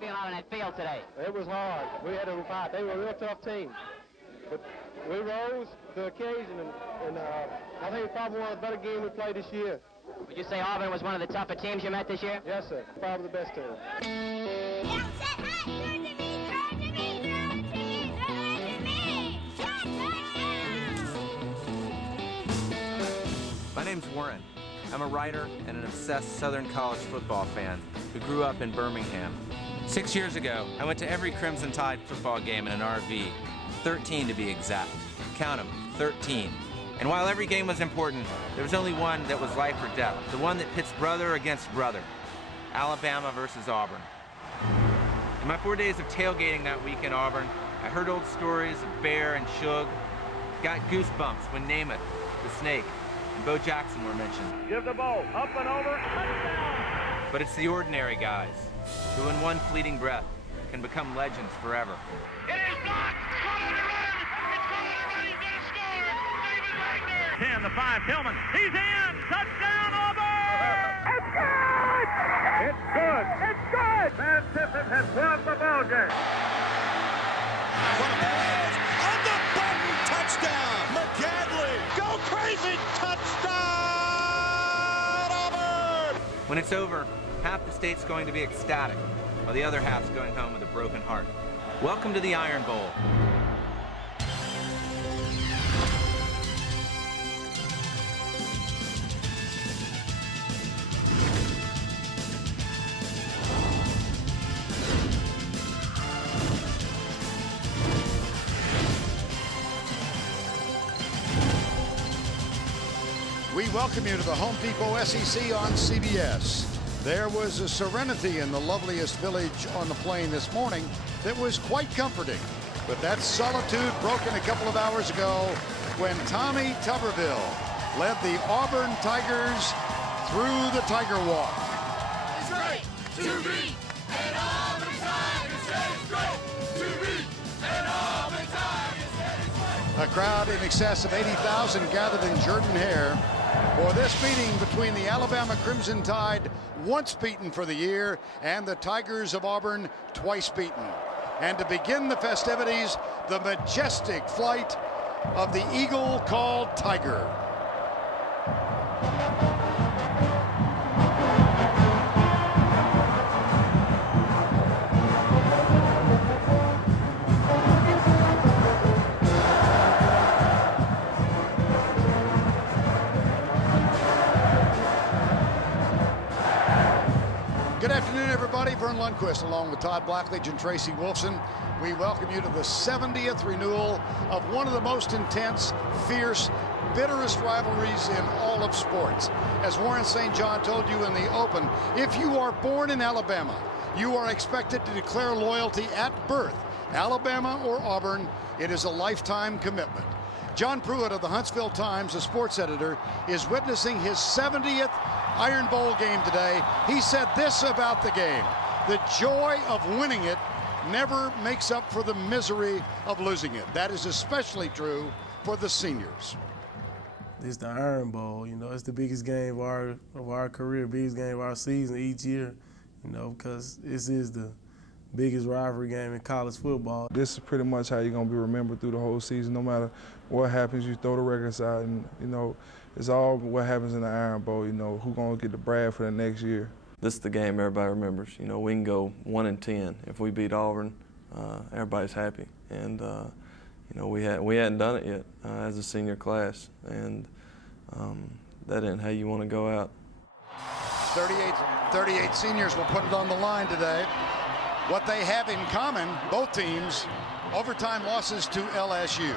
feel out on that field today? It was hard. We had to fight. They were a real tough team. But we rose to the occasion, and I think it's probably one of the better games we played this year. Would you say Auburn was one of the tougher teams you met this year? Yes, sir. Probably the best team. My name's Warren. I'm a writer and an obsessed Southern college football fan who grew up in Birmingham. 6 years ago, I went to every Crimson Tide football game in an RV, 13 to be exact. Count them, 13. And while every game was important, there was only one that was life or death, the one that pits brother against brother, Alabama versus Auburn. In my 4 days of tailgating that week in Auburn, I heard old stories of Bear and Suge, got goosebumps when Namath, the Snake, and Bo Jackson were mentioned. Give the ball, up and over, touchdown! But it's the ordinary guys, who in one fleeting breath can become legends forever. It is blocked! Caught on the run! It's caught on the run! He's going to score! David Wagner! 10, the 5, Tillman. He's in! Touchdown, Auburn! It's good! It's good! It's good! Van Tiffin has won the ball game. What a pass! On the button! Touchdown! McGadley! Go crazy! Touchdown, Auburn! When it's over, half the state's going to be ecstatic, while the other half's going home with a broken heart. Welcome to the Iron Bowl. We welcome you to the Home Depot SEC on CBS. There was a serenity in the loveliest village on the plain this morning that was quite comforting. But that solitude broken a couple of hours ago when Tommy Tuberville led the Auburn Tigers through the Tiger Walk. It's great to be an Auburn Tigers. It's great to be an Auburn Tigers. A crowd in excess of 80,000 gathered in Jordan-Hare for this meeting between the Alabama Crimson Tide, once beaten for the year, and the Tigers of Auburn, twice beaten. And to begin the festivities, the majestic flight of the eagle called Tiger. Good afternoon, everybody. Vern Lundquist, along with Todd Blackledge and Tracy Wolfson. We welcome you to the 70th renewal of one of the most intense, fierce, bitterest rivalries in all of sports. As Warren St. John told you in the open, if you are born in Alabama, you are expected to declare loyalty at birth. Alabama or Auburn, it is a lifetime commitment. John Pruitt of the Huntsville Times, a sports editor, is witnessing his 70th Iron Bowl game today. He said this about the game: the joy of winning it never makes up for the misery of losing it. That is especially true for the seniors. It's the Iron Bowl, you know. It's the biggest game of our career, biggest game of our season each year, you know, because this is the biggest rivalry game in college football. This is pretty much how you're going to be remembered through the whole season. No matter what happens, you throw the records out, and, you know, it's all what happens in the Iron Bowl, you know, who's going to get the brag for the next year. This is the game everybody remembers. You know, we can go 1-10. If we beat Auburn, everybody's happy. And, you know, we hadn't done it yet as a senior class, and that ain't how you want to go out. 38 seniors will put it on the line today. What they have in common, both teams, overtime losses to LSU.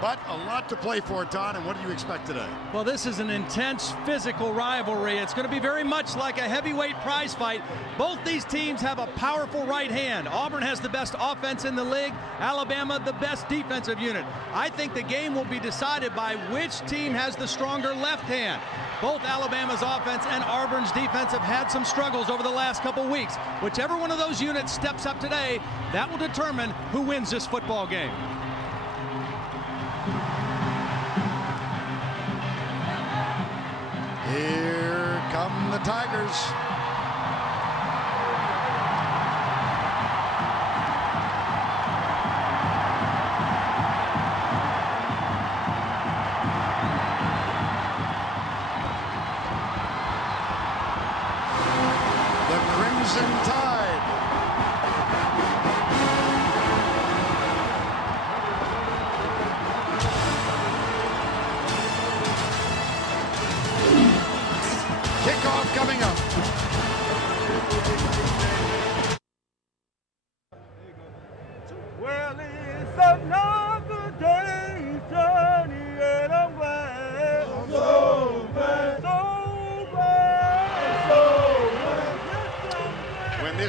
But a lot to play for, Todd, and what do you expect today? Well, this is an intense physical rivalry. It's going to be very much like a heavyweight prize fight. Both these teams have a powerful right hand. Auburn has the best offense in the league. Alabama, the best defensive unit. I think the game will be decided by which team has the stronger left hand. Both Alabama's offense and Auburn's defense have had some struggles over the last couple weeks. Whichever one of those units steps up today, that will determine who wins this football game. Here come the Tigers.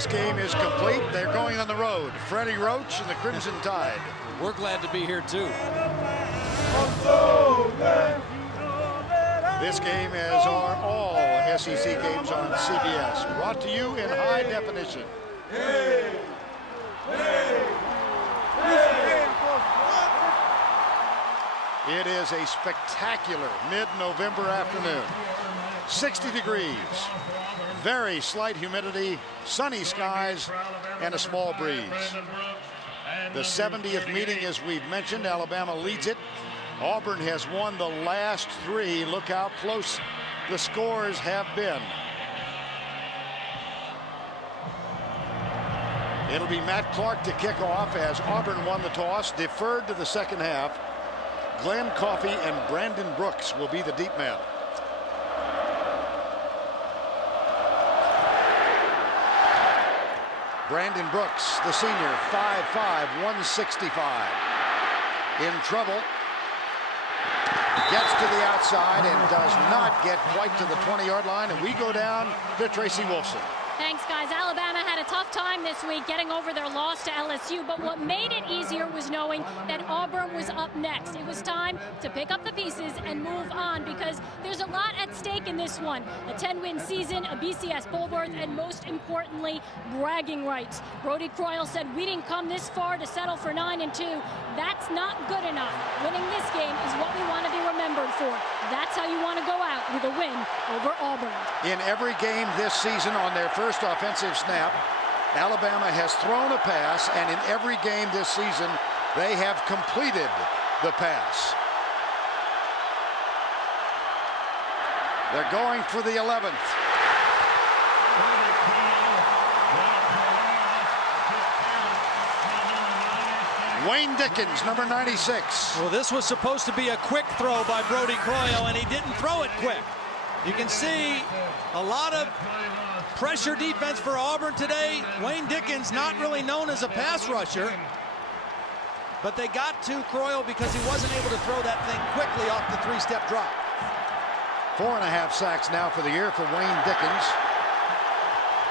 This game is complete. They're going on the road. Freddie Roach and the Crimson Tide. We're glad to be here too. This game, as are all SEC games on CBS, brought to you in high definition. It is a spectacular mid-November afternoon. 60 degrees, very slight humidity, sunny skies, and a small breeze. The 70th meeting, as we've mentioned, Alabama leads it. Auburn has won the last 3. Look how close the scores have been. It'll be Matt Clark to kick off as Auburn won the toss, deferred to the second half. Glenn Coffey and Brandon Brooks will be the deep men. Brandon Brooks, the senior, 5'5", 165. In trouble. Gets to the outside and does not get quite to the 20-yard line, and we go down to Tracy Wolfson. Thanks, guys. Alabama had a tough time this week getting over their loss to LSU, but what made it easier was knowing that Auburn was up next. It was time to pick up the pieces and move on because there's a lot at stake in this one. A 10-win season, a BCS bowl berth, and most importantly, bragging rights. Brody Croyle said, "We didn't come this far to settle for 9-2. That's not good enough. Winning this game is what we want to be remembered for. That's how you want to go out with a win over Auburn." In every game this season on their first offensive snap, Alabama has thrown a pass, and in every game this season, they have completed the pass. They're going for the 11th. Wayne Dickens, number 96. Well, this was supposed to be a quick throw by Brody Croyle, and he didn't throw it quick. You can see a lot of pressure defense for Auburn today. Wayne Dickens, not really known as a pass rusher, but they got to Croyle because he wasn't able to throw that thing quickly off the 3-step drop. 4.5 sacks now for the year for Wayne Dickens.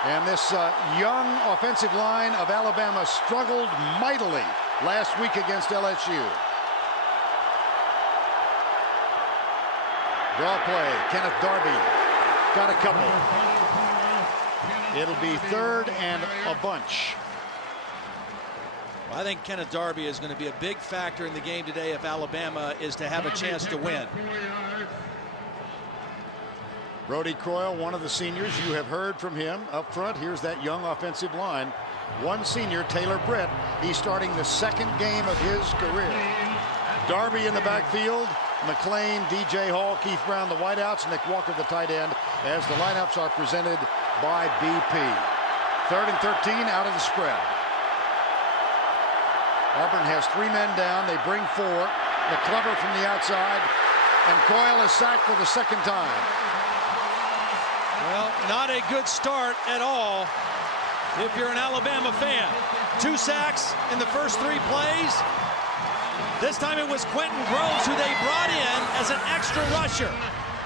And this young offensive line of Alabama struggled mightily last week against LSU. Draw play, Kenneth Darby got a couple. It'll be 3rd and a bunch. Well, I think Kenneth Darby is going to be a big factor in the game today if Alabama is to have a chance to win. Brody Croyle, one of the seniors. You have heard from him up front. Here's that young offensive line. One senior, Taylor Britt. He's starting the 2nd game of his career. Darby in the backfield. McClain, DJ Hall, Keith Brown, the wideouts, Nick Walker, the tight end, as the lineups are presented by BP. 3rd and 13 out of the spread. Auburn has 3 men down. They bring 4. McClover from the outside, and Croyle is sacked for the 2nd time. Well, not a good start at all if you're an Alabama fan. 2 sacks in the first 3 plays. This time it was Quentin Groves who they brought in as an extra rusher.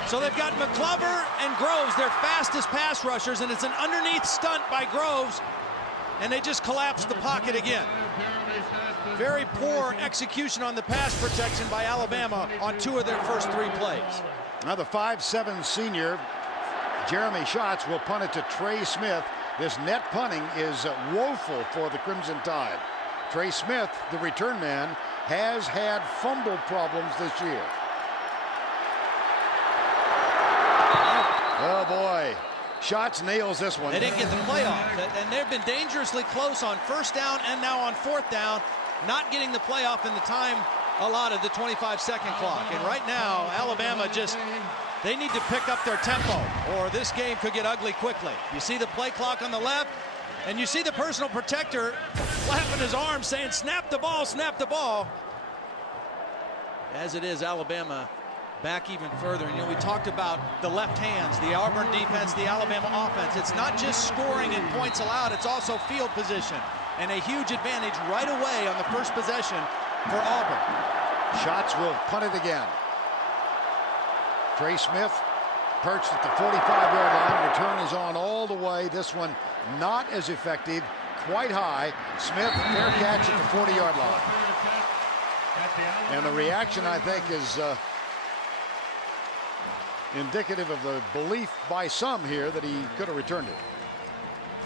So they've got McClover and Groves, their fastest pass rushers, and it's an underneath stunt by Groves, and they just collapsed the pocket again. Very poor execution on the pass protection by Alabama on 2 of their first 3 plays. Now the 5'7" senior, Jeremy Schatz, will punt it to Trey Smith. This net punting is woeful for the Crimson Tide. Trey Smith, the return man, has had fumble problems this year. Oh boy, Schatz nails this one. They didn't get the playoff, and they've been dangerously close on 1st down and now on 4th down, not getting the playoff in the time allotted, the 25-second clock. And right now, Alabama they need to pick up their tempo, or this game could get ugly quickly. You see the play clock on the left, and you see the personal protector flapping his arms saying, "Snap the ball, snap the ball." As it is, Alabama back even further. And, you know, we talked about the left hands, the Auburn defense, the Alabama offense. It's not just scoring and points allowed, it's also field position. And a huge advantage right away on the first possession for Auburn. Schatz will punt it again. Trey Smith perched at the 45-yard line. Return is on all the way. This one not as effective, quite high. Smith, fair catch at the 40-yard line. And the reaction, I think, is indicative of the belief by some here that he could have returned it.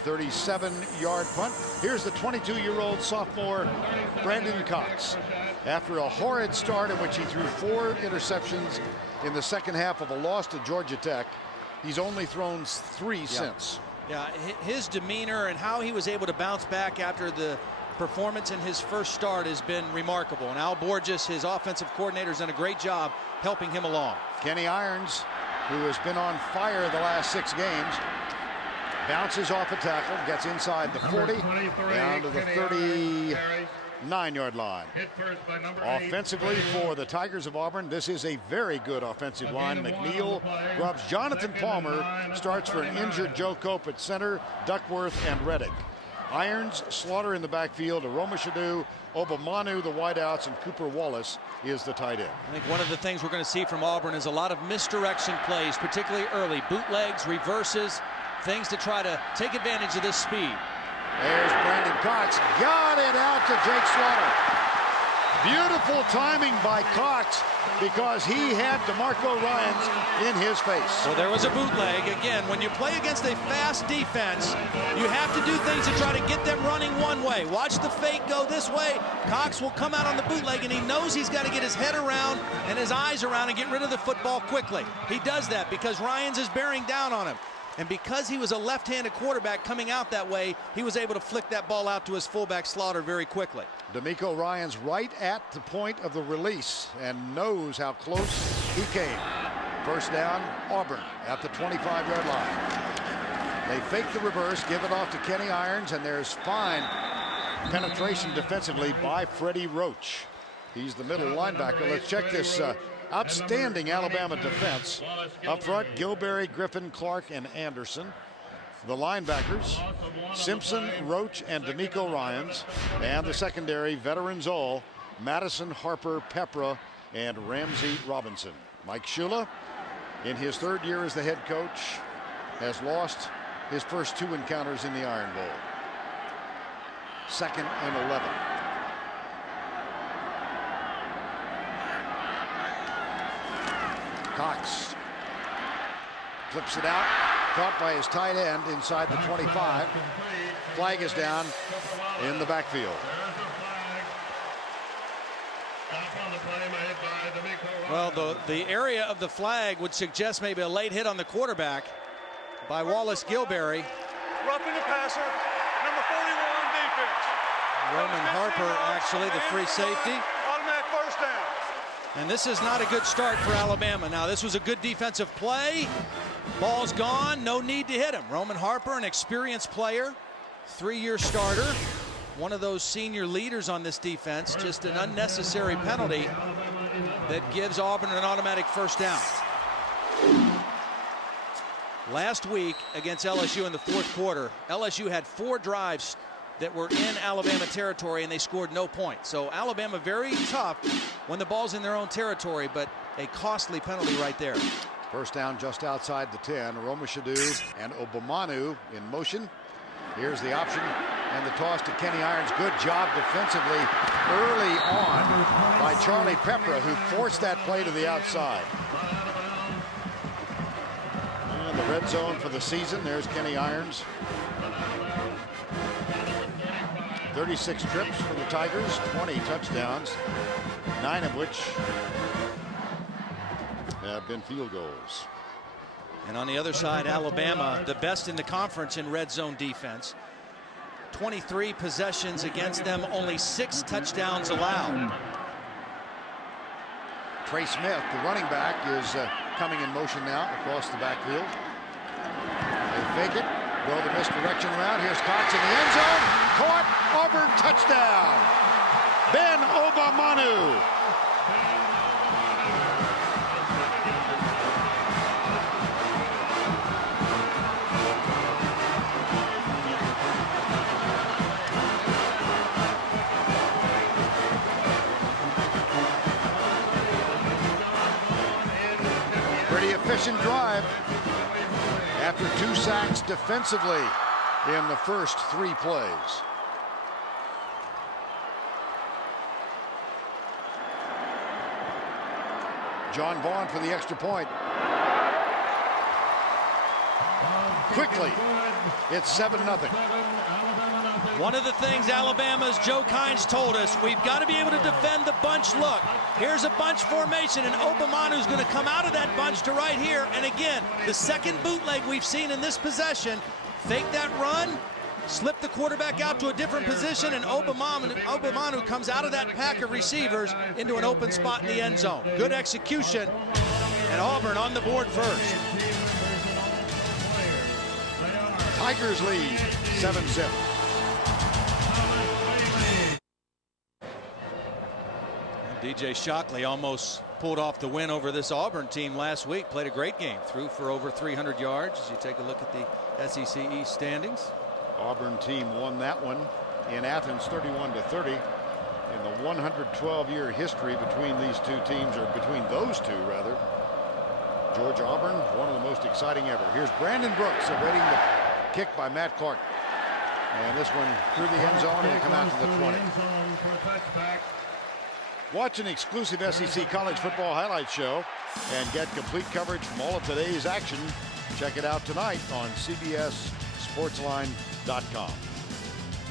37-yard punt. Here's the 22-year-old sophomore Brandon Cox. After a horrid start in which he threw 4 interceptions in the second half of a loss to Georgia Tech, he's only thrown 3 since. Yeah, his demeanor and how he was able to bounce back after the performance in his first start has been remarkable. And Al Borges, his offensive coordinator, has done a great job helping him along. Kenny Irons, who has been on fire the last 6 games, bounces off a tackle, gets inside the 40, down to the 39-yard line. Offensively for the Tigers of Auburn, this is a very good offensive line. McNeil, Grubbs, Jonathan Palmer starts for an injured Joe Cope at center, Duckworth and Reddick. Irons, Slaughter in the backfield, Aroma Shadu, Obamanu, the wideouts, and Cooper Wallace is the tight end. I think one of the things we're going to see from Auburn is a lot of misdirection plays, particularly early. Bootlegs, reverses, things to try to take advantage of this speed. There's Brandon Cox. Got it out to Jake Slaughter. Beautiful timing by Cox because he had DeMarco Ryans in his face. Well, there was a bootleg. Again, when you play against a fast defense, you have to do things to try to get them running one way. Watch the fake go this way. Cox will come out on the bootleg, and he knows he's got to get his head around and his eyes around and get rid of the football quickly. He does that because Ryans is bearing down on him. And because he was a left-handed quarterback coming out that way, he was able to flick that ball out to his fullback Slaughter very quickly. DeMeco Ryans right at the point of the release and knows how close he came. First down, Auburn at the 25-yard line. They fake the reverse, give it off to Kenny Irons, and there's fine penetration defensively by Freddie Roach. He's the middle linebacker. Let's check this outstanding Alabama defense. Up front, Gilberry, Griffin, Clark, and Anderson. The linebackers, Simpson, Roach, and DeMeco Ryans. And the secondary, veterans all, Madison, Harper, Pepra, and Ramsey Robinson. Mike Shula, in his 3rd year as the head coach, has lost his first 2 encounters in the Iron Bowl. 2nd and 11. Cox flips it out, caught by his tight end inside the 25. Flag is down in the backfield. Well, the area of the flag would suggest maybe a late hit on the quarterback by Wallace Gilberry. Roughing the passer, number 41 defense. Roman Harper, actually, the free safety. Automatic first down. And this is not a good start for Alabama. Now, this was a good defensive play. Ball's gone, no need to hit him. Roman Harper, an experienced player, 3-year starter, one of those senior leaders on this defense. Just an unnecessary penalty that gives Auburn an automatic first down. Last week against LSU in the 4th quarter, LSU had 4 drives that were in Alabama territory, and they scored no points. So Alabama very tough when the ball's in their own territory, but a costly penalty right there. First down just outside the 10. Aroma Shadu and Obamanu in motion. Here's the option and the toss to Kenny Irons. Good job defensively early on by Charlie Pepra, who forced that play to the outside. And the red zone for the season. There's Kenny Irons. 36 trips for the Tigers, 20 touchdowns, 9 of which have been field goals. And on the other side, Alabama, the best in the conference in red zone defense. 23 possessions against them, only 6 touchdowns allowed. Trey Smith, the running back, is coming in motion now across the backfield. They fake it, go the misdirection route. Here's Cox in the end zone. Caught, Auburn touchdown. Ben Obamanu. efficient drive after 2 sacks defensively in the first 3 plays. John Vaughn for the extra point. Quickly, it's 7-0. One of the things Alabama's Joe Kynes told us, we've got to be able to defend the bunch look. Here's a bunch formation, and Obamanu's going to come out of that bunch to right here. And again, the second bootleg we've seen in this possession. Fake that run, slip the quarterback out to a different position, and Obamanu comes out of that pack of receivers into an open spot in the end zone. Good execution, and Auburn on the board first. Tigers lead 7-0. DJ Shockley almost pulled off the win over this Auburn team last week. Played a great game, threw for over 300 yards as you take a look at the SEC East standings. Auburn team won that one in Athens 31-30. In the 112-year history between these two teams, or between those two rather, Georgia Auburn, one of the most exciting ever. Here's Brandon Brooks awaiting the kick by Matt Clark, and this one through the end zone and will come out to the 20. Watch an exclusive SEC college football highlight show and get complete coverage from all of today's action. Check it out tonight on CBSSportsline.com.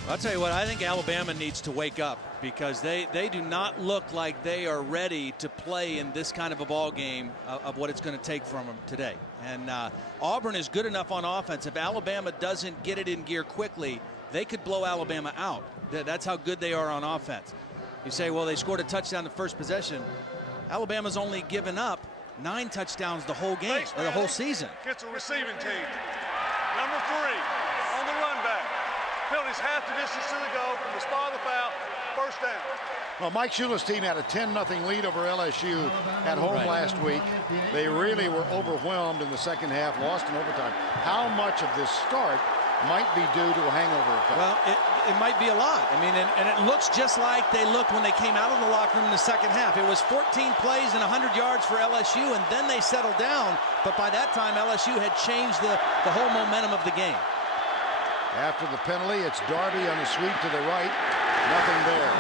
I'll tell you what, I think Alabama needs to wake up, because they do not look like they are ready to play in this kind of a ball game of what it's going to take from them today. And Auburn is good enough on offense. If Alabama doesn't get it in gear quickly, they could blow Alabama out. That's how good they are on offense. You say, well, they scored a touchdown the first possession. Alabama's only given up 9 touchdowns the whole game, or the whole season. Gets a receiving team. Number 3 on the run back. Penalties half the distance to the goal from the spot of the foul. First down. Well, Mike Shula's team had a 10-0 lead over LSU at home last week. They really were overwhelmed in the second half, lost in overtime. How much of this start might be due to a hangover effect? Well, it might be a lot. I mean, and it looks just like they looked when they came out of the locker room in the second half. It was 14 plays and 100 yards for LSU, and then they settled down. But by that time, LSU had changed the whole momentum of the game. After the penalty, it's Darby on the sweep to the right. Nothing there.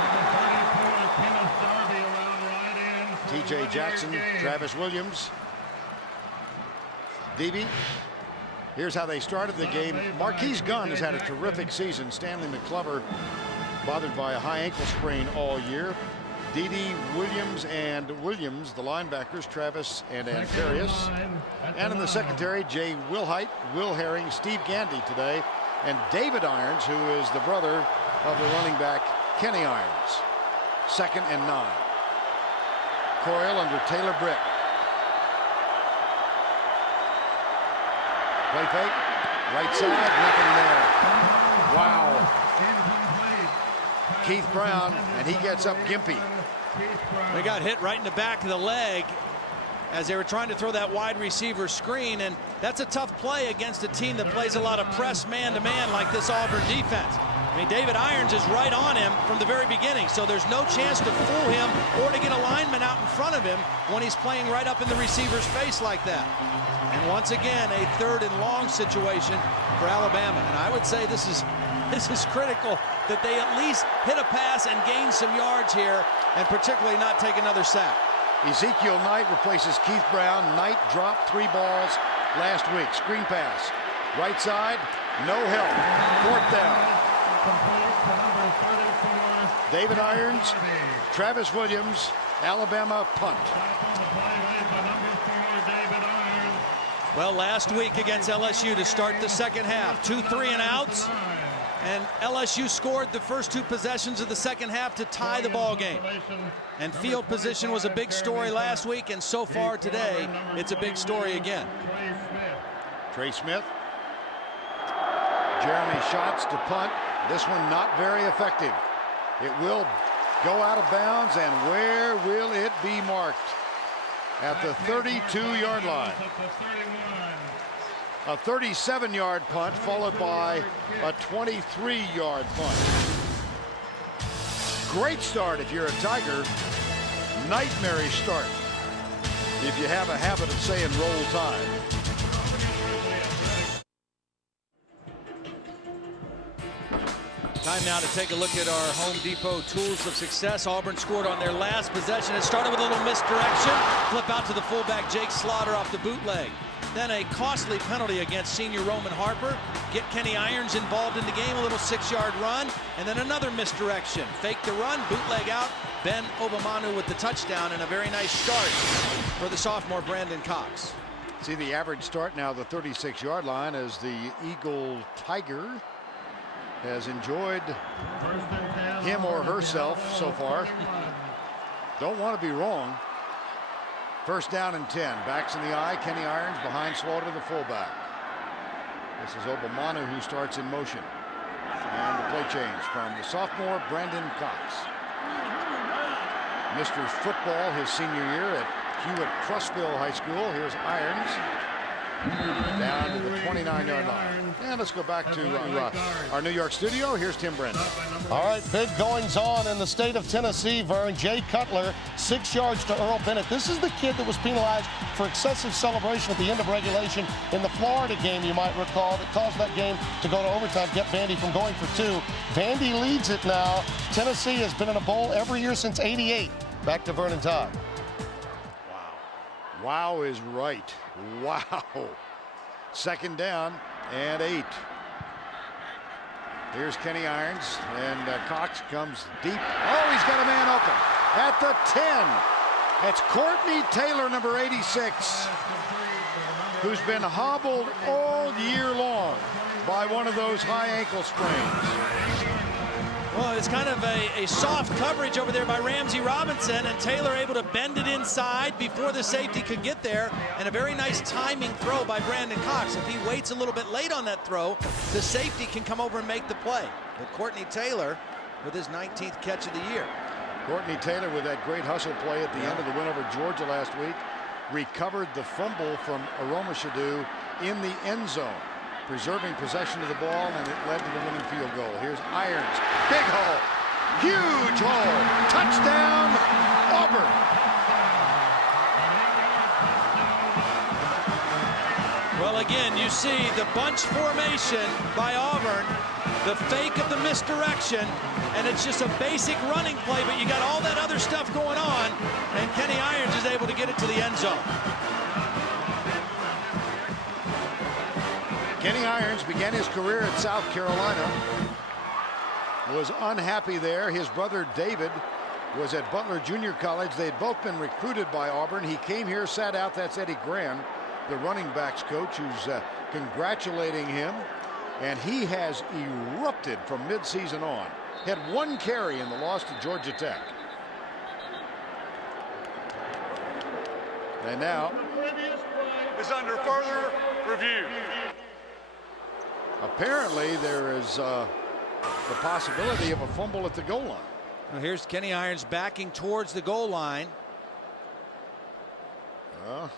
T.J. Jackson, Travis Williams. DB. Here's how they started the game. Marquise Gunn has had a terrific season. Stanley McClover bothered by a high ankle sprain all year. D.D. Williams and Williams, the linebackers, Travis and Antarius. And in the secondary, Jay Wilhite, Will Herring, Steve Gandy today, and David Irons, who is the brother of the running back, Kenny Irons. 2nd and 9. Coyle under Taylor Britt. Play fake, right side, nothing there. Wow. Keith Brown, and he gets up gimpy. They got hit right in the back of the leg as they were trying to throw that wide receiver screen, and that's a tough play against a team that plays a lot of press man-to-man like this Auburn defense. I mean, David Irons is right on him from the very beginning, so there's no chance to fool him or to get a lineman out in front of him when he's playing right up in the receiver's face like that. And once again, a 3rd and long situation for Alabama. And I would say this is critical that they at least hit a pass and gain some yards here, and particularly not take another sack. Ezekiel Knight replaces Keith Brown. Knight dropped 3 balls last week. Screen pass. Right side, no help. 4th down. David Irons, Travis Williams, Alabama punt. Well, last week against LSU to start the second half, 2 3-and-outs, and LSU scored the first 2 possessions of the second half to tie the ball game. And field position was a big story last week, and so far today, it's a big story again. Trey Smith. Jeremy Schatz to punt. This one not very effective. It will go out of bounds, and where will it be marked? At the 32-yard line. A 37-yard punt followed by a 23-yard punt. Great start if you're a Tiger. Nightmarish start if you have a habit of saying roll tide. Time now to take a look at our Home Depot tools of success. Auburn scored on their last possession. It started with a little misdirection. Flip out to the fullback, Jake Slaughter, off the bootleg. Then a costly penalty against senior Roman Harper. Get Kenny Irons involved in the game, a little 6-yard run. And then another misdirection. Fake the run, bootleg out. Ben Obamanu with the touchdown, and a very nice start for the sophomore Brandon Cox. See the average start now, the 36-yard line, as the Eagle Tiger has enjoyed him or herself so far. Don't want to be wrong. First down and 10. Backs in the eye. Kenny Irons behind Slaughter, the fullback. This is Obamanu who starts in motion. And the play change from the sophomore Brandon Cox. Mr. Football his senior year at Hewitt-Trussville High School. Here's Irons. Down to the 29-yard line. And let's go back to our New York studio. Here's Tim Brennan. All right, big goings on in the state of Tennessee, Vern. Jay Cutler, 6 yards to Earl Bennett. This is the kid that was penalized for excessive celebration at the end of regulation in the Florida game, you might recall, that caused that game to go to overtime, kept Vandy from going for 2. Vandy leads it now. Tennessee has been in a bowl every year since '88. Back to Vernon Todd. Wow is right. Wow. Second down and 8. Here's Kenny Irons, and Cox comes deep. Oh, he's got a man open at the 10. It's Courtney Taylor, number 86, who's been hobbled all year long by one of those high ankle sprains. Well, it's kind of a soft coverage over there by Ramsey Robinson, and Taylor able to bend it inside before the safety could get there, and a very nice timing throw by Brandon Cox. If he waits a little bit late on that throw, the safety can come over and make the play. But Courtney Taylor with his 19th catch of the year. Courtney Taylor with that great hustle play at the end of the win over Georgia last week. Recovered the fumble from Aroma Shadu in the end zone, preserving possession of the ball, and it led to the winning field goal. Here's Irons. Big hole. Huge hole. Touchdown, Auburn. Well, again, you see the bunch formation by Auburn, the fake of the misdirection, and it's just a basic running play, but you got all that other stuff going on, and Kenny Irons is able to get it to the end zone. Kenny Irons began his career at South Carolina. Was unhappy there. His brother David was at Butler Junior College. They'd both been recruited by Auburn. He came here, sat out. That's Eddie Gran, the running backs coach, who's congratulating him. And he has erupted from midseason on. Had 1 carry in the loss to Georgia Tech. And now is under further review. Apparently there is the possibility of a fumble at the goal line. Now here's Kenny Irons backing towards the goal line. Oh.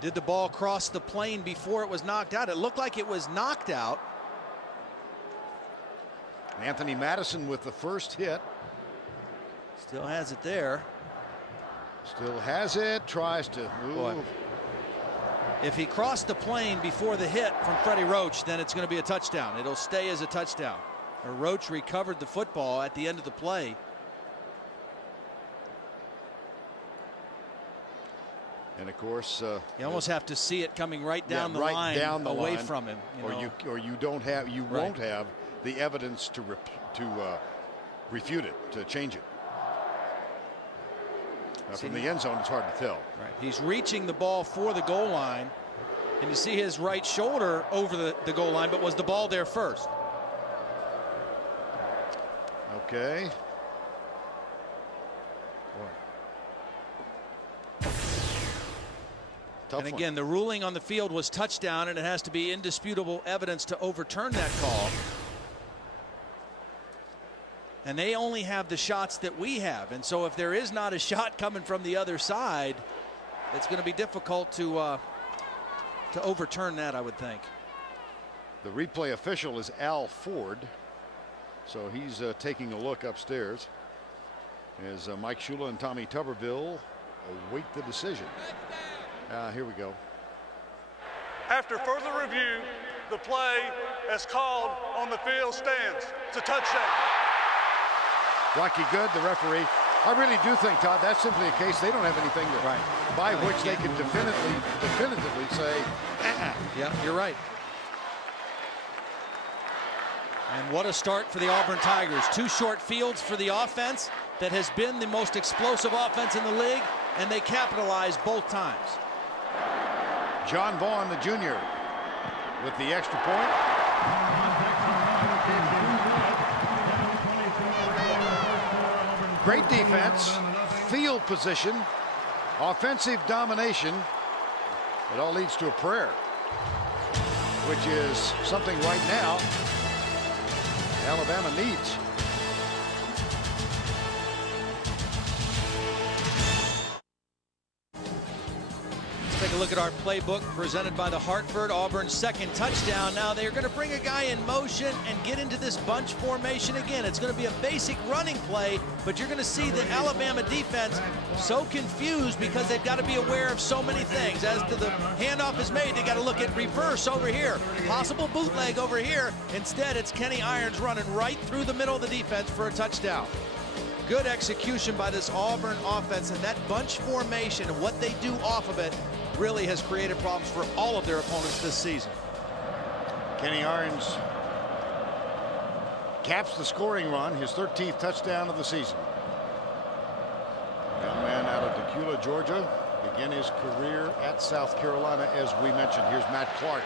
Did the ball cross the plane before it was knocked out? It looked like it was knocked out. Anthony Madison with the first hit. Still has it there. Still has it. Tries to move. If he crossed the plane before the hit from Freddie Roach, then it's going to be a touchdown. It'll stay as a touchdown. Roach recovered the football at the end of the play. And of course, you almost have to see it coming right down the line, away from him. Or you don't have, you won't have the evidence to refute it, to change it. From the end zone, it's hard to tell. Right. He's reaching the ball for the goal line, and you see his right shoulder over the goal line, but was the ball there first? Okay. And again, the ruling on the field was touchdown, and it has to be indisputable evidence to overturn that call. And they only have the shots that we have. And so if there is not a shot coming from the other side, it's going to be difficult to overturn that, I would think. The replay official is Al Ford. So he's taking a look upstairs as Mike Shula and Tommy Tuberville await the decision. Here we go. After further review, the play as called on the field stands. It's a touchdown. Rocky Good, the referee. I really do think, Todd, that's simply a case they don't have anything by which they can definitively say, Yeah, you're right. And what a start for the Auburn Tigers. 2 short fields for the offense that has been the most explosive offense in the league, and they capitalized both times. John Vaughn, the junior, with the extra point. Great defense, field position, offensive domination. It all leads to a prayer, which is something right now Alabama needs. Let's take a look at our playbook presented by the Hartford. Auburn's second touchdown. Now they're going to bring a guy in motion and get into this bunch formation again. It's going to be a basic running play, but you're going to see the Alabama defense so confused because they've got to be aware of so many things. As to the handoff is made, they got to look at reverse over here, possible bootleg over here. Instead, it's Kenny Irons running right through the middle of the defense for a touchdown. Good execution by this Auburn offense, and that bunch formation and what they do off of it really has created problems for all of their opponents this season. Kenny Irons caps the scoring run, his 13th touchdown of the season. Young man out of Decula, Georgia, began his career at South Carolina, as we mentioned. Here's Matt Clark.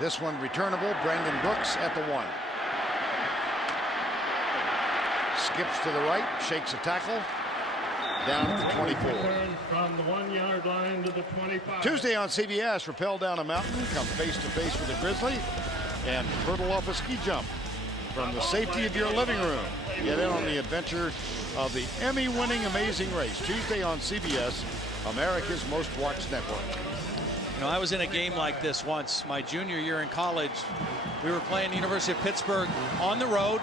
This one returnable. Brandon Brooks at the 1. Skips to the right, shakes a tackle, down at the 24. From the 1-yard line to the 25. Tuesday on CBS, rappel down a mountain, come face to face with a grizzly, and hurdle off a ski jump from the safety of your living room. Get in on the adventure of the Emmy-winning Amazing Race. Tuesday on CBS, America's most watched network. You know, I was in a game like this once, my junior year in college. We were playing the University of Pittsburgh on the road,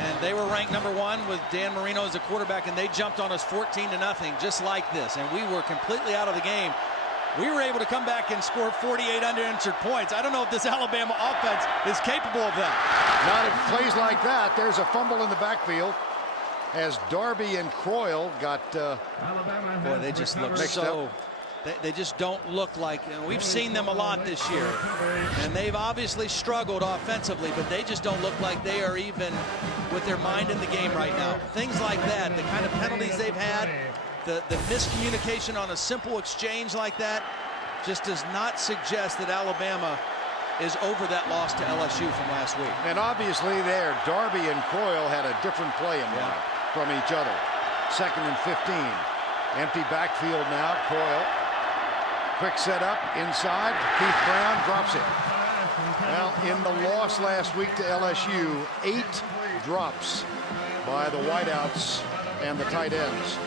and they were ranked #1 with Dan Marino as a quarterback, and they jumped on us 14-0, just like this, and we were completely out of the game. We were able to come back and score 48 unanswered points. I don't know if this Alabama offense is capable of that. Not if plays like that. There's a fumble in the backfield as Darby and Croyle got boy, they just look so. They just don't look like, you know, we've seen them a lot this year, and they've obviously struggled offensively, but they just don't look like they are even with their mind in the game right now. Things like that, the kind of penalties they've had, the miscommunication on a simple exchange like that just does not suggest that Alabama is over that loss to LSU from last week. And obviously there, Darby and Croyle had a different play in mind from each other. 2nd and 15. Empty backfield now, Croyle. Quick setup inside. Keith Brown drops it. Well, in the loss last week to LSU, 8 drops by the wideouts and the tight ends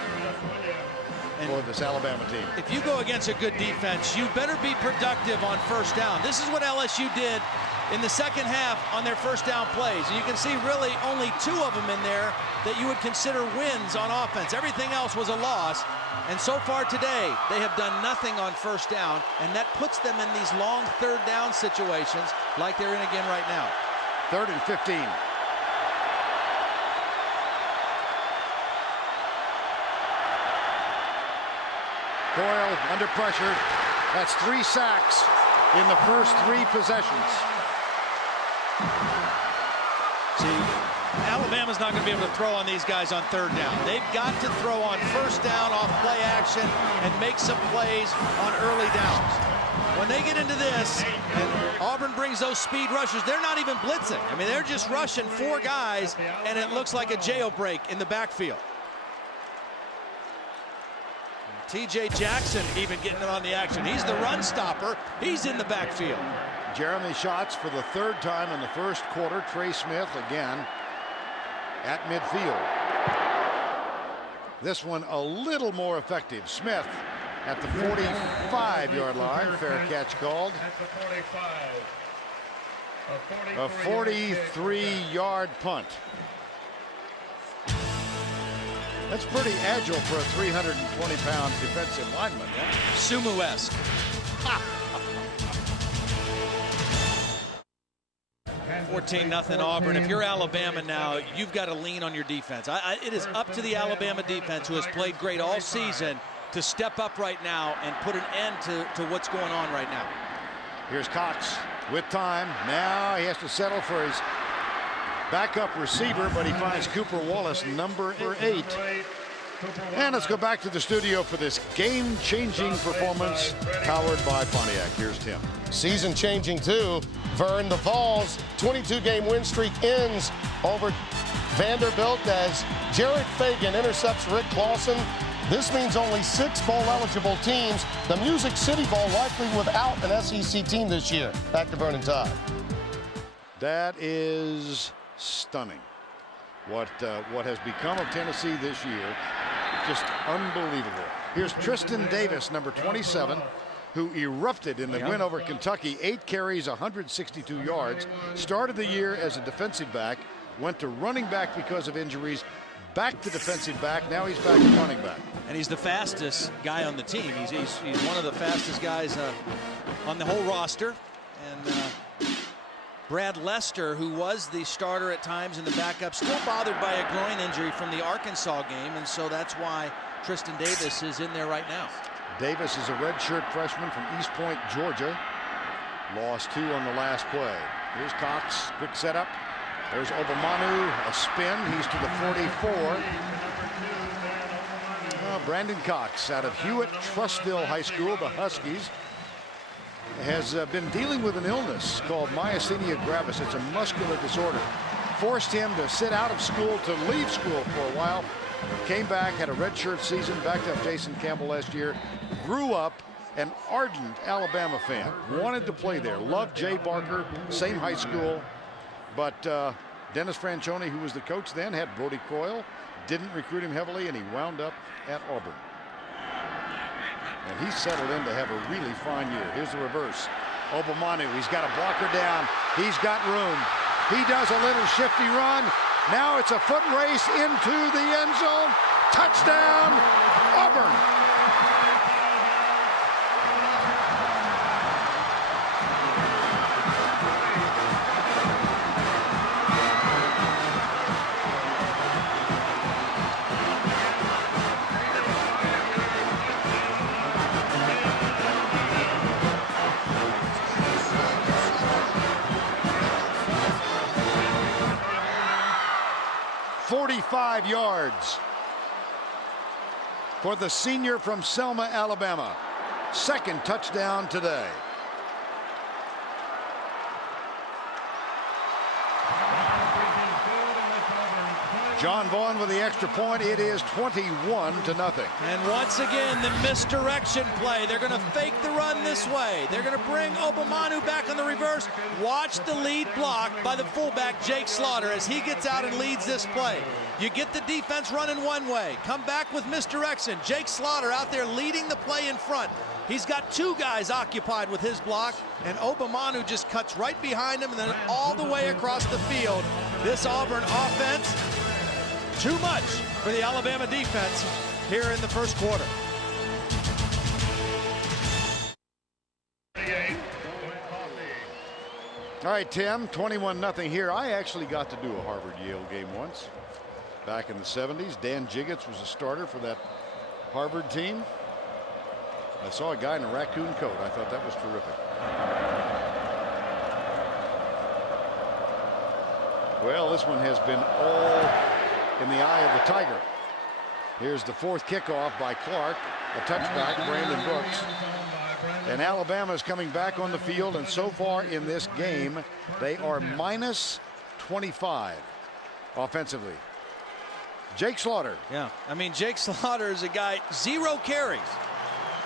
for this Alabama team. If you go against a good defense, you better be productive on first down. This is what LSU did in the second half on their first down plays. And you can see really only 2 of them in there that you would consider wins on offense. Everything else was a loss. And so far today, they have done nothing on first down, and that puts them in these long 3rd down situations like they're in again right now. 3rd and 15. Croyle under pressure. That's 3 sacks in the first 3 possessions. See, Alabama's not going to be able to throw on these guys on 3rd down. They've got to throw on first down off play action and make some plays on early downs. When they get into this, and Auburn brings those speed rushers, they're not even blitzing. I mean, they're just rushing 4 guys, and it looks like a jailbreak in the backfield. T.J. Jackson even getting on the action. He's the run stopper. He's in the backfield. Jeremy Schatz for the 3rd time in the first quarter. Trey Smith again at midfield. This one a little more effective. Smith at the 45-yard line. Fair catch called. A 43-yard punt. That's pretty agile for a 320-pound defensive lineman. Yeah? Sumu-esque. 14-0 Auburn. If you're Alabama now, you've got to lean on your defense. It is up to the Alabama defense, who has played great all season, to step up right now and put an end to what's going on right now. Here's Cox with time. Now he has to settle for his backup receiver, but he finds Cooper Wallace, number 8. And let's go back to the studio for this game-changing performance powered by Pontiac. Here's Tim. Season-changing, too. Vern, the Vols' 22-game win streak ends over Vanderbilt as Jared Fagan intercepts Rick Clausen. This means only 6 bowl-eligible teams. The Music City Bowl likely without an SEC team this year. Back to Vern and Todd. That is stunning. What has become of Tennessee this year, just unbelievable. Here's Tristan Davis, number 27, who erupted in the win over Kentucky. 8 carries, 162 yards. Started the year as a defensive back, went to running back because of injuries, back to defensive back. Now he's back to running back. And he's the fastest guy on the team. He's one of the fastest guys on the whole roster. And Brad Lester, who was the starter at times in the backup, still bothered by a groin injury from the Arkansas game, and so that's why Tristan Davis is in there right now. Davis is a redshirt freshman from East Point, Georgia. Lost 2 on the last play. Here's Cox, quick setup. There's Obamanu, a spin. He's to the 44. Brandon Cox out of Hewitt-Trussville High School, the Huskies, has been dealing with an illness called myasthenia gravis. It's a muscular disorder. Forced him to sit out of school, to leave school for a while. Came back, had a redshirt season, backed up Jason Campbell last year. Grew up an ardent Alabama fan. Wanted to play there. Loved Jay Barker, same high school. But Dennis Franchione, who was the coach then, had Brody Croyle. Didn't recruit him heavily, and he wound up at Auburn. And he's settled in to have a really fine year. Here's the reverse. Obamanu, he's got a blocker down. He's got room. He does a little shifty run. Now it's a foot race into the end zone. Touchdown, Auburn. .45 yards for the senior from Selma, Alabama. Second touchdown today. John Vaughn with the extra point. It is 21-0. And once again, the misdirection play. They're going to fake the run this way. They're going to bring Obamanu back on the reverse. Watch the lead block by the fullback, Jake Slaughter, as he gets out and leads this play. You get the defense running one way. Come back with misdirection. Jake Slaughter out there leading the play in front. He's got 2 guys occupied with his block, and Obamanu just cuts right behind him and then all the way across the field. This Auburn offense, too much for the Alabama defense here in the first quarter. All right, Tim, 21-0 here. I actually got to do a Harvard-Yale game once. Back in the 70s, Dan Jiggets was a starter for that Harvard team. I saw a guy in a raccoon coat. I thought that was terrific. Well, this one has been all in the eye of the tiger. Here's the 4th kickoff by Clark, a touchback, Brandon Brooks. And Alabama's coming back on the field, and so far in this game, they are minus 25 offensively. Jake Slaughter. Yeah, I mean, Jake Slaughter is a guy, 0 carries.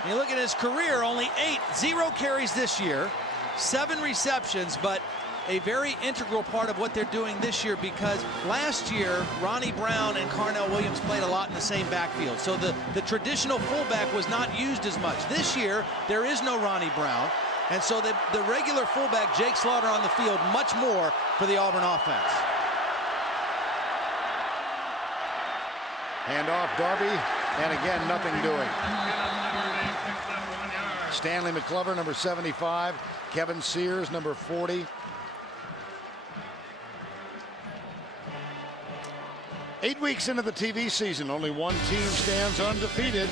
And you look at his career, only 0 carries this year, 7 receptions, but a very integral part of what they're doing this year, because last year Ronnie Brown and Carnell Williams played a lot in the same backfield, so the traditional fullback was not used as much. This year there is no Ronnie Brown, and so the regular fullback Jake Slaughter on the field much more for the Auburn offense. Hand off Darby, and again, nothing doing. Stanley McClover, number 75. Kevin Sears, number 40. 8 weeks into the TV season, only one team stands undefeated.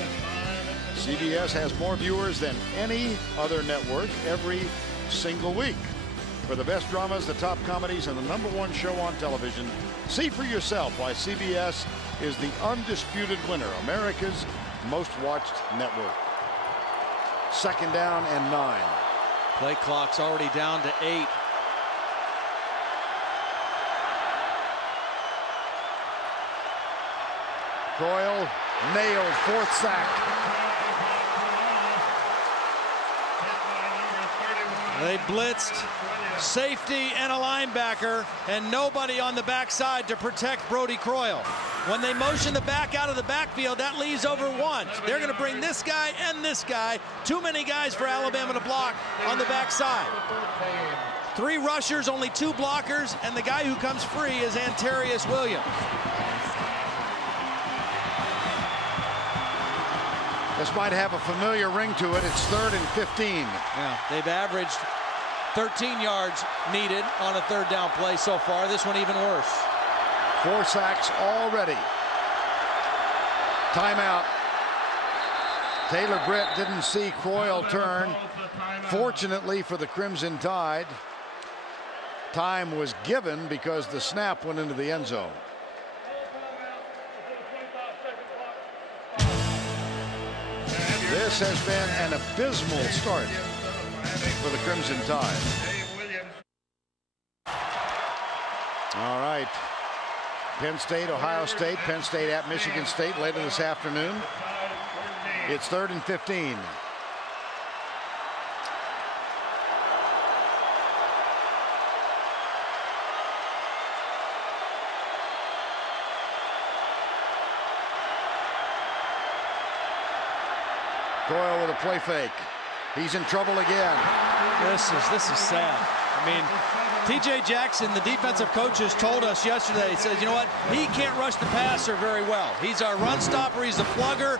CBS has more viewers than any other network every single week. For the best dramas, the top comedies, and the #1 show on television, see for yourself why CBS is the undisputed winner, America's most watched network. 2nd down and 9. Play clock's already down to 8. Coyle nailed, 4th sack. They blitzed safety and a linebacker, and nobody on the backside to protect Brody Croyle. When they motion the back out of the backfield, that leaves over 1. They're going to bring this guy and this guy. Too many guys for Alabama to block on the backside. 3 rushers, only 2 blockers, and the guy who comes free is Antarius Williams. This might have a familiar ring to it. It's 3rd and 15. Yeah, they've averaged 13 yards needed on a 3rd down play so far. This one even worse. 4 sacks already. Timeout. Taylor Britt didn't see Croyle turn. Fortunately for the Crimson Tide, time was given because the snap went into the end zone. This has been an abysmal start for the Crimson Tide. All right. Penn State, Ohio State, Penn State at Michigan State later this afternoon. It's 3rd and 15. Coyle with a play fake. He's in trouble again. This is sad. I mean, T.J. Jackson, the defensive coaches, told us yesterday, he says, you know what, he can't rush the passer very well. He's our run stopper. He's a plugger.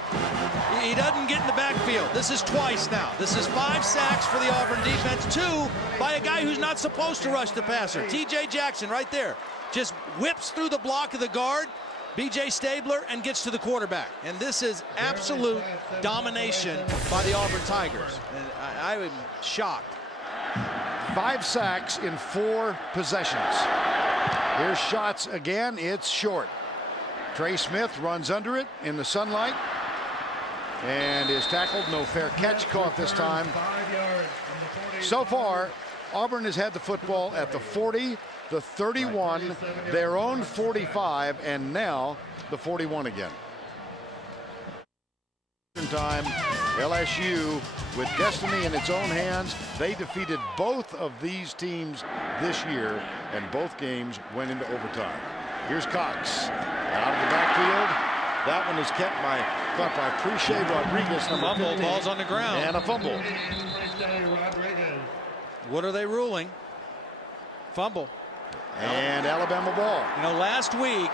He doesn't get in the backfield. This is twice now. This is 5 sacks for the Auburn defense, 2 by a guy who's not supposed to rush the passer. T.J. Jackson right there just whips through the block of the guard, B.J. Stabler, and gets to the quarterback. And this is absolute domination by the Auburn Tigers. And I am shocked. 5 sacks in 4 possessions. Here's shots again. It's short. Trey Smith runs under it in the sunlight and is tackled. No fair catch caught this time. So far, Auburn has had the football at the 40, the 31, their own 45, and now the 41 again. Time, LSU with destiny in its own hands. They defeated both of these teams this year, and both games went into overtime. Here's Cox out of the backfield. That one is caught by Preche Rodriguez, number 15. Ball's on the ground. And a fumble. What are they ruling? Fumble. And Alabama ball. You know, last week,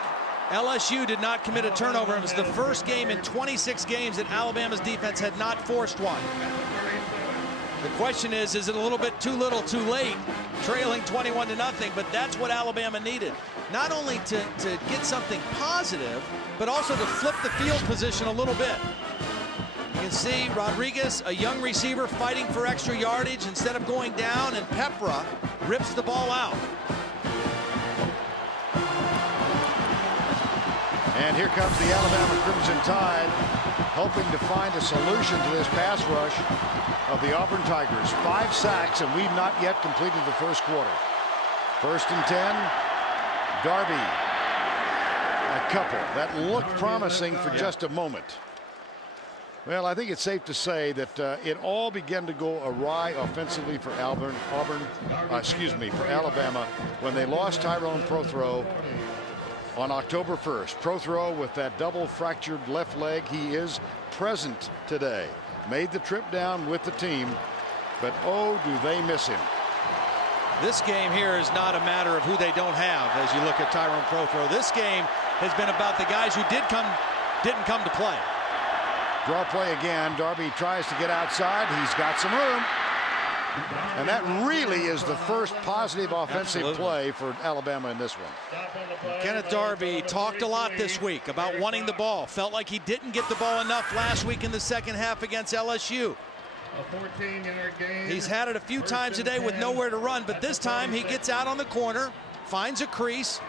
LSU did not commit a turnover. It was the first game in 26 games that Alabama's defense had not forced one. The question is it a little bit too little, too late, trailing 21-0? But that's what Alabama needed. Not only to get something positive, but also to flip the field position a little bit. You can see Rodriguez, a young receiver, fighting for extra yardage instead of going down, and Pepra rips the ball out. And here comes the Alabama Crimson Tide, hoping to find a solution to this pass rush of the Auburn Tigers. 5 sacks, and we've not yet completed the first quarter. 1st and 10. Darby, a couple that looked promising for just a moment. Well, I think it's safe to say that it all began to go awry offensively for Alabama when they lost Tyrone Prothro on October 1st. Prothro with that double fractured left leg. He is present today. Made the trip down with the team, but oh, do they miss him. This game here is not a matter of who they don't have as you look at Tyrone Prothro. This game has been about the guys who did come didn't come to play. Draw play again. Darby tries to get outside. He's got some room. And that really is the first positive offensive play for Alabama in this one. Kenneth Darby talked a lot this week about wanting the ball. Felt like he didn't get the ball enough last week in the second half against LSU. A 14-yard gain. He's had it a few times today with nowhere to run, but this time he gets out on the corner, finds a crease,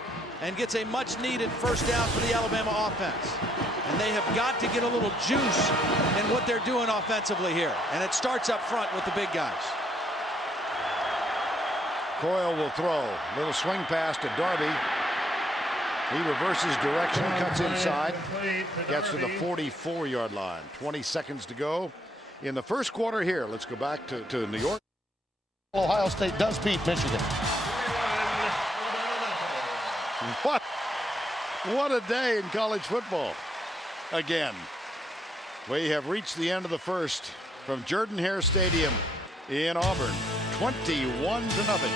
and gets a much-needed first down for the Alabama offense. And they have got to get a little juice in what they're doing offensively here. And it starts up front with the big guys. Coyle will throw. Little swing pass to Darby. He reverses direction, cuts inside, gets to the 44-yard line. 20 seconds to go in the first quarter here. Let's go back to New York. Ohio State does beat Michigan. What a day in college football. Again, we have reached the end of the first from Jordan-Hare Stadium in Auburn. 21-0.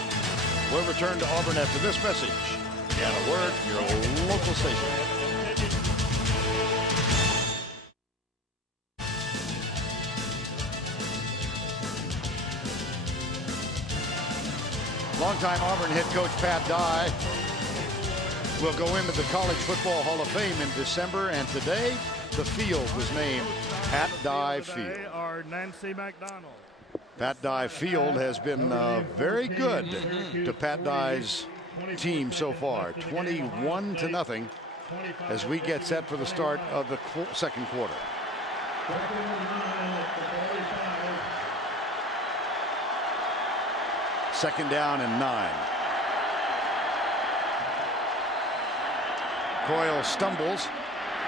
We'll return to Auburn after this message and a word from your local station. Longtime Auburn head coach Pat Dye will go into the College Football Hall of Fame in December, and today the field was named Pat Dye Field. Nancy McDonald. Pat Dye Field has been very good to Pat Dye's team so far. 21-0 as we get set for the start of the second quarter. Second down and 9. Coyle stumbles,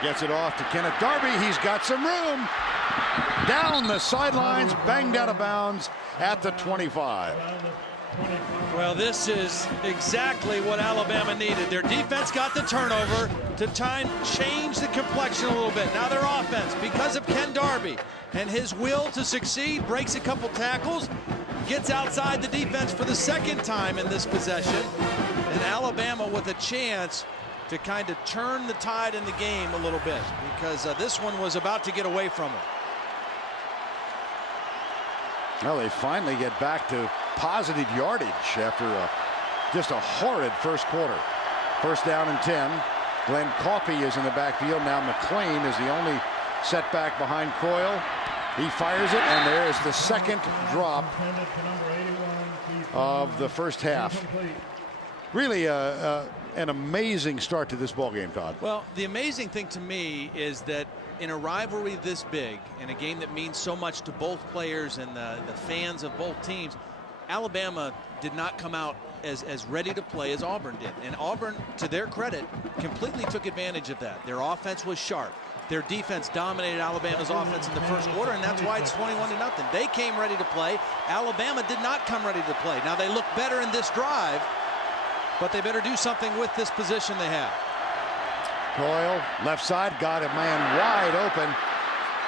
gets it off to Kenneth Darby. He's got some room. Down the sidelines, banged out of bounds at the 25. Well, this is exactly what Alabama needed. Their defense got the turnover to try and change the complexion a little bit. Now their offense, because of Ken Darby and his will to succeed, breaks a couple tackles, gets outside the defense for the second time in this possession. And Alabama with a chance to kind of turn the tide in the game a little bit, because this one was about to get away from them. Well, they finally get back to positive yardage after just a horrid first quarter. First down and 10. Glenn Coffey is in the backfield. Now McClain is the only setback behind Coyle. He fires it, and there is the second drop of the first half. Really an amazing start to this ball game, Todd. Well, the amazing thing to me is that in a rivalry this big, in a game that means so much to both players and the fans of both teams, Alabama did not come out as ready to play as Auburn did. And Auburn, to their credit, completely took advantage of that. Their offense was sharp. Their defense dominated Alabama's offense in the first quarter, and that's why it's 21-0. They came ready to play. Alabama did not come ready to play. Now they look better in this drive, but they better do something with this position they have. Coyle, left side, got a man wide open.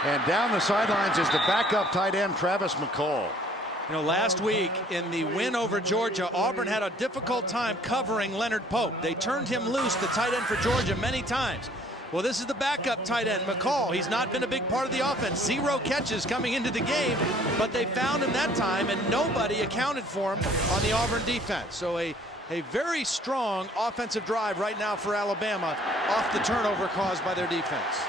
And down the sidelines is the backup tight end, Travis McCall. You know, last week in the win over Georgia, Auburn had a difficult time covering Leonard Pope. They turned him loose, the tight end for Georgia, many times. Well, this is the backup tight end, McCall. He's not been a big part of the offense. 0 catches coming into the game, but they found him that time, and nobody accounted for him on the Auburn defense. So a very strong offensive drive right now for Alabama off the turnover caused by their defense.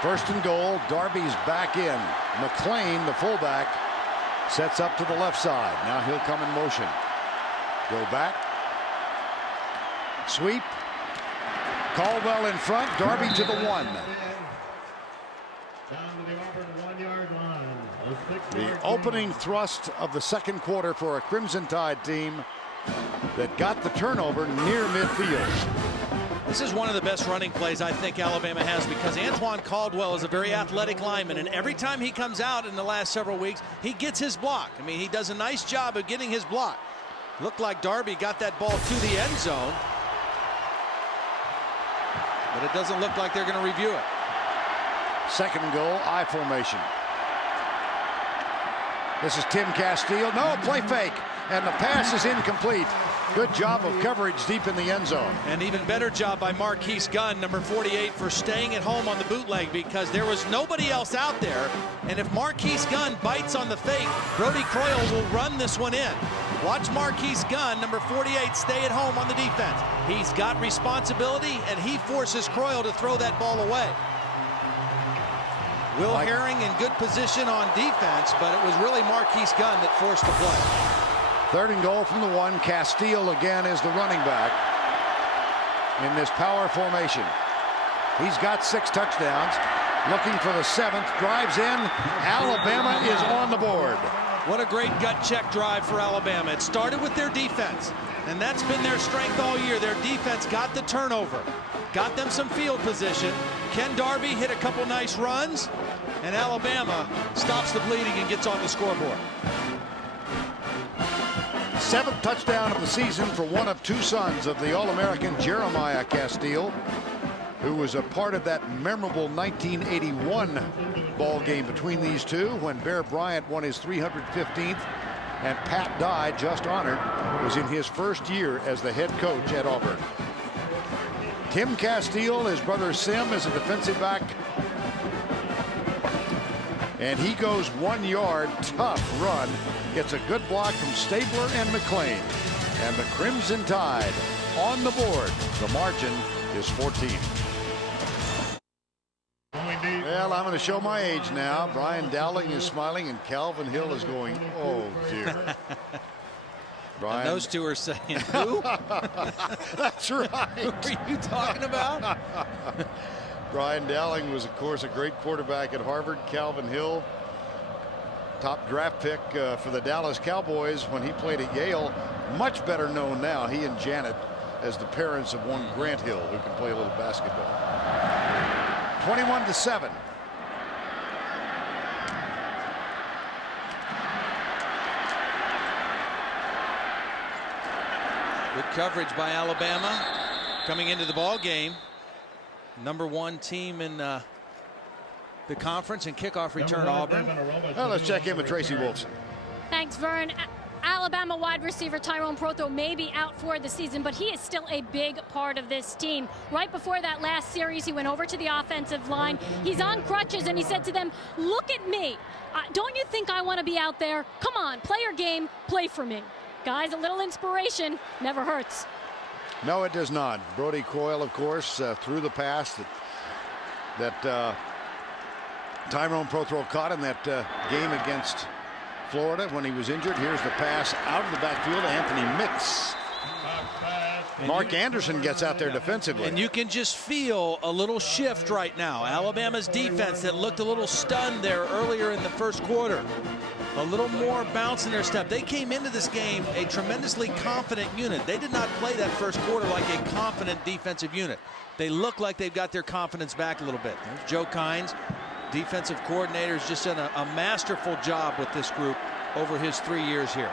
First and goal, Darby's back in. McClain, the fullback, sets up to the left side. Now he'll come in motion. Go back. Sweep. Caldwell in front, Darby to the 1. The opening thrust of the second quarter for a Crimson Tide team that got the turnover near midfield. This is one of the best running plays I think Alabama has, because Antoine Caldwell is a very athletic lineman, and every time he comes out in the last several weeks, he gets his block. I mean, he does a nice job of getting his block. Looked like Darby got that ball to the end zone, but it doesn't look like they're going to review it. Second and goal, I formation. This is Tim Castile. No, play fake, and the pass is incomplete. Good job of coverage deep in the end zone. An even better job by Marquise Gunn, number 48, for staying at home on the bootleg because there was nobody else out there. And if Marquise Gunn bites on the fake, Brody Croyle will run this one in. Watch Marquise Gunn, number 48, stay at home on the defense. He's got responsibility, and he forces Croyle to throw that ball away. Will Herring in good position on defense, but it was really Marquise Gunn that forced the play. 3rd and goal from the 1. Castile again is the running back in this power formation. He's got 6 touchdowns. Looking for the 7th. Drives in. Alabama is on the board. What a great gut check drive for Alabama. It started with their defense, and that's been their strength all year. Their defense got the turnover, got them some field position. Ken Darby hit a couple nice runs, and Alabama stops the bleeding and gets on the scoreboard. 7th touchdown of the season for one of 2 sons of the All-American Jeremiah Castile, who was a part of that memorable 1981 ball game between these two when Bear Bryant won his 315th and Pat Dye, just honored, was in his first year as the head coach at Auburn. Tim Castile, his brother Sim, is a defensive back, and he goes 1 yard. Tough run, gets a good block from Stabler and McLean, and the Crimson Tide on the board. The margin is 14. Well, I'm going to show my age now. Brian Dowling is smiling, and Calvin Hill is going, oh dear. Brian. And those two are saying, who? That's right. Who are you talking about? Brian Dowling was, of course, a great quarterback at Harvard. Calvin Hill, top draft pick for the Dallas Cowboys when he played at Yale. Much better known now, he and Janet, as the parents of one Grant Hill, who can play a little basketball. 21-7. Good coverage by Alabama coming into the ball game. Number 1 team in the conference and kickoff return Auburn. Well, let's check in with Tracy Wolfson. Thanks, Vern. Alabama wide receiver Tyrone Prothro may be out for the season, but he is still a big part of this team. Right before that last series, he went over to the offensive line. He's on crutches, and he said to them, look at me. Don't you think I want to be out there? Come on, play your game, play for me. Guys, a little inspiration never hurts. No, it does not. Brody Croyle, of course, threw the pass that Tyrone Prothro caught in that game against Florida when he was injured. Here's the pass out of the backfield to Anthony Mix. Mark Anderson gets out there defensively. And you can just feel a little shift right now. Alabama's defense that looked a little stunned there earlier in the first quarter. A little more bounce in their step. They came into this game a tremendously confident unit. They did not play that first quarter like a confident defensive unit. They look like they've got their confidence back a little bit. There's Joe Kynes, defensive coordinator, has just done a masterful job with this group over his 3 years here.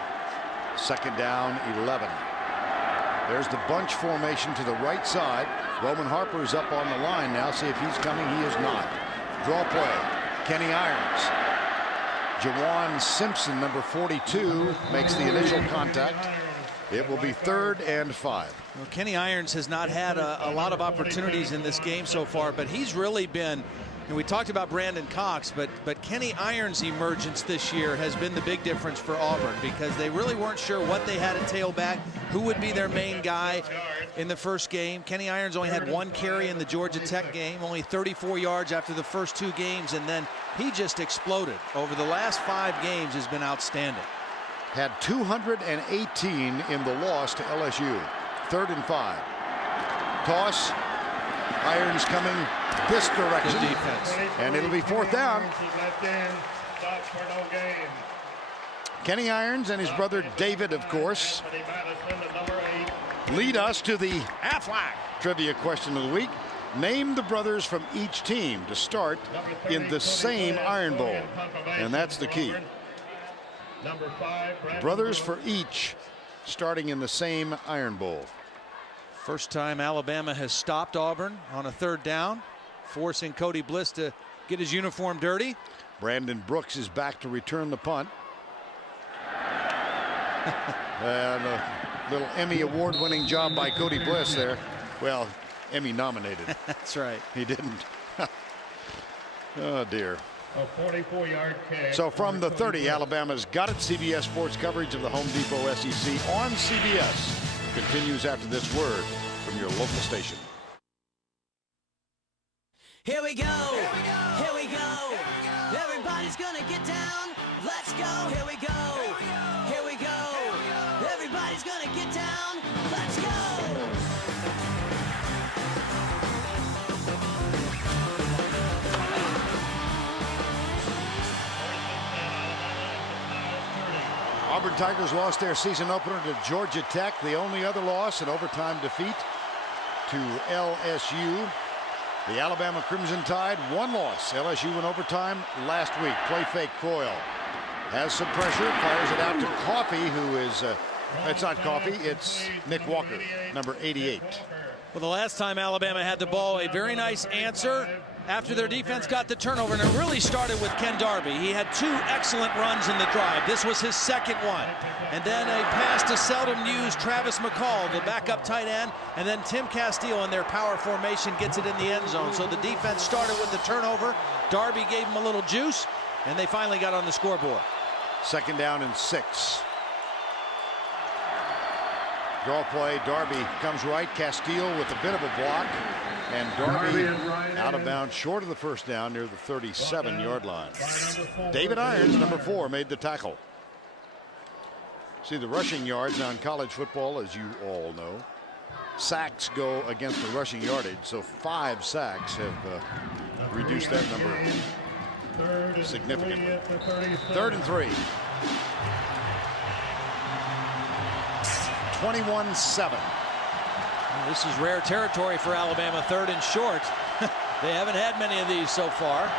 2nd down, 11. There's the bunch formation to the right side. Roman Harper's up on the line now. See if he's coming. He is not. Draw play. Kenny Irons. Jawan Simpson, number 42, makes the initial contact. It will be 3rd and 5. Well, Kenny Irons has not had a lot of opportunities in this game so far, but he's really been, and we talked about Brandon Cox, but Kenny Irons' emergence this year has been the big difference for Auburn because they really weren't sure what they had at tailback, who would be their main guy in the first game. Kenny Irons only had 1 carry in the Georgia Tech game, only 34 yards after the first 2 games, and then he just exploded. Over the last 5 games has been outstanding. Had 218 in the loss to LSU. 3rd and 5. Toss. Irons coming this direction. Good defense. And it'll be 4th down. Kenny Irons and his brother David, of course, lead us to the Aflac trivia question of the week. Name the brothers from each team to start in the same Iron Bowl. And that's the key. Brothers for each starting in the same Iron Bowl. First time Alabama has stopped Auburn on a 3rd down, forcing Cody Bliss to get his uniform dirty. Brandon Brooks is back to return the punt. And a little Emmy award-winning job by Cody Bliss there. Well, Emmy nominated. That's right. He didn't. Oh, dear. A 44-yard kick. So from the 30, Alabama's got it. CBS Sports coverage of the Home Depot SEC on CBS continues after this word from your local station. Here we go. Here we go. Everybody's gonna get down. Let's go. Here we go. Here we go. Everybody's gonna get down. Let's go. Auburn Tigers lost their season opener to Georgia Tech. The only other loss, an overtime defeat to LSU. The Alabama Crimson Tide, one loss. LSU in overtime last week. Play fake Croyle. Has some pressure, fires it out to Coffey, who is, it's not Coffey, it's Nick Walker, number 88. Well, the last time Alabama had the ball, a very nice answer after their defense got the turnover, and it really started with Ken Darby. He had 2 excellent runs in the drive. This was his second one. And then a pass to seldom used Travis McCall, the backup tight end, and then Tim Castile in their power formation gets it in the end zone. So the defense started with the turnover. Darby gave him a little juice, and they finally got on the scoreboard. 2nd down and 6. Draw play, Darby comes right, Castile with a bit of a block, and Darby out of bounds short of the first down near the 37-yard line. David Irons, number 4, made the tackle. See, the rushing yards on college football, as you all know, sacks go against the rushing yardage, so 5 sacks have reduced that number significantly. 3rd and 3. 21-7. Well, this is rare territory for Alabama, 3rd and short. They haven't had many of these so far.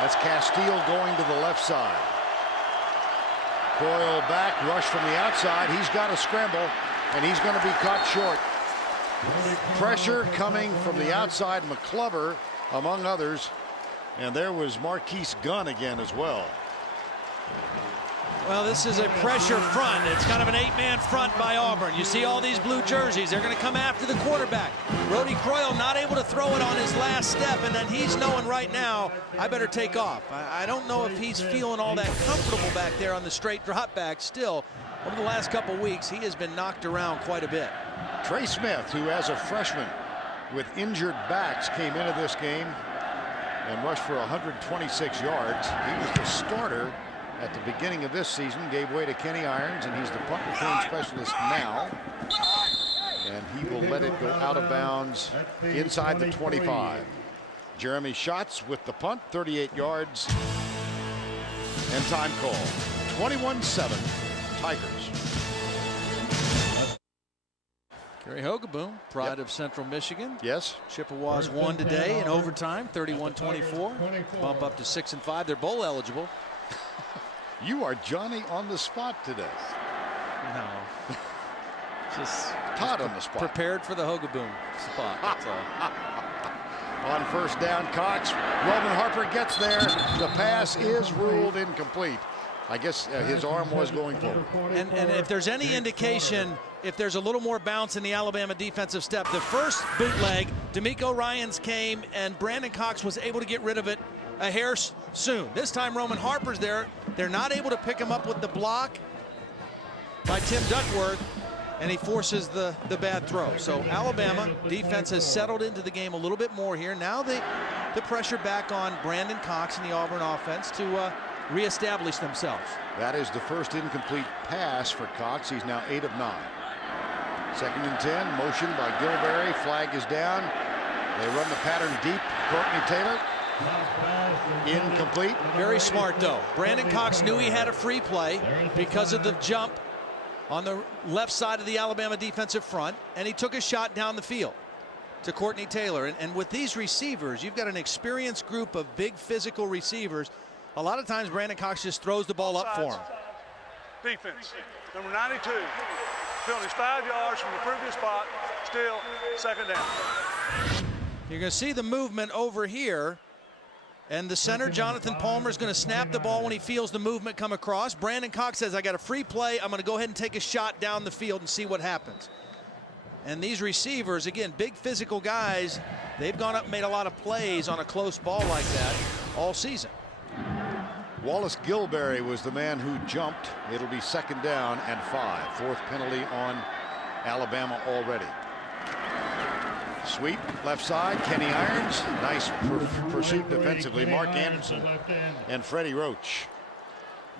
That's Castile going to the left side. Coyle back, rush from the outside. He's got a scramble, and he's going to be caught short. Pressure coming from the outside, McClover among others. And there was Marquise Gunn again as well. Well, this is a pressure front. It's kind of an 8-man front by Auburn. You see all these blue jerseys. They're going to come after the quarterback. Brody Croyle not able to throw it on his last step, and then he's knowing right now, I better take off. I don't know if he's feeling all that comfortable back there on the straight drop back still. Over the last couple weeks, he has been knocked around quite a bit. Trey Smith, who as a freshman with injured backs came into this game and rushed for 126 yards. He was the starter at the beginning of this season, gave way to Kenny Irons, and he's the punt return specialist now. And he will let it go out of bounds inside the 25. Jeremy Schatz with the punt, 38 yards, and time call. 21-7, Tigers. Gary Hogaboom, pride of Central Michigan. Yes. Chippewas won today in overtime, 31-24. Bump up to 6-5. They're bowl eligible. You are Johnny on the spot today. No. Just Todd on the spot. Prepared for the Hogaboom spot. That's all. On first down, Cox. Roman Harper gets there. The pass is ruled incomplete. I guess his arm was going forward. And if there's any indication, if there's a little more bounce in the Alabama defensive step, the first bootleg, D'Amico Ryans came and Brandon Cox was able to get rid of it a hair soon. This time Roman Harper's there. They're not able to pick him up with the block by Tim Duckworth, and he forces the bad throw. So Alabama defense has settled into the game a little bit more here. Now the pressure back on Brandon Cox and the Auburn offense to reestablish themselves. That is the first incomplete pass for Cox. He's now 8 of 9. 2nd and 10, motion by Gilberry. Flag is down. They run the pattern deep. Courtney Taylor. Incomplete. Very smart though. Brandon Cox knew he had a free play because of the jump on the left side of the Alabama defensive front, and he took a shot down the field to Courtney Taylor. And with these receivers, you've got an experienced group of big physical receivers. A lot of times Brandon Cox just throws the ball up for him. Defense, number 92. Penalties 5 yards from the previous spot. Still 2nd down. You're going to see the movement over here And the center, Jonathan Palmer, is going to snap the ball when he feels the movement come across. Brandon Cox says, I got a free play. I'm going to go ahead and take a shot down the field and see what happens. And these receivers, again, big physical guys, they've gone up and made a lot of plays on a close ball like that all season. Wallace Gilberry was the man who jumped. It'll be 2nd down and 5. 4th penalty on Alabama already. Sweep left side. Kenny Irons. Nice pursuit defensively. Mark Anderson and Freddie Roach.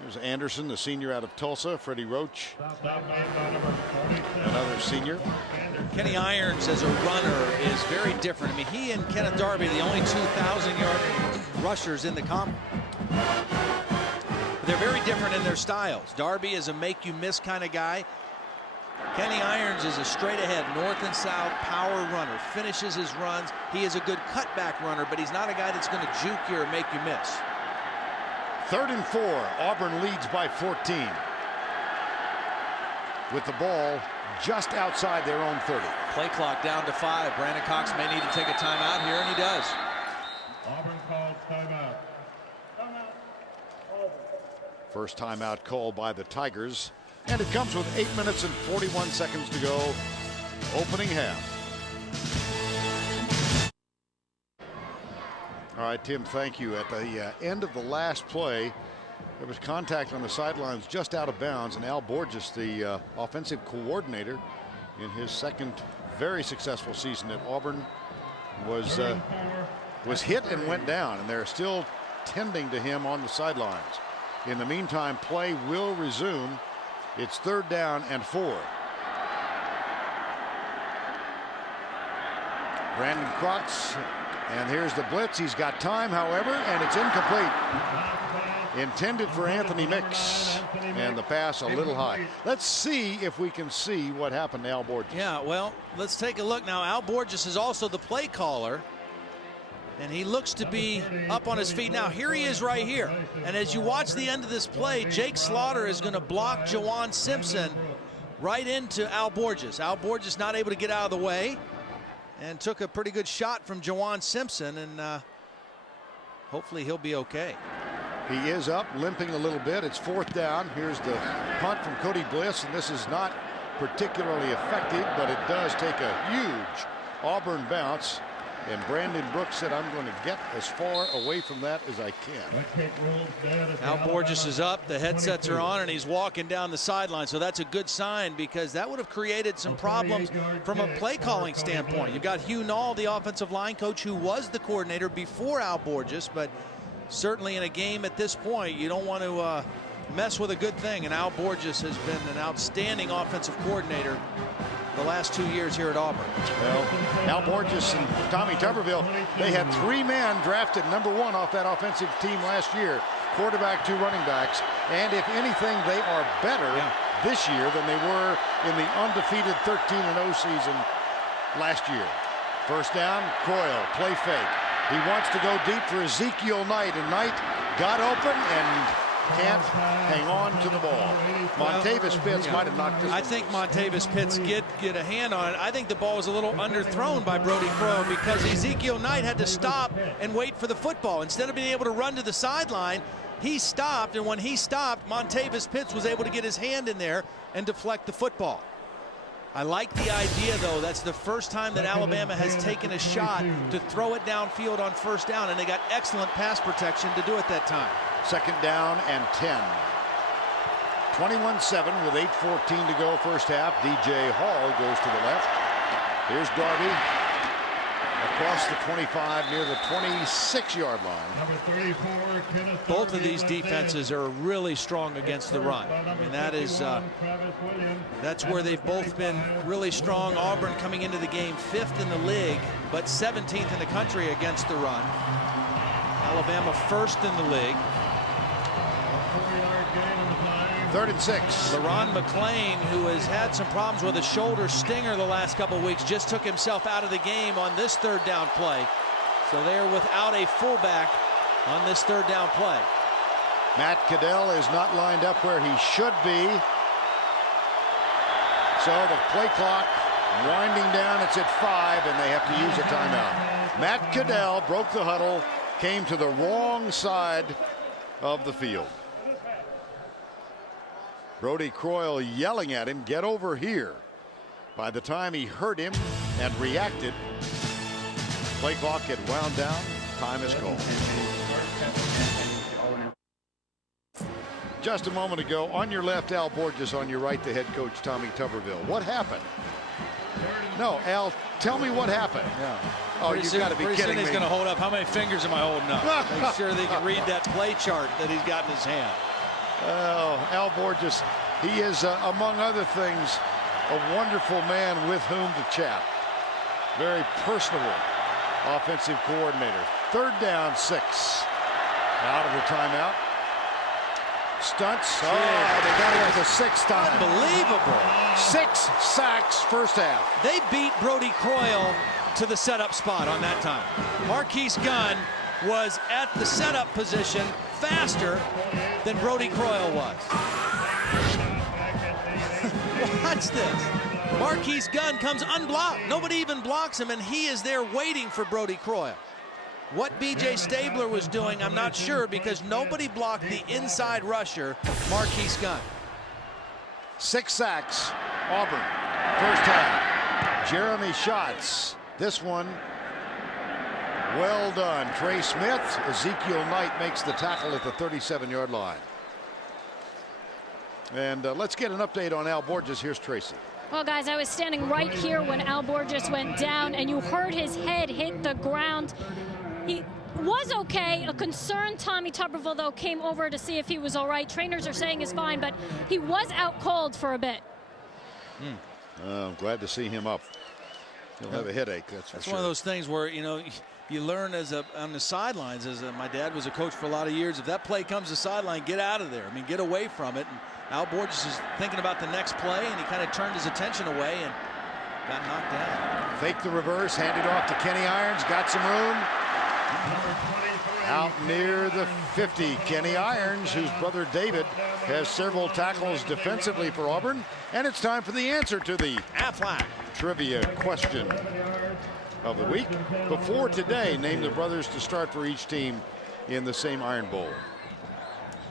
There's Anderson, the senior out of Tulsa. Freddie Roach, another senior. Kenny Irons as a runner is very different. I mean, he and Kenneth Darby are the only 2,000-yard rushers in the comp. They're very different in their styles. Darby is a make-you-miss kind of guy. Kenny Irons is a straight-ahead, north and south power runner, finishes his runs. He is a good cutback runner, but he's not a guy that's going to juke you or make you miss. 3rd and 4. Auburn leads by 14. With the ball just outside their own 30. Play clock down to 5. Brandon Cox may need to take a timeout here, and he does. Auburn called timeout. First timeout called by the Tigers. And it comes with 8 minutes and 41 seconds to go. Opening half. All right, Tim, thank you. At the end of the last play, there was contact on the sidelines just out of bounds, and Al Borges, the offensive coordinator in his 2nd very successful season at Auburn, was hit and went down, and they're still tending to him on the sidelines. In the meantime, play will resume. It's 3rd down and 4. Brandon Cox, and here's the blitz. He's got time, however, and it's incomplete. Intended for Anthony Mix, and the pass a little high. Let's see if we can see what happened to Al Borges. Yeah, well, let's take a look now. Al Borges is also the play caller, and he looks to be up on his feet now. Here he is right here. And as you watch the end of this play, Jake Slaughter is going to block Jawan Simpson right into Al Borges. Al Borges not able to get out of the way and took a pretty good shot from Jawan Simpson, and hopefully he'll be okay. He is up, limping a little bit. It's 4th down. Here's the punt from Cody Bliss, and this is not particularly effective, but it does take a huge Auburn bounce. And Brandon Brooks said, I'm going to get as far away from that as I can. Al Borges is up, the headsets are on, and he's walking down the sideline. So that's a good sign, because that would have created some problems from a play calling standpoint. You've got Hugh Nall, the offensive line coach, who was the coordinator before Al Borges, but certainly in a game at this point, you don't want to mess with a good thing. And Al Borges has been an outstanding offensive coordinator the last 2 years here at Auburn. Well, Al Borges and Tommy Tuberville, they had 3 men drafted #1 off that offensive team last year. Quarterback, 2 running backs. And if anything, they are better this year than they were in the undefeated 13-0 season last year. First down, Coyle, play fake. He wants to go deep for Ezekiel Knight, and Knight got open and can't hang on to the ball. Montavis Pitts might have knocked this. I think Montavis Pitts get a hand on it. I think the ball was a little underthrown by Brody Crow, because Ezekiel Knight had to stop and wait for the football. Instead of being able to run to the sideline, he stopped, and when he stopped, Montavis Pitts was able to get his hand in there and deflect the football. I like the idea, though. That's the first time that Alabama has taken a shot to throw it downfield on 1st down, and they got excellent pass protection to do it that time. 2nd down and 10. 21-7 with 8:14 to go 1st half. DJ Hall goes to the left. Here's Darby across the 25 near the 26-yard line. Both of these defenses are really strong against the run. I mean, that's where they've both been really strong. Auburn coming into the game 5th in the league, but 17th in the country against the run. Alabama 1st in the league. 3rd and 6. LaRon McClain, who has had some problems with a shoulder stinger the last couple of weeks, just took himself out of the game on this 3rd down play. So they're without a fullback on this 3rd down play. Matt Caddell is not lined up where he should be. So the play clock winding down. It's at 5, and they have to use a timeout. Matt Caddell broke the huddle came to the wrong side of the field. Brody Croyle yelling at him, "Get over here." By the time he heard him and reacted, play clock had wound down. Time is called. Just a moment ago, on your left, Al Borges, on your right, the head coach, Tommy Tuberville. What happened? No, Al, tell me what happened. Yeah. Oh, you've got to be kidding me. He's going to hold up. How many fingers am I holding up? Make sure they can read that play chart that he's got in his hand. Oh, Al Borges, he is, among other things, a wonderful man with whom to chat. Very personable offensive coordinator. 3rd down, 6. Out of the timeout. Stunts. Oh, they got it for the 6th time. Unbelievable. 6 sacks first half. They beat Brody Croyle to the setup spot on that time. Marquise Gunn was at the setup position faster than Brody Croyle was. Watch this. Marquise Gunn comes unblocked. Nobody even blocks him, and he is there waiting for Brody Croyle. What B.J. Stabler was doing, I'm not sure, because nobody blocked the inside rusher, Marquise Gunn. 6 sacks, Auburn, first half. Jeremy Schatz, this one, well done. Trey Smith, Ezekiel Knight makes the tackle at the 37-yard line. And let's get an update on Al Borges. Here's Tracy. Well, guys, I was standing right here when Al Borges went down, and you heard his head hit the ground. He was okay. A concerned Tommy Tuberville, though, came over to see if he was all right. Trainers are saying he's fine, but he was out cold for a bit. I'm glad to see him up. He'll have a headache, that's for sure. That's one of those things where, you know, you learn on the sidelines. My dad was a coach for a lot of years. If that play comes to sideline, get out of there. I mean, get away from it. And Al Borges is thinking about the next play, and he kind of turned his attention away and got knocked down. Fake the reverse, handed off to Kenny Irons, got some room. Out near the 50, Kenny Irons, whose brother David has several tackles defensively for Auburn. And it's time for the answer to the Aflac trivia question of the week. Before today, name the brothers to start for each team in the same Iron Bowl.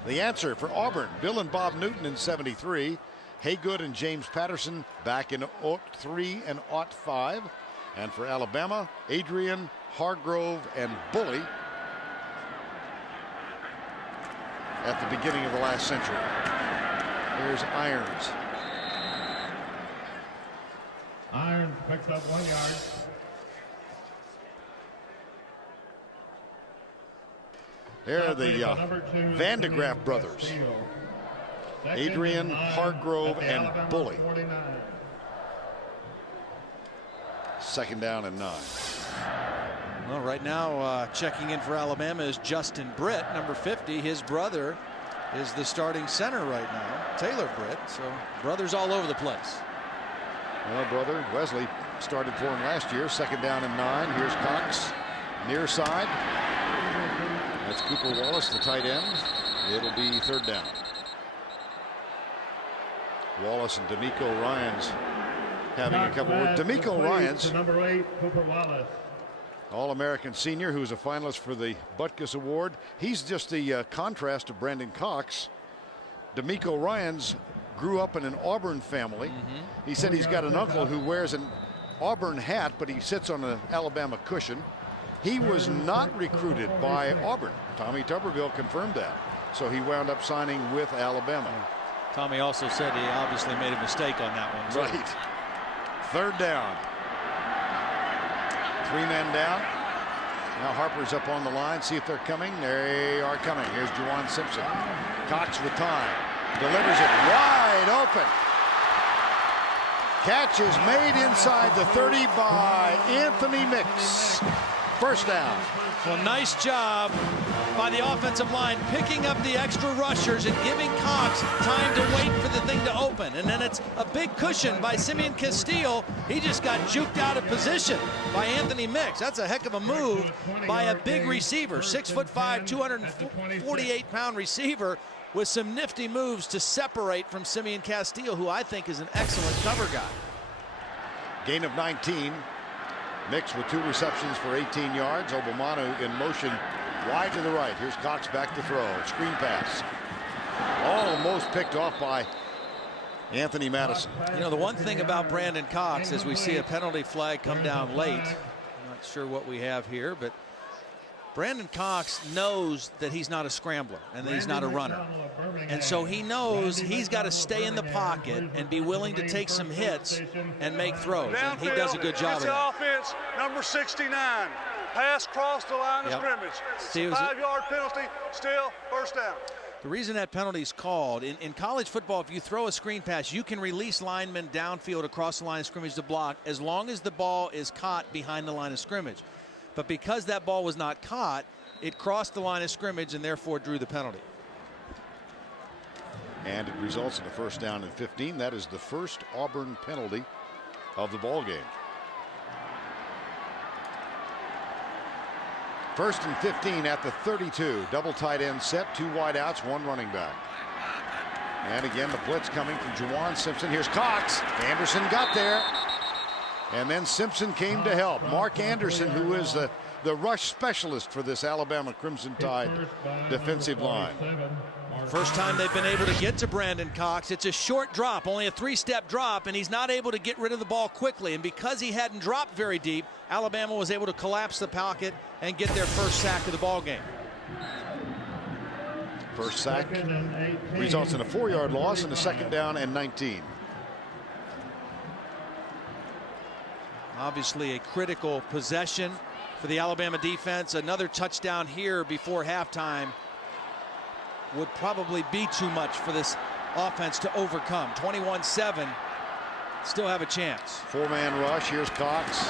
The answer for Auburn, Bill and Bob Newton in '73, Haygood and James Patterson back in '03 and '05. And for Alabama, Adrian, Hargrove, and Bully at the beginning of the last century. Here's Irons. Irons picks up 1 yard. They're the Vandegraff brothers. Adrian, Hargrove, and Bully. 49. 2nd down and 9. Well, right now, checking in for Alabama is Justin Britt, number 50. His brother is the starting center right now, Taylor Britt. So brothers all over the place. Well, brother Wesley started for him last year. 2nd down and 9. Here's Cox, near side. That's Cooper Wallace, the tight end. It'll be 3rd down. Wallace and D'Amico Ryans having a couple words. D'Amico Ryans, number 8, Cooper Wallace. All-American senior who's a finalist for the Butkus Award. He's just the contrast to Brandon Cox. D'Amico Ryans grew up in an Auburn family. He said he's got an uncle who wears an Auburn hat, but he sits on an Alabama cushion. He was not recruited by Auburn. Tommy Tuberville confirmed that. So he wound up signing with Alabama. Tommy also said he obviously made a mistake on that one. Right. 3rd down. 3 men down. Now Harper's up on the line. See if they're coming. They are coming. Here's Juwan Simpson. Cox with time. Delivers it wide open. Catch is made inside the 30 by Anthony Mix. 1st down. Well, nice job by the offensive line picking up the extra rushers and giving Cox time to wait for the thing to open. And then it's a big cushion by Simeon Castile. He just got juked out of position by Anthony Mix. That's a heck of a move by a big receiver, 6'5", 248-pound receiver with some nifty moves to separate from Simeon Castile, who I think is an excellent cover guy. Gain of 19. Mix with 2 receptions for 18 yards. Obamanu in motion Wide to the right. Here's Cox back to throw. Screen pass. Almost picked off by Anthony Madison. You know, the one thing about Brandon Cox is we see a penalty flag come down late. I'm not sure what we have here, but Brandon Cox knows that he's not a scrambler and that he's not a runner. And so he knows he's got to stay in the pocket and be willing to take some hits and make throws. And he does a good job of that. Offense, number 69. Pass crossed the line of scrimmage. 5-yard penalty, still first down. The reason that penalty is called, in college football, if you throw a screen pass, you can release linemen downfield across the line of scrimmage to block as long as the ball is caught behind the line of scrimmage. But because that ball was not caught, it crossed the line of scrimmage and therefore drew the penalty. And it results in a first down and 15. That is the first Auburn penalty of the ball game. First and 15 at the 32. Double tight end set, 2 wide outs, 1 running back. And again, the blitz coming from Juwan Simpson. Here's Cox. Anderson got there. And then Simpson came to help. Mark Anderson, who is the rush specialist for this Alabama Crimson Tide defensive line. First time they've been able to get to Brandon Cox. It's a short drop, only a 3-step drop, and he's not able to get rid of the ball quickly. And because he hadn't dropped very deep, Alabama was able to collapse the pocket and get their first sack of the ball game. First sack results in a 4-yard loss and a second down and 19. Obviously a critical possession for the Alabama defense. Another touchdown here before halftime would probably be too much for this offense to overcome. 21-7, still have a chance. 4-man rush. Here's Cox.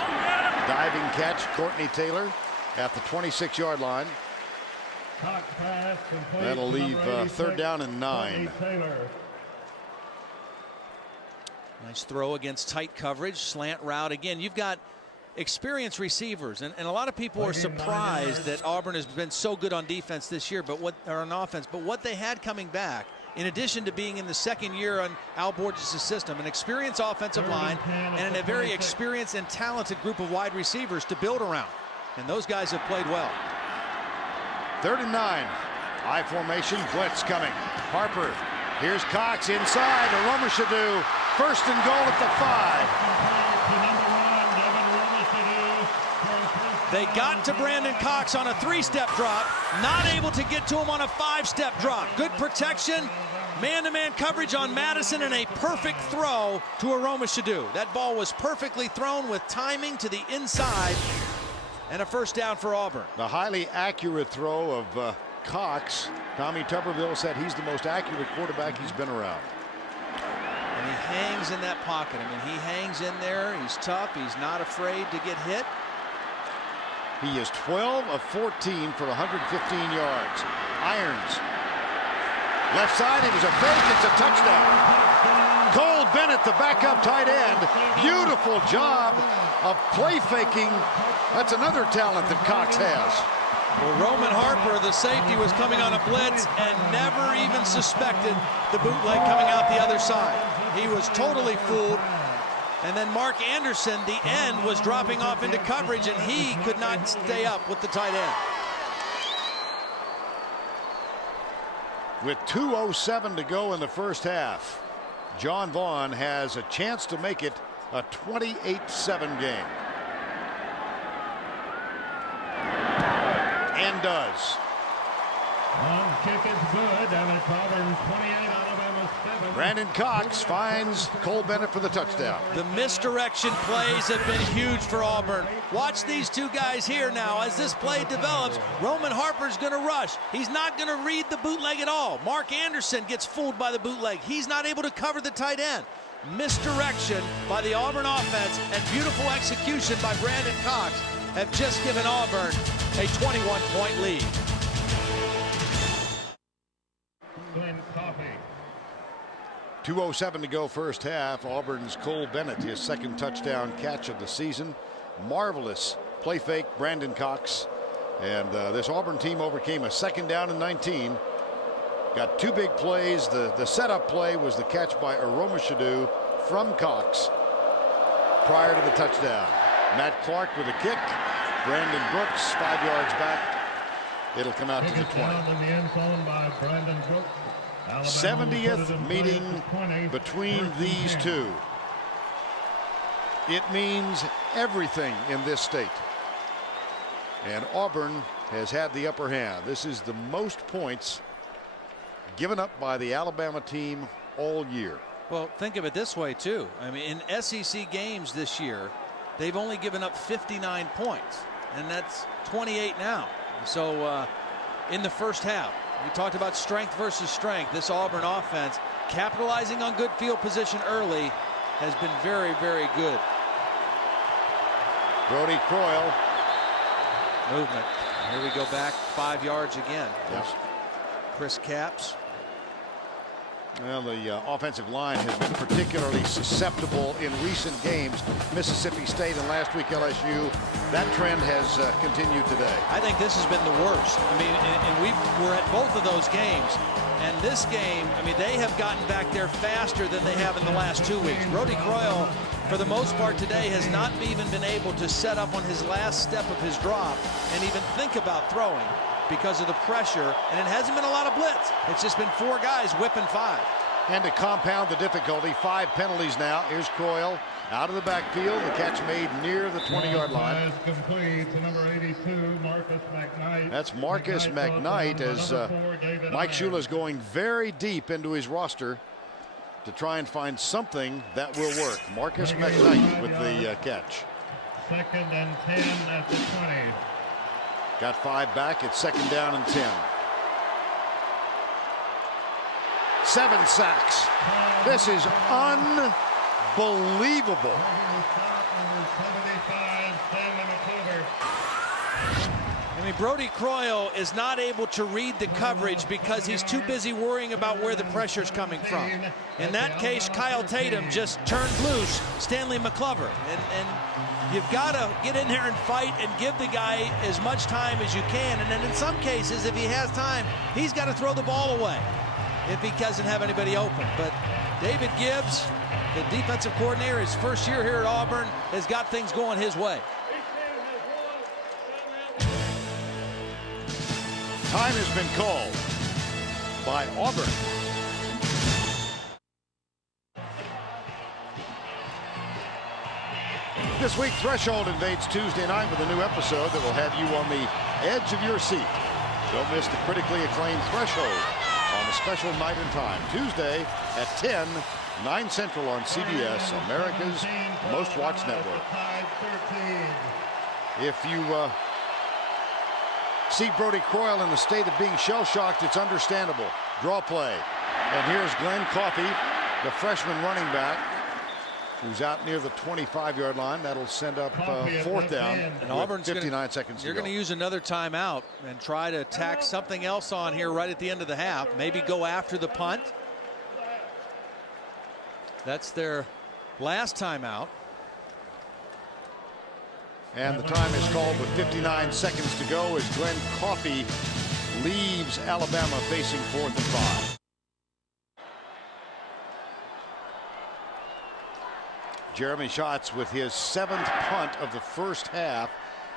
Diving catch, Courtney Taylor at the 26-yard line. That'll leave third down and 9. Nice throw against tight coverage, slant route. Again, you've got experienced receivers, and a lot of people are surprised that Auburn has been so good on defense this year, but on offense. But what they had coming back, in addition to being in the second year on Al Borges' system, an experienced offensive line and a very experienced and talented group of wide receivers to build around. And those guys have played well. 3rd and 9. I formation, blitz coming. Harper. Here's Cox inside. Aroma-Shadu. First and goal at the 5. They got to Brandon Cox on a 3-step drop, not able to get to him on a 5-step drop. Good protection, man-to-man coverage on Madison, and a perfect throw to Aroma-Shadu. That ball was perfectly thrown with timing to the inside, and a first down for Auburn. The highly accurate throw of Cox. Tommy Tuberville said he's the most accurate quarterback he's been around. And he hangs in that pocket. I mean, he hangs in there. He's tough. He's not afraid to get hit. He is 12 of 14 for 115 yards. Irons. Left side, it was a fake. It's a touchdown. Cole Bennett, the backup tight end. Beautiful job of play faking. That's another talent that Cox has. Well, Roman Harper, the safety, was coming on a blitz and never even suspected the bootleg coming out the other side. He was totally fooled. And then Mark Anderson, the end, was dropping off into coverage, and he could not stay up with the tight end. With 2:07 to go in the first half, John Vaughn has a chance to make it a 28-7 game. And does. Long kick is good, and it's Auburn 28, Alabama 7. Brandon Cox finds Cole Bennett for the touchdown. The misdirection plays have been huge for Auburn. Watch these two guys here now. As this play develops, Roman Harper's going to rush. He's not going to read the bootleg at all. Mark Anderson gets fooled by the bootleg. He's not able to cover the tight end. Misdirection by the Auburn offense and beautiful execution by Brandon Cox have just given Auburn a 21-point lead. 2:07 to go first half. Auburn's Cole Bennett, his second touchdown catch of the season. Marvelous play fake, Brandon Cox. And this Auburn team overcame a second down and 19. Got 2 big plays. The setup play was the catch by Aroma-Shadu from Cox prior to the touchdown. Matt Clark with a kick. Brandon Brooks 5 yards back It'll come out to the 20. In the end zone by Brandon Brooks. 70th meeting between these two. It means everything in this state. And Auburn has had the upper hand. This is the most points given up by the Alabama team all year. Well, think of it this way, too. I mean, in SEC games this year, they've only given up 59 points, and that's 28 now. So in the first half, we talked about strength versus strength. This Auburn offense, capitalizing on good field position early, has been very, very good. Brody Croyle. Movement. Here we go back 5 yards again. Yes. Chris Capps. Well, the offensive line has been particularly susceptible in recent games. Mississippi State and last week LSU. That trend has continued today. I think this has been the worst. I mean, and we were at both of those games. And this game, I mean, they have gotten back there faster than they have in the last 2 weeks. Brody Croyle, for the most part today, has not even been able to set up on his last step of his drop and even think about throwing because of the pressure. And it hasn't been a lot of blitz. It's just been 4 guys whipping 5. And to compound the difficulty, 5 penalties now. Here's Croyle out of the backfield. The catch made near the 20-yard line. Complete to number 82, Marcus McKnight. That's Marcus McKnight as Mike Shula's going very deep into his roster to try and find something that will work. Marcus McKnight with the catch. 2nd and 10 at the 20. Got 5 back. It's 2nd down and 10. 7 sacks. This is unbelievable. I mean, Brody Croyle is not able to read the coverage because he's too busy worrying about where the pressure's coming from. In that case, Kyle Tatum just turned loose Stanley McClover. And you've got to get in there and fight and give the guy as much time as you can. And then in some cases, if he has time, he's got to throw the ball away if he doesn't have anybody open. But David Gibbs, the defensive coordinator, his first year here at Auburn, has got things going his way. Time has been called by Auburn. This week, Threshold invades Tuesday night with a new episode that will have you on the edge of your seat. Don't miss the critically acclaimed Threshold on a special night and time. Tuesday at 10, 9 Central on CBS, America's most watched network. If you see Brody Croyle in the state of being shell-shocked, it's understandable. Draw play. And here's Glenn Coffey, the freshman running back, who's out near the 25-yard line. That'll send up 4th down. And Auburn's 59 seconds to You're go. going to use another timeout and try to tack something else on here right at the end of the half. Maybe go after the punt. That's their last timeout. And the time is called with 59 seconds to go as Glenn Coffey leaves Alabama facing 4th and 5. Jeremy Schatz with his 7th punt of the first half.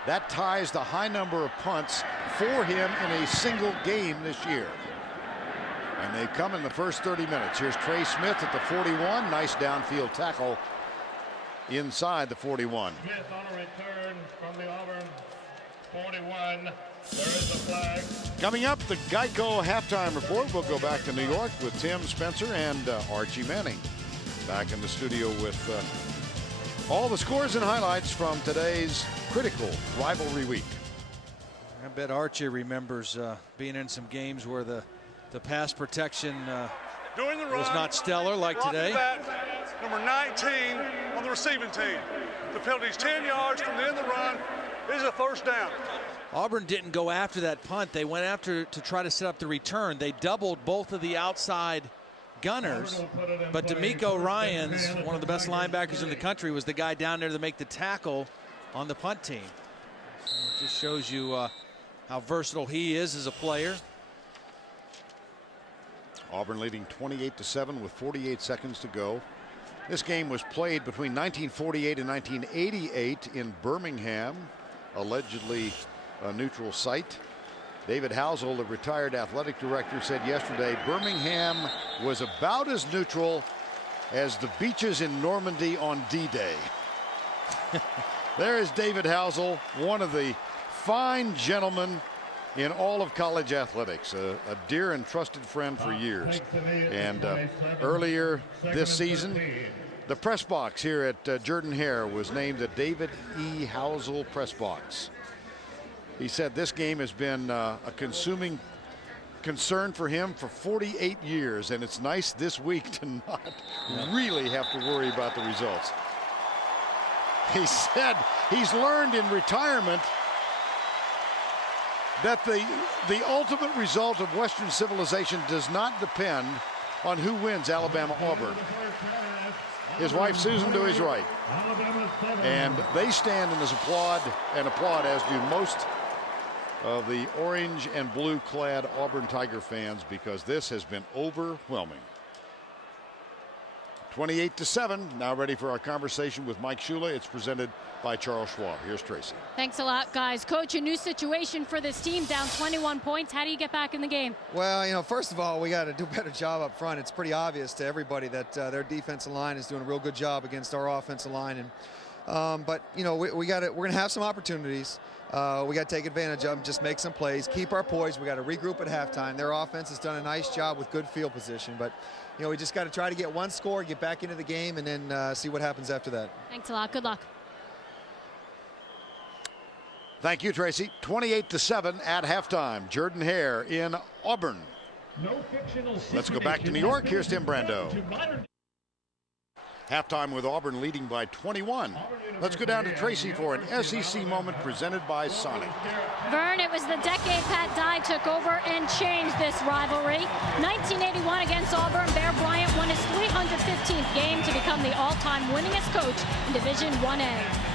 That ties the high number of punts for him in a single game this year. And they come in the first 30 minutes. Here's Trey Smith at the 41. Nice downfield tackle inside the 41. Smith on a return from the Auburn 41. There is a flag. Coming up, the Geico halftime report. We'll go back to New York with Tim Spencer and Archie Manning. Back in the studio with all the scores and highlights from today's critical rivalry week. I bet Archie remembers being in some games where the pass protection was not stellar like today. Number 19 on the receiving team. The penalty's 10 yards from the end of the run. It is a 1st down. Auburn didn't go after that punt. They went after to try to set up the return. They doubled both of the outside gunners, but D'Amico Ryans, one of the best linebackers in the country, was the guy down there to make the tackle on the punt team. So it just shows you how versatile he is as a player. Auburn leading 28-7 with 48 seconds to go. This game was played between 1948 and 1988 in Birmingham, allegedly a neutral site. David Housel, the retired athletic director, said yesterday Birmingham was about as neutral as the beaches in Normandy on D-Day. There is David Housel, one of the fine gentlemen in all of college athletics, a dear and trusted friend for years. And earlier this season, the press box here at Jordan-Hare was named the David E. Housel press box. He said this game has been a consuming concern for him for 48 years, and it's nice this week to not really have to worry about the results. He said he's learned in retirement that the ultimate result of Western civilization does not depend on who wins Alabama-Auburn. His wife Susan to his right, and they stand in this applaud, as do most of the orange and blue clad Auburn Tiger fans, because this has been overwhelming. 28-7. Now ready for our conversation with Mike Shula. It's presented by Charles Schwab. Here's Tracy. Thanks a lot, guys. Coach, a new situation for this team, down 21 points. How do you get back in the game? Well, you know, first of all, we got to do a better job up front. It's pretty obvious to everybody that their defensive line is doing a real good job against our offensive line. And but you know, we're going to have some opportunities. We got to take advantage of them, just make some plays, keep our poise. We got to regroup at halftime. Their offense has done a nice job with good field position, but you know, we just got to try to get one score, get back into the game, and then see what happens after that. Thanks a lot. Good luck. Thank you, Tracy. 28-7 at halftime. Jordan-Hare in Auburn. Let's go back to New York. Here's Tim Brando. Halftime with Auburn leading by 21. Let's go down to Tracy for an SEC moment presented by Sonic. Vern, it was the decade Pat Dye took over and changed this rivalry. 1981 against Auburn, Bear Bryant won his 315th game to become the all-time winningest coach in Division 1A.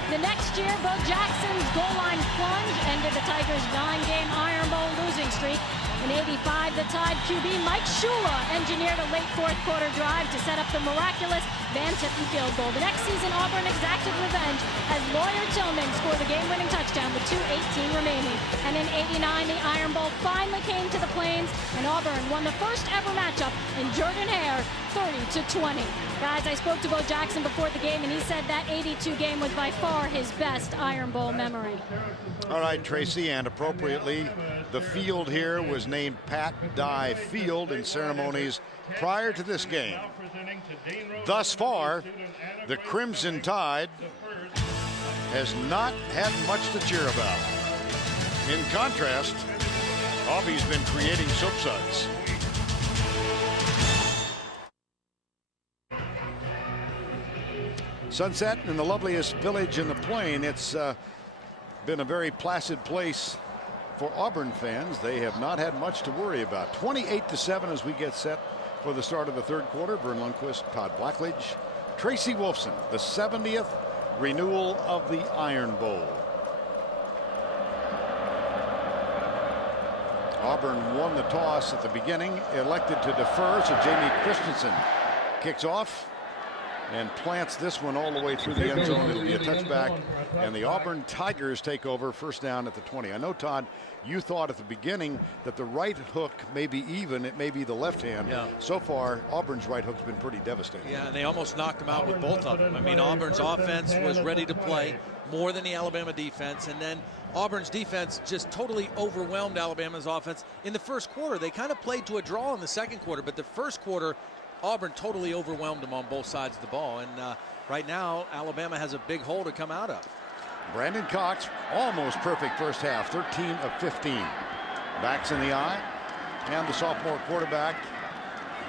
The next year, Bo Jackson's goal line plunge ended the Tigers' 9-game Iron Bowl losing streak. In '85, the Tide QB Mike Shula engineered a late fourth-quarter drive to set up the miraculous Van Tippen field goal. The next season, Auburn exacted revenge as Lawyer Tillman scored the game-winning touchdown with 2:18 remaining. And in '89, the Iron Bowl finally came to the Plains, and Auburn won the first-ever matchup in Jordan-Hare, 30-20. Guys, I spoke to Bo Jackson before the game, and he said that '82 game was by far his best Iron Bowl memory. All right, Tracy, and appropriately, the field here was named Pat Dye Field in ceremonies prior to this game. Thus far, the Crimson Tide has not had much to cheer about. In contrast, Aubie's been creating soap suds. Sunset in the loveliest village in the plain. It's been a very placid place for Auburn fans. They have not had much to worry about. 28-7 as we get set for the start of the third quarter. Vern Lundquist, Todd Blackledge, Tracy Wolfson, the 70th renewal of the Iron Bowl. Auburn won the toss at the beginning, elected to defer, so Jamie Christensen kicks off and plants this one all the way through the end zone. It'll be a touchback, and the Auburn Tigers take over, first down at the 20. I know, Todd, you thought at the beginning that the right hook may be even, it may be the left hand. Yeah. So far, Auburn's right hook's been pretty devastating. Yeah, and they almost knocked them out with both of them. I mean, Auburn's offense was ready to play more than the Alabama defense, and then Auburn's defense just totally overwhelmed Alabama's offense. In the first quarter, they kind of played to a draw in the second quarter, but the first quarter, Auburn totally overwhelmed them on both sides of the ball, and right now Alabama has a big hole to come out of. Brandon Cox, almost perfect first half, 13 of 15. Backs in the eye, and the sophomore quarterback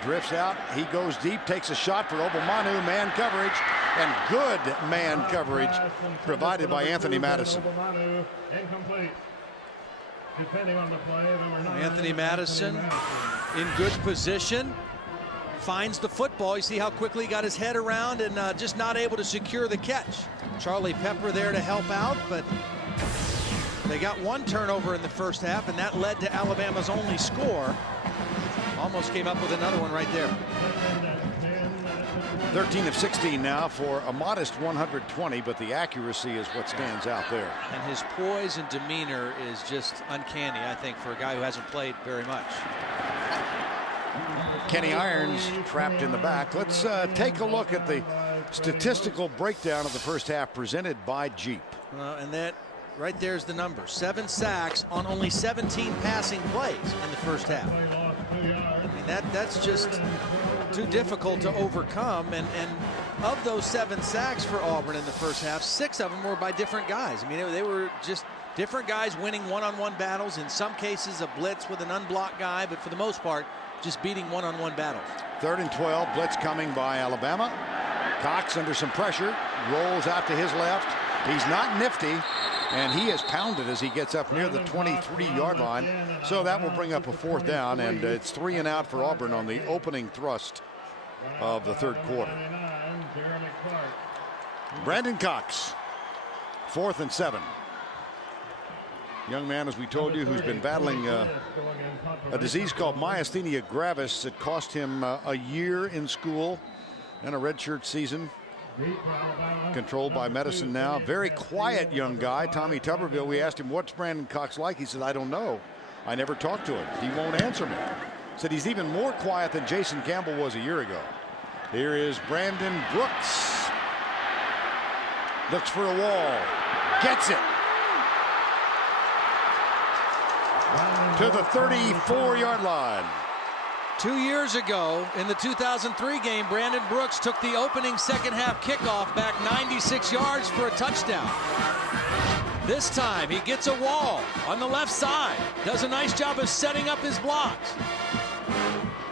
drifts out. He goes deep, takes a shot for Obomanu, man coverage, and good man coverage provided by Anthony Madison. Anthony Madison in good position. Finds the football. You see how quickly he got his head around and just not able to secure the catch. Charlie Pepper there to help out, but they got one turnover in the first half, and that led to Alabama's only score. Almost came up with another one right there. 13 of 16 now for a modest 120, but the accuracy is what stands out there. And his poise and demeanor is just uncanny, I think, for a guy who hasn't played very much. Kenny Irons trapped in the back. Let's take a look at the statistical breakdown of the first half presented by Jeep. And that right there's the number. 7 sacks on only 17 passing plays in the first half. I mean, that's just too difficult to overcome. And of those 7 sacks for Auburn in the first half, 6 of them were by different guys. I mean, they were just different guys winning one-on-one battles. In some cases, a blitz with an unblocked guy, but for the most part, just beating one-on-one battles. 3rd and 12, blitz coming by Alabama. Cox under some pressure, rolls out to his left. He's not nifty, and he is pounded as he gets up near the 23-yard line. So that will bring up a 4th down, and it's 3 and out for Auburn on the opening thrust of the 3rd quarter. Brandon Cox, 4th and 7. Young man, as we told you, who's been battling a disease called myasthenia gravis that cost him a year in school and a redshirt season. Controlled by medicine now. Very quiet young guy. Tommy Tuberville, we asked him, what's Brandon Cox like? He said, I don't know. I never talked to him. He won't answer me. Said he's even more quiet than Jason Campbell was a year ago. Here is Brandon Brooks. Looks for a wall. Gets it. To the 34-yard line. 2 years ago in the 2003 game, Brandon Brooks took the opening second half kickoff back 96 yards for a touchdown. This time he gets a wall on the left side, does a nice job of setting up his blocks,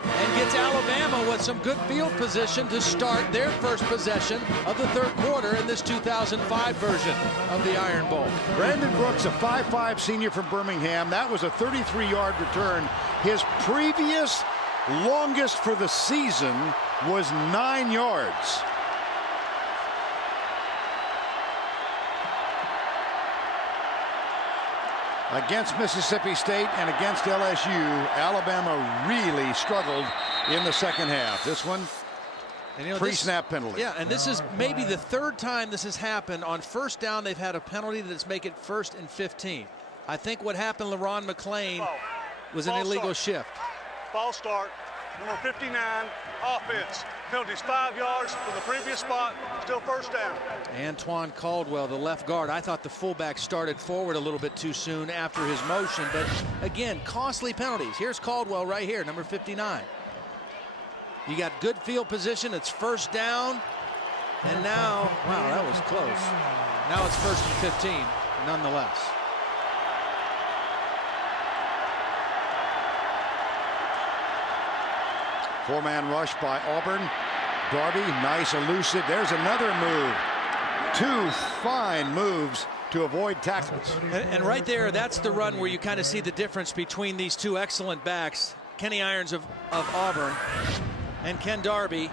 and gets Alabama with some good field position to start their first possession of the 3rd quarter in this 2005 version of the Iron Bowl. Brandon Brooks, a 5'5" senior from Birmingham. That was a 33-yard return. His previous longest for the season was 9 yards. Against Mississippi State and against LSU, Alabama really struggled in the second half. This one, pre-snap penalty. Yeah, and this is maybe the 3rd time this has happened. On 1st down, they've had a penalty that's make it 1st and 15. I think what happened, LeRon McClain, was an illegal shift. False start, number 59, offense. Penalties 5 yards from the previous spot, still 1st down. Antoine Caldwell, the left guard. I thought the fullback started forward a little bit too soon after his motion, but again, costly penalties. Here's Caldwell right here, number 59. You got good field position. It's 1st down, and now, wow, that was close. Now it's 1st and 15, nonetheless. Four-man rush by Auburn. Darby, nice, elusive. There's another move. 2 fine moves to avoid tackles. And right there, that's the run where you kind of see the difference between these 2 excellent backs, Kenny Irons of Auburn and Ken Darby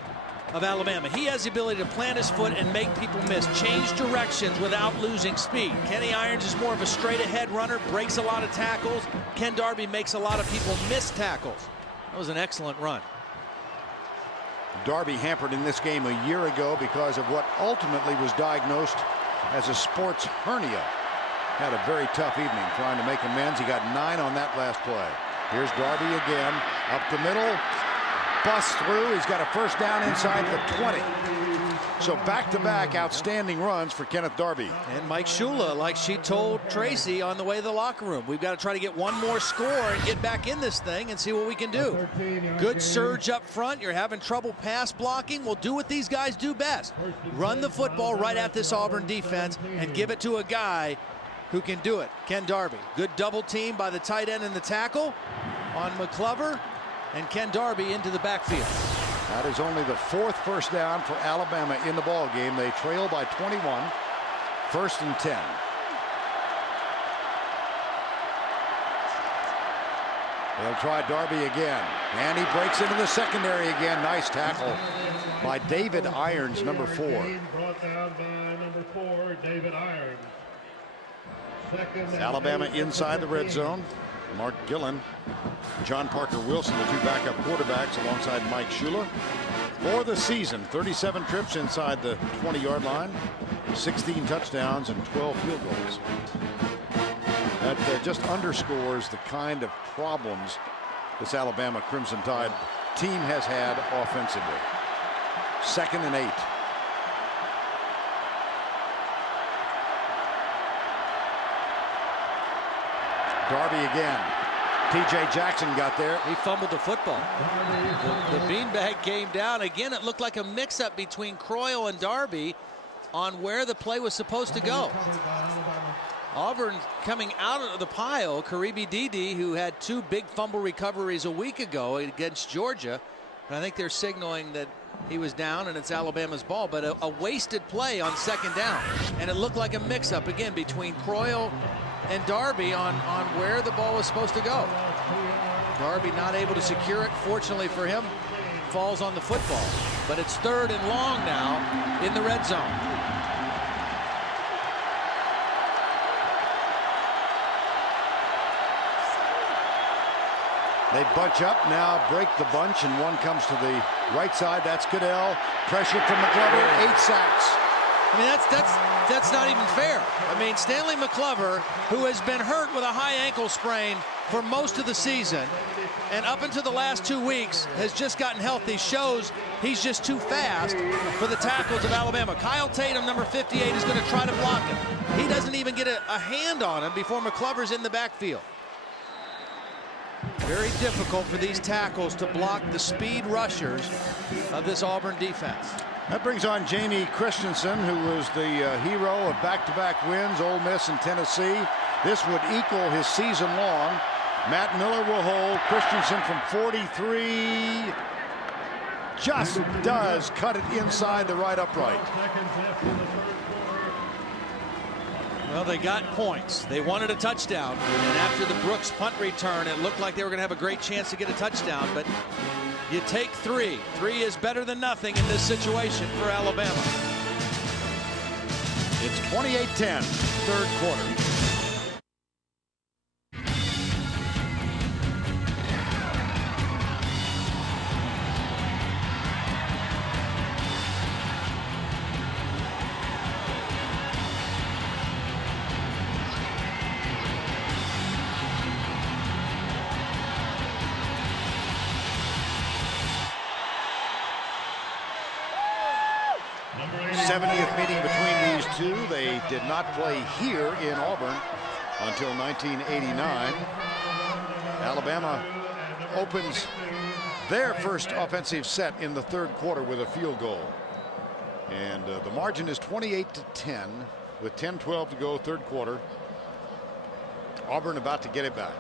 of Alabama. He has the ability to plant his foot and make people miss, change directions without losing speed. Kenny Irons is more of a straight-ahead runner, breaks a lot of tackles. Ken Darby makes a lot of people miss tackles. That was an excellent run. Darby hampered in this game a year ago because of what ultimately was diagnosed as a sports hernia. Had a very tough evening trying to make amends. He got 9 on that last play. Here's Darby again, up the middle, busts through. He's got a 1st down inside the 20. So back-to-back outstanding runs for Kenneth Darby. And Mike Shula, like she told Tracy on the way to the locker room, we've got to try to get one more score and get back in this thing and see what we can do. Good surge up front. You're having trouble pass blocking. We'll do what these guys do best. Run the football right at this Auburn defense and give it to a guy who can do it. Ken Darby. Good double team by the tight end and the tackle on McClover, and Ken Darby into the backfield. That is only the 4th 1st down for Alabama in the ball game. They trail by 21. 1st and 10. They'll try Darby again, and he breaks into the secondary again. Nice tackle by David Irons, number 4. Brought down by number 4, David Irons. Alabama inside the red zone. Mark Gillen, John Parker Wilson, the 2 backup quarterbacks alongside Mike Shula. For the season, 37 trips inside the 20-yard line, 16 touchdowns, and 12 field goals. That just underscores the kind of problems this Alabama Crimson Tide team has had offensively. 2nd and 8. Darby again. T.J. Jackson got there. He fumbled the football. The beanbag came down. Again, it looked like a mix-up between Croyle and Darby on where the play was supposed to go. Auburn coming out of the pile. Karibi Dede, who had 2 big fumble recoveries a week ago against Georgia. And I think they're signaling that he was down and it's Alabama's ball. But a wasted play on 2nd down. And it looked like a mix-up, again, between Croyle and Darby on where the ball was supposed to go. Darby not able to secure it. Fortunately for him, falls on the football. But it's 3rd and long now in the red zone. They bunch up, now break the bunch, and one comes to the right side. That's Goodell. Pressure from McClover, 8 sacks. I mean, that's not even fair. I mean, Stanley McClover, who has been hurt with a high ankle sprain for most of the season, and up until the last 2 weeks has just gotten healthy, shows he's just too fast for the tackles of Alabama. Kyle Tatum, number 58, is going to try to block him. He doesn't even get a hand on him before McClover's in the backfield. Very difficult for these tackles to block the speed rushers of this Auburn defense. That brings on Jamie Christensen, who was the hero of back-to-back wins, Ole Miss and Tennessee. This would equal his season long. Matt Miller will hold. Christensen from 43 just does cut it inside the right upright. Well, they got points. They wanted a touchdown. And after the Brooks punt return, it looked like they were going to have a great chance to get a touchdown. But you take 3. 3 is better than nothing in this situation for Alabama. It's 28-10, 3rd quarter. Meeting between these two. They did not play here in Auburn until 1989. Alabama opens their first offensive set in the 3rd quarter with a field goal. And the margin is 28-10 with 10-12 to go, 3rd quarter. Auburn about to get it back.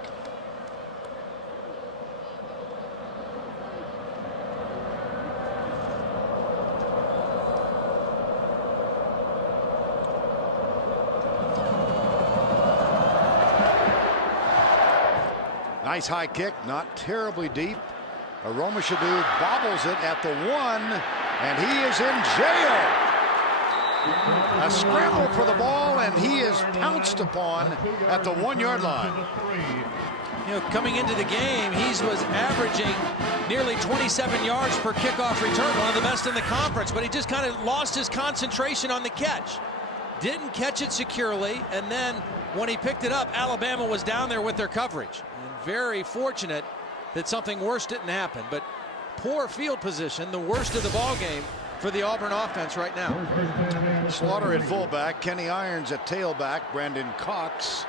Nice high kick, not terribly deep. Aroma Shadu bobbles it at the 1, and he is in jail. A scramble for the ball, and he is pounced upon at the 1-yard line. You know, coming into the game, he was averaging nearly 27 yards per kickoff return, one of the best in the conference, but he just kind of lost his concentration on the catch. Didn't catch it securely, and then when he picked it up, Alabama was down there with their coverage. Very fortunate that something worse didn't happen, but poor field position, the worst of the ball game for the Auburn offense right now. Slaughter at fullback, Kenny Irons at tailback, Brandon Cox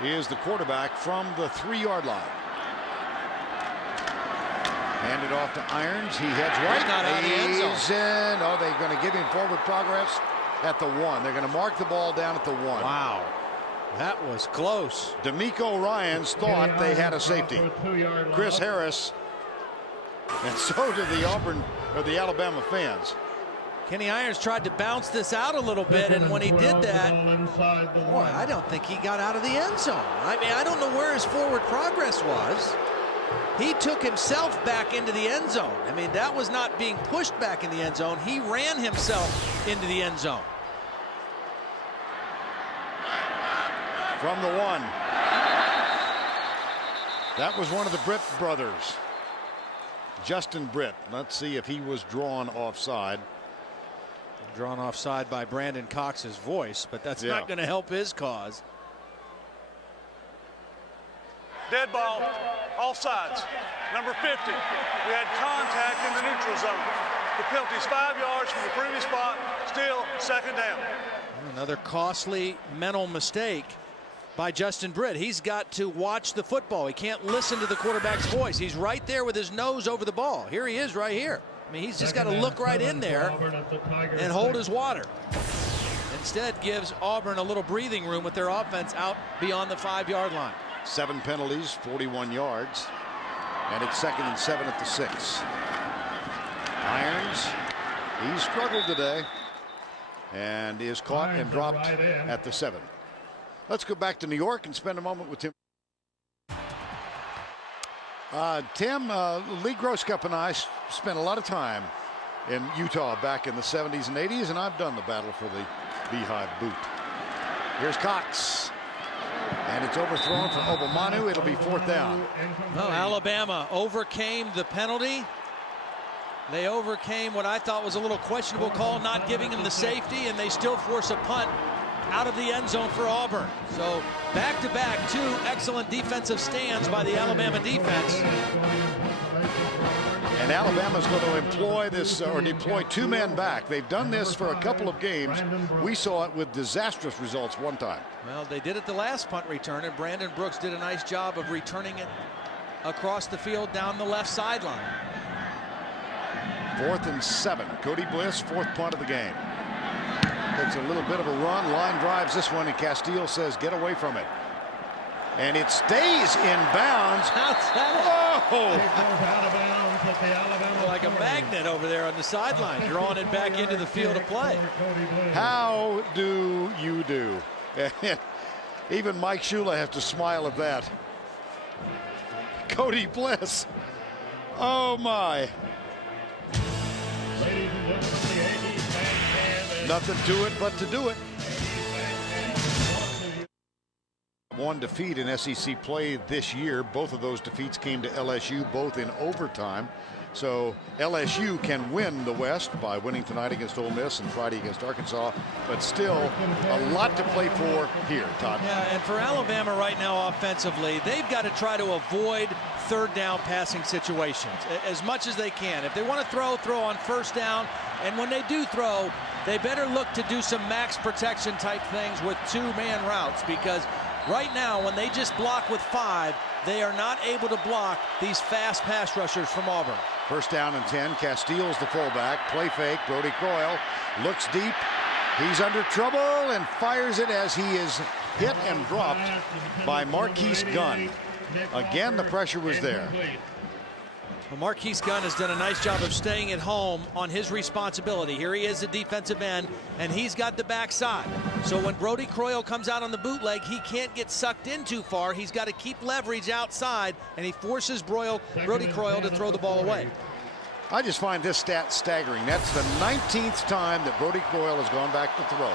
is the quarterback from the 3-yard line. Handed off to Irons, he heads right. He's not out of the end zone. He's in. Oh, they're going to give him forward progress at the 1. They're going to mark the ball down at the 1. Wow. That was close. D'Amico Ryans thought they had a safety. Chris Harris, and so did the Auburn or the Alabama fans. Kenny Irons tried to bounce this out a little bit, and when he did that, boy, I don't think he got out of the end zone. I mean, I don't know where his forward progress was. He took himself back into the end zone. I mean, that was not being pushed back in the end zone. He ran himself into the end zone. From the 1. That was one of the Britt brothers. Justin Britt. Let's see if he was drawn offside. Drawn offside by Brandon Cox's voice, but that's not going to help his cause. Dead ball, offsides. Number 50. We had contact in the neutral zone. The penalty's 5 yards from the previous spot. Still second down. Another costly mental mistake by Justin Britt. He's got to watch the football. He can't listen to the quarterback's voice. He's right there with his nose over the ball. Here he is right here. I mean, he's just got to look right in there and hold his water. Instead, gives Auburn a little breathing room with their offense out beyond the 5-yard line. 7 penalties, 41 yards, and it's 2nd and 7 at the 6. Irons, he struggled today and is caught and dropped at the 7. Let's go back to New York and spend a moment with Tim. Tim, Lee Groscup and I spent a lot of time in Utah back in the 70s and 80s, and I've done the battle for the Beehive boot. Here's Cox, and it's overthrown for Obomanu. It'll be 4th down. Well, Alabama overcame the penalty. They overcame what I thought was a little questionable call, not giving him the safety, and they still force a punt out of the end zone for Auburn. So back-to-back 2 excellent defensive stands by the Alabama defense. And Alabama's going to employ this or deploy 2 men back. They've done this for a couple of games. We saw it with disastrous results one time. Well, they did it the last punt return, and Brandon Brooks did a nice job of returning it across the field down the left sideline. 4th and 7. Cody Bliss, 4th punt of the game. It's a little bit of a run. Line drives this one, and Castile says, get away from it. And it stays in bounds. Like a magnet over there on the sideline, drawing it back into the field of play. How do you do? Even Mike Shula has to smile at that. Cody Bliss. Oh, my. Nothing to it but to do it. One defeat in SEC play this year. Both of those defeats came to LSU, both in overtime. So LSU can win the West by winning tonight against Ole Miss and Friday against Arkansas, but still a lot to play for here, Todd. Yeah, and for Alabama right now offensively, they've got to try to avoid 3rd down passing situations as much as they can. If they want to throw on 1st down, and when they do throw, they better look to do some max protection type things with 2-man routes, because right now when they just block with 5, they are not able to block these fast pass rushers from Auburn. 1st down and 10. Castile's the fullback. Play fake. Brody Croyle looks deep. He's under trouble and fires it as he is hit and dropped by Marquise Gunn. Again, the pressure was there. Well, Marquise Gunn has done a nice job of staying at home on his responsibility. Here he is, the defensive end, and he's got the backside. So when Brody Croyle comes out on the bootleg, he can't get sucked in too far. He's got to keep leverage outside, and he forces Brody Croyle to throw the ball away. I just find this stat staggering. That's the 19th time that Brody Croyle has gone back to throw.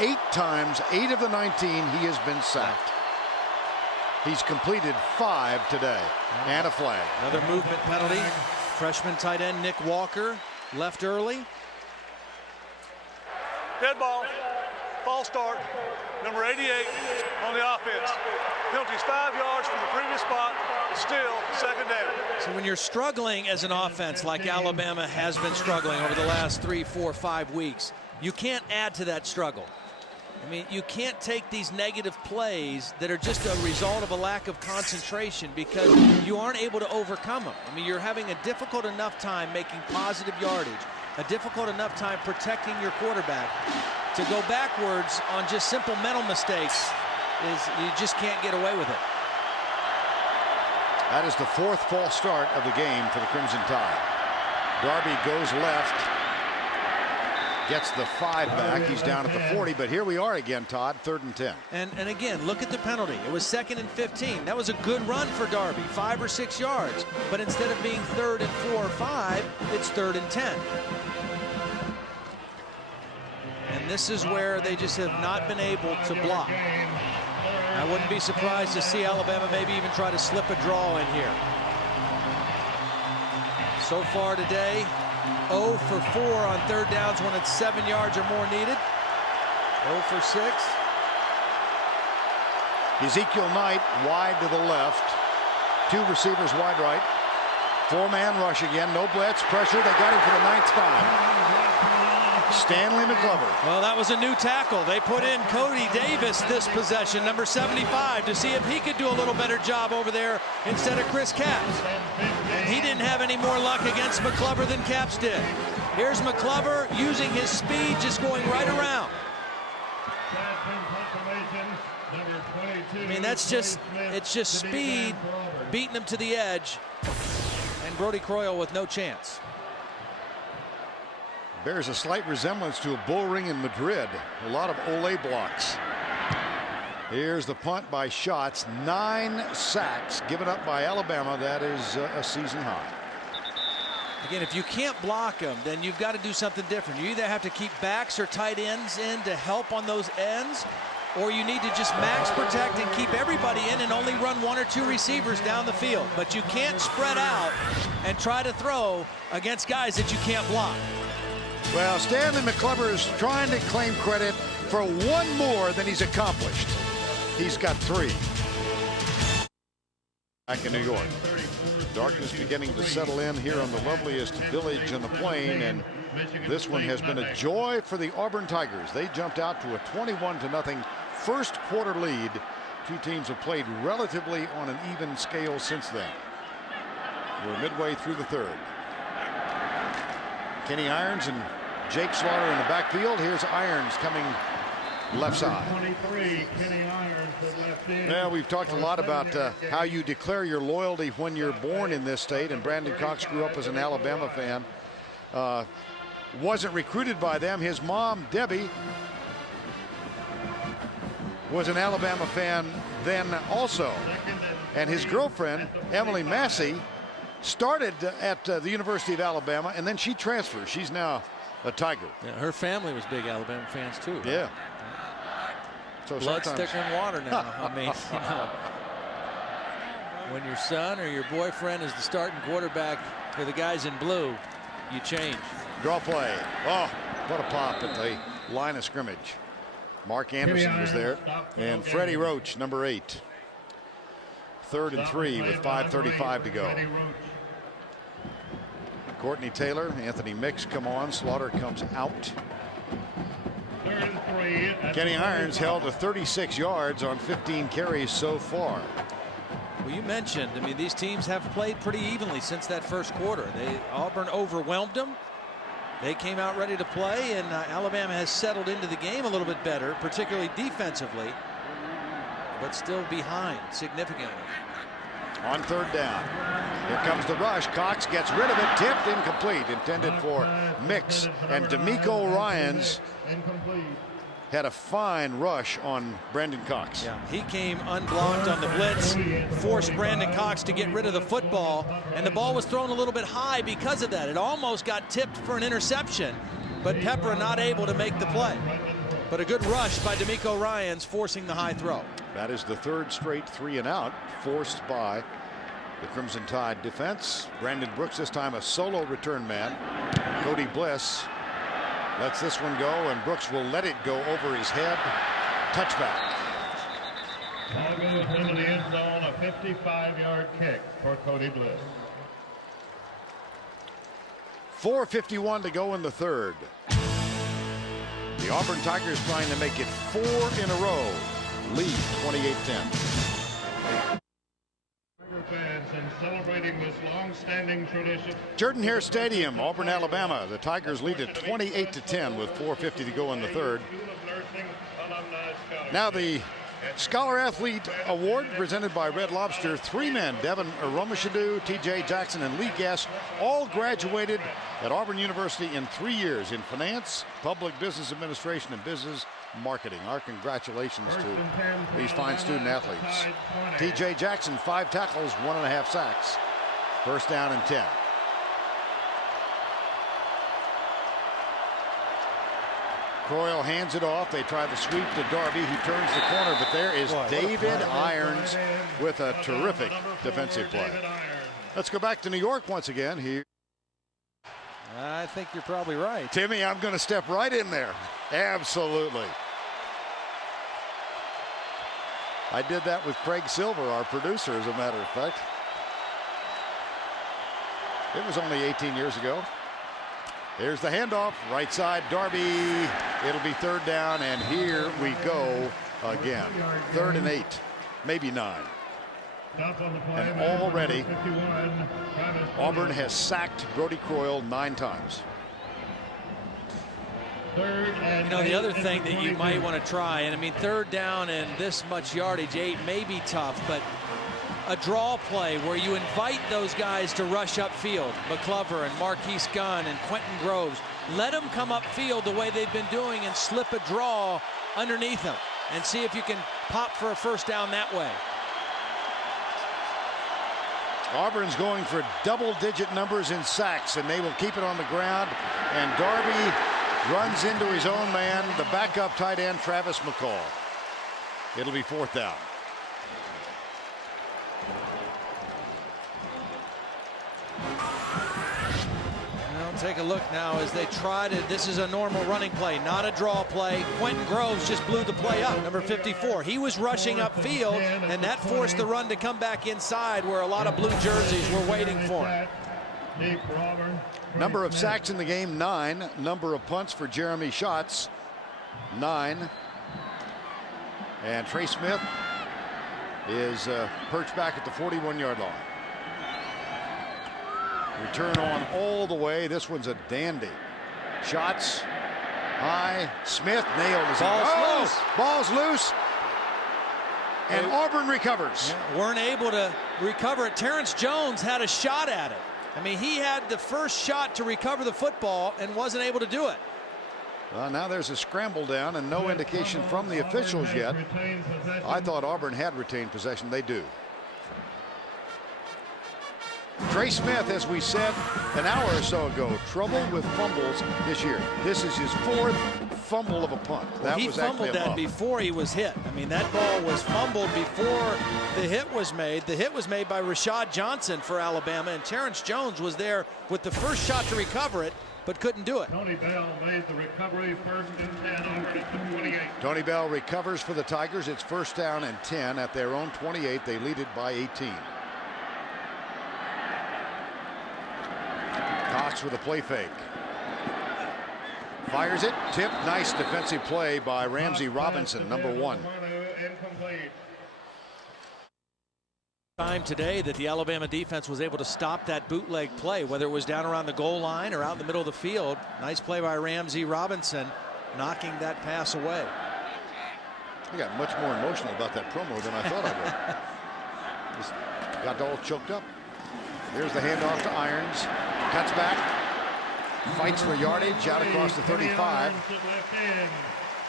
8 times, 8 of the 19, he has been sacked. He's completed 5 today, and a flag. Another movement penalty. Freshman tight end Nick Walker left early. Dead ball, false start, number 88 on the offense. Penalty's 5 yards from the previous spot. It's still 2nd down. So when you're struggling as an offense like Alabama has been struggling over the last 3, 4, 5 weeks, you can't add to that struggle. I mean, you can't take these negative plays that are just a result of a lack of concentration because you aren't able to overcome them. I mean, you're having a difficult enough time making positive yardage, a difficult enough time protecting your quarterback. To go backwards on just simple mental mistakes you just can't get away with it. That is the 4th false start of the game for the Crimson Tide. Darby goes left. Gets the 5 back. He's down at the 40, but here we are again, Todd, 3rd and 10. And again, look at the penalty. It was 2nd and 15. That was a good run for Darby, 5 or 6 yards. But instead of being 3rd and 4 or 5, it's 3rd and 10. And this is where they just have not been able to block. I wouldn't be surprised to see Alabama maybe even try to slip a draw in here. So far today, 0 for 4 on third downs when it's 7 yards or more needed. 0 for 6. Ezekiel Knight wide to the left. 2 receivers wide right. 4-man rush again. No blitz. Pressure. They got him for the 9th time. Stanley McClover. Well, that was a new tackle. They put in Cody Davis this possession, number 75, to see if he could do a little better job over there instead of Chris Capps. And he didn't have any more luck against McClover than Capps did. Here's McClover using his speed, just going right around. I mean, it's just speed beating him to the edge, and Brody Croyle with no chance. Bears a slight resemblance to a bull ring in Madrid. A lot of Ole blocks. Here's the punt by Schatz. 9 sacks given up by Alabama. That is a season high. Again, if you can't block them, then you've got to do something different. You either have to keep backs or tight ends in to help on those ends, or you need to just max protect and keep everybody in and only run 1 or 2 receivers down the field. But you can't spread out and try to throw against guys that you can't block. Well, Stanley McClover is trying to claim credit for 1 more than he's accomplished. He's got 3. Back in New York. Darkness beginning to settle in here on the loveliest village in the plain, and this one has been a joy for the Auburn Tigers. They jumped out to a 21-0 first quarter lead. 2 teams have played relatively on an even scale since then. We're midway through the 3rd. Kenny Irons and Jake Slaughter in the backfield. Here's Irons coming left side. 23, Kenny Irons at left end. Yeah, we've talked a lot about how you declare your loyalty when you're born in this state, and Brandon Cox grew up as an Alabama fan. Wasn't recruited by them. His mom, Debbie, was an Alabama fan then also. And his girlfriend, Emily Massey, started at the University of Alabama, and then she transferred. She's now a Tiger. Yeah, her family was big Alabama fans too. Right? Yeah. So blood's thicker than water now. I mean, you know, when your son or your boyfriend is the starting quarterback for the guys in blue, you change. Draw play. Oh, what a pop at the line of scrimmage. Mark Anderson was there, and Freddie Roach, number 8. 3rd and 3 with 5:35 to go. Courtney Taylor, Anthony Mix come on. Slaughter comes out. Kenny Irons held to 36 yards on 15 carries so far. Well, you mentioned, I mean, these teams have played pretty evenly since that first quarter. Auburn overwhelmed them. They came out ready to play, and Alabama has settled into the game a little bit better, particularly defensively, but still behind significantly. On 3rd down. Here comes the rush. Cox gets rid of it. Tipped, incomplete. Intended for Mix. And D'Amico Ryans had a fine rush on Brandon Cox. Yeah, he came unblocked on the blitz, forced Brandon Cox to get rid of the football, and the ball was thrown a little bit high because of that. It almost got tipped for an interception, but Pepper not able to make the play. But a good rush by D'Amico Ryans, forcing the high throw. That is the 3rd straight 3 and out forced by the Crimson Tide defense. Brandon Brooks, this time a solo return man. Cody Bliss lets this one go, and Brooks will let it go over his head. Touchback. Ball goes into the end zone, a 55-yard kick for Cody Bliss. 4:51 to go in the 3rd. The Auburn Tigers trying to make it 4 in a row. Lead 28-10. Fans and celebrating this long-standing tradition. Jordan-Hare Stadium, Auburn, Alabama. The Tigers lead at 28-10 with 4:50 to go in the 3rd. Now the Scholar Athlete Award presented by Red Lobster. 3 men, Devin Aromashadu, T.J. Jackson, and Lee Guess, all graduated at Auburn University in 3 years in finance, public business administration, and business marketing. Our congratulations to these fine student athletes. T.J. Jackson, 5 tackles, 1.5 sacks. 1st down and 10. Croyle hands it off. They try the sweep to Darby. He turns the corner, but there is David Irons with a terrific defensive play. Let's go back to New York once again here. I think you're probably right. Timmy, I'm going to step right in there. Absolutely. I did that with Craig Silver, our producer, as a matter of fact. It was only 18 years ago. Here's the handoff, right side, Darby. It'll be third down, and here we go again. 3rd and 8, maybe 9. And already, Auburn has sacked Brody Croyle 9 times. You know, the other thing that you might want to try, and I mean, 3rd down and this much yardage, 8 may be tough, but a draw play where you invite those guys to rush upfield, McClover and Marquise Gunn and Quentin Groves. Let them come upfield the way they've been doing and slip a draw underneath them and see if you can pop for a 1st down that way. Auburn's going for double-digit numbers in sacks, and they will keep it on the ground. And Darby runs into his own man, the backup tight end, Travis McCall. It'll be 4th down. Well, take a look now as they try to, this is a normal running play, not a draw play. Quentin Groves just blew the play up, number 54. He was rushing upfield, and that forced the run to come back inside where a lot of blue jerseys were waiting for him. Number of sacks in the game, 9. Number of punts for Jeremy Schatz, 9. And Trey Smith is perched back at the 41-yard line. Return on all the way. This one's a dandy. Schatz high. Smith nailed his Ball's loose. Ball's loose. And Auburn recovers. Yeah, weren't able to recover it. Terrence Jones had a shot at it. I mean, he had the first shot to recover the football and wasn't able to do it. Well, now there's a scramble down and no indication from the officials yet. I thought Auburn had retained possession. They do. Trey Smith, as we said an hour or so ago, trouble with fumbles this year. This is his 4th fumble of a punt. Well, he fumbled that before he was hit. I mean, that ball was fumbled before the hit was made. The hit was made by Rashad Johnson for Alabama, and Terrence Jones was there with the first shot to recover it, but couldn't do it. Tony Bell made the recovery, 1st and 10 over at the 28. Tony Bell recovers for the Tigers. It's 1st down and 10 at their own 28. They lead it by 18. Cox with a play fake. Fires it, tip, nice defensive play by Ramsey Robinson, number 1. Time today that the Alabama defense was able to stop that bootleg play, whether it was down around the goal line or out in the middle of the field. Nice play by Ramsey Robinson, knocking that pass away. I got much more emotional about that promo than I thought I would. Just got all choked up. Here's the handoff to Irons. Cuts back. Fights for yardage out across the 35.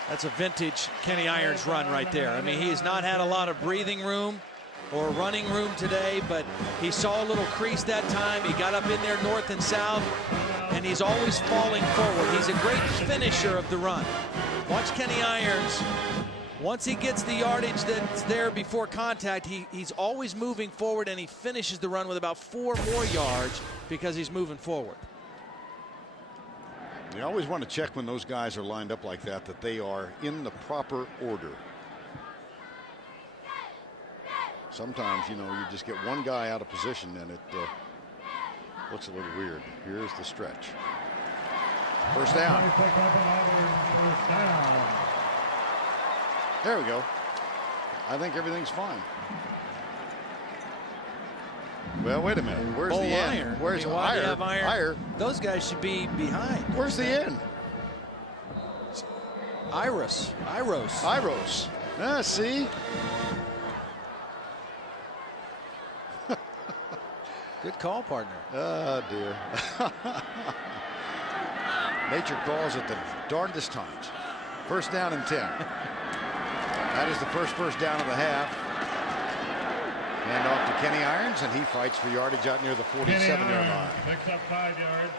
That's a vintage Kenny Irons run right there. I mean, he has not had a lot of breathing room or running room today, but he saw a little crease that time. He got up in there north and south, and he's always falling forward. He's a great finisher of the run. Watch Kenny Irons. Once he gets the yardage that's there before contact, he's always moving forward, and he finishes the run with about 4 more yards because he's moving forward. You always want to check when those guys are lined up like that they are in the proper order. Sometimes, you know, you just get one guy out of position and it looks a little weird. Here's the stretch. 1st down. There we go. I think everything's fine. Well, wait a minute. Where's the end? Where's Iyer? Those guys should be behind. Where's the end? Iros. See? Good call, partner. Oh, dear. Nature calls at the darndest times. 1st down and 10. That is the first down of the half. Hand off to Kenny Irons, and he fights for yardage out near the 47-yard line. Picks up 5 yards.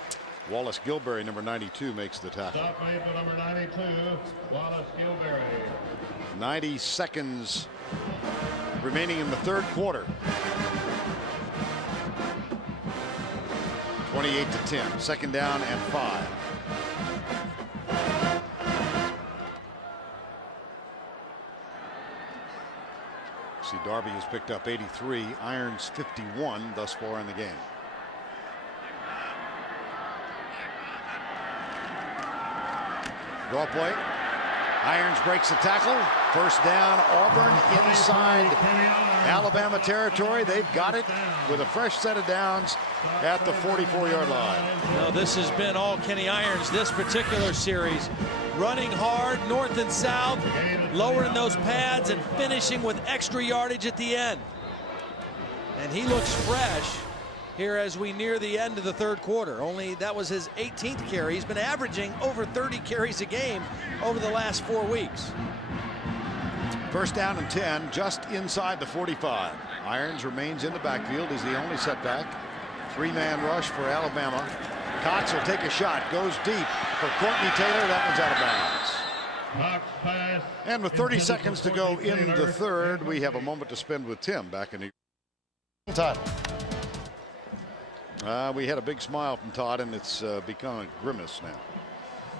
Wallace Gilberry, number 92, makes the tackle. Stop made for number 92, Wallace Gilberry. 90 seconds remaining in the 3rd quarter. 28-10. Second down and 5. See, Darby has picked up 83, Irons 51 thus far in the game. Draw play. Irons breaks the tackle. First down, Auburn inside Alabama territory. They've got it with a fresh set of downs at the 44-yard line. Well, this has been all Kenny Irons this particular series. Running hard, north and south, lowering those pads and finishing with extra yardage at the end. And he looks fresh here as we near the end of the third quarter. Only that was his 18th carry. He's been averaging over 30 carries a game over the last 4 weeks. First down and 10, just inside the 45. Irons remains in the backfield. He's the only setback. 3-man rush for Alabama. Cox will take a shot, goes deep for Courtney Taylor. That one's out of bounds. And with 30 seconds to go in the third, we have a moment to spend with Tim back in the title. We had a big smile from Todd, and it's become a grimace now.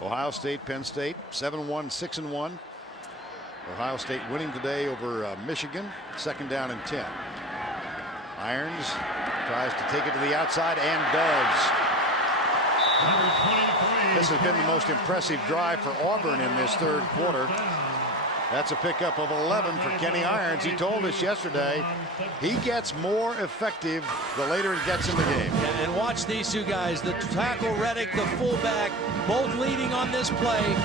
Ohio State, Penn State, 7-1, 6-1. Ohio State winning today over Michigan. Second down and 10. Irons tries to take it to the outside and does. This has been the most impressive drive for Auburn in this third quarter. That's a pickup of 11 for Kenny Irons. He told us yesterday he gets more effective the later it gets in the game. And watch these two guys, the tackle Reddick, the fullback, both leading on this play.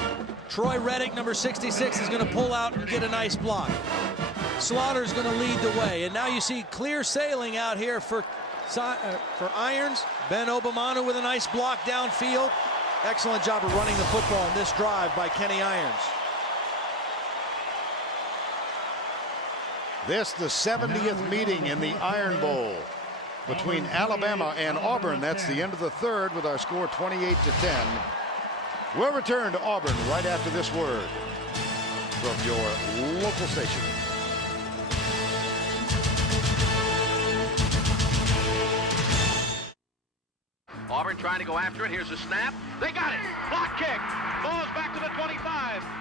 Troy Reddick, number 66, is going to pull out and get a nice block. Slaughter's going to lead the way. And now you see clear sailing out here for Irons. Ben Obamanu with a nice block downfield. Excellent job of running the football in this drive by Kenny Irons. This, the 70th meeting in the Iron Bowl between Alabama and Auburn. That's the end of the third with our score 28-10. We'll return to Auburn right after this word from your local station. Auburn trying to go after it. Here's a snap. They got it. Block kick. Ball's back to the 25.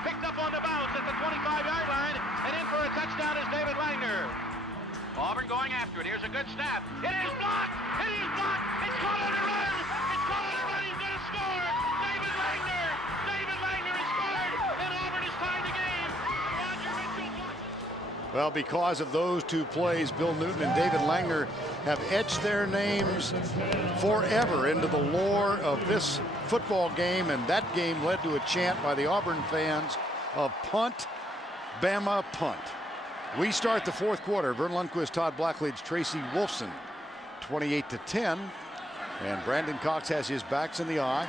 Picked up on the bounce at the 25-yard line. And in for a touchdown is David Langner. Auburn going after it. Here's a good snap. It is blocked. It is blocked. It's caught on the run. It's caught on the run. He's going to score. David Langner. David Langner has scored. And Auburn has tied the game. Roger Mitchell. Well, because of those two plays, Bill Newton and David Langner have etched their names forever into the lore of this football game, and that game led to a chant by the Auburn fans of punt, Bama, punt. We start the fourth quarter. Vern Lundquist, Todd Blackledge, Tracy Wolfson, 28-10, and Brandon Cox has his backs in the eye.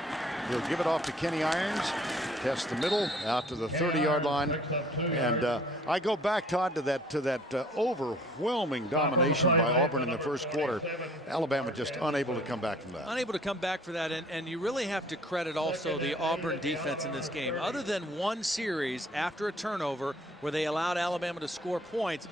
He'll give it off to Kenny Irons. Test the middle out to the 30-yard line, and I go back, Todd, to that overwhelming domination by Auburn in the first quarter. Alabama just unable to come back from that. Unable to come back for that, and you really have to credit also the Auburn defense in this game. Other than one series after a turnover where they allowed Alabama to score points,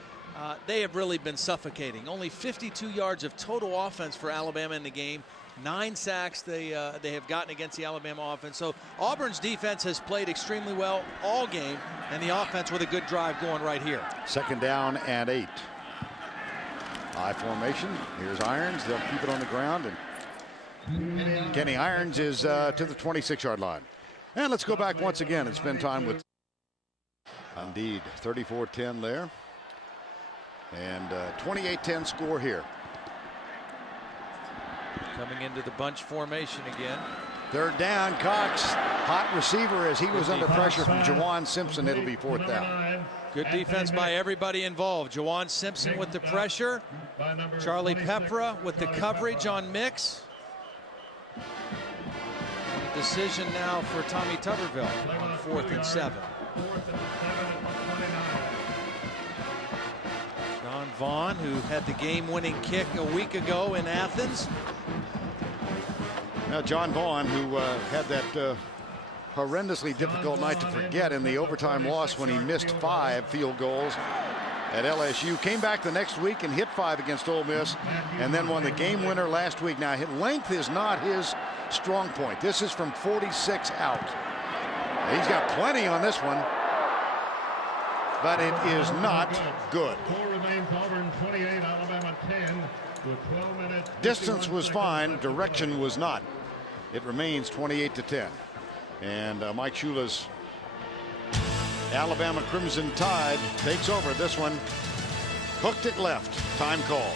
they have really been suffocating. Only 52 yards of total offense for Alabama in the game. 9 sacks they have gotten against the Alabama offense. So Auburn's defense has played extremely well all game, and the offense with a good drive going right here. Second down and 8. I formation. Here's Irons. They'll keep it on the ground, and Kenny Irons is to the 26-yard line. And let's go back once again and spend time with. Indeed, 34-10 there, and 28-10 score here. Coming into the bunch formation again. Third down, Cox, hot receiver as he was under pressure from Jawan Simpson. It'll be fourth down. Good defense by everybody involved. Jawan Simpson with the pressure. Charlie Pepra with the coverage on Mix. Decision now for Tommy Tuberville on 4th and 7. John Vaughn, who had the game-winning kick a week ago in Athens. Now John Vaughn, who had that horrendously difficult night to forget in the overtime loss when he missed 5 field goals at LSU. Came back the next week and hit 5 against Ole Miss, and then won the game winner last week. Now, length is not his strong point. This is from 46 out. He's got plenty on this one, but it is not good. Score remains Auburn 28, Alabama 10 with 12 minutes. Distance was fine, direction was not. It remains 28-10. And Mike Shula's Alabama Crimson Tide takes over this one. Hooked it left. Time call.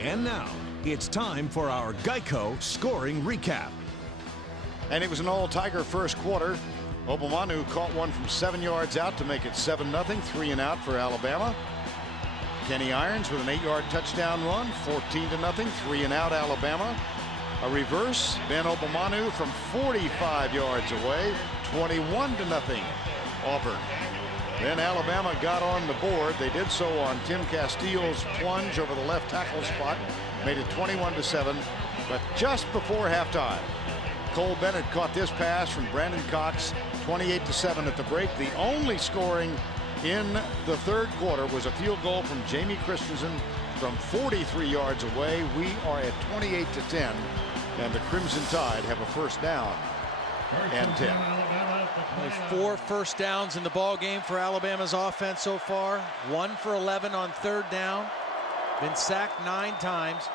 And now it's time for our Geico scoring recap. And it was an all-Tiger first quarter. Obomanu caught one from 7 yards out to make it 7-0. 3 and out for Alabama. Kenny Irons with an 8-yard touchdown run. 14-0. 3 and out Alabama. A reverse. Ben Obomanu from 45 yards away. 21-0 Auburn. Then Alabama got on the board. They did so on Tim Castillo's plunge over the left tackle spot. Made it 21-7. But just before halftime, Cole Bennett caught this pass from Brandon Cox. 28-7 at the break. The only scoring in the third quarter was a field goal from Jamie Christensen from 43 yards away. We are at 28-10, and the Crimson Tide have a first down and 10. Only 4 first downs in the ball game for Alabama's offense so far. 1 for 11 on third down. Been sacked 9 times.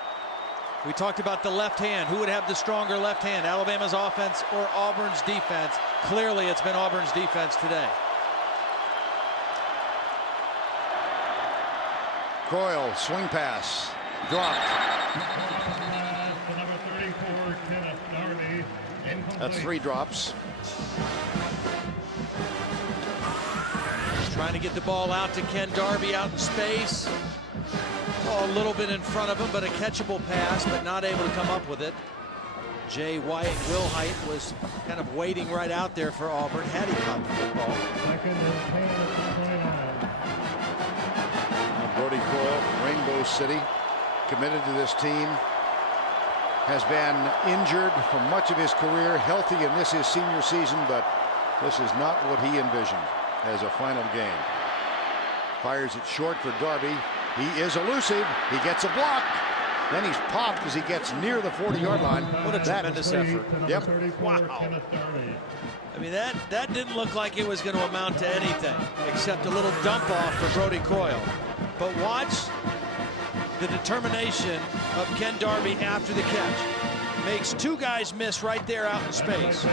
We talked about the left hand. Who would have the stronger left hand, Alabama's offense or Auburn's defense? Clearly, it's been Auburn's defense today. Croyle, swing pass, dropped. That's 3 drops. Trying to get the ball out to Ken Darby out in space. Oh, a little bit in front of him, but a catchable pass, but not able to come up with it. Jay White, Will Height was kind of waiting right out there for Auburn had he caught the football. Brody Croyle, Rainbow City, committed to this team, has been injured for much of his career, healthy in this his senior season, but this is not what he envisioned as a final game. Fires it short for Darby. He is elusive. He gets a block. Then he's popped as he gets near the 40-yard line. What a tremendous effort. Yep. Wow. I mean, that didn't look like it was going to amount to anything except a little dump off for Brody Croyle. But watch the determination of Ken Darby after the catch. Makes 2 guys miss right there out in space.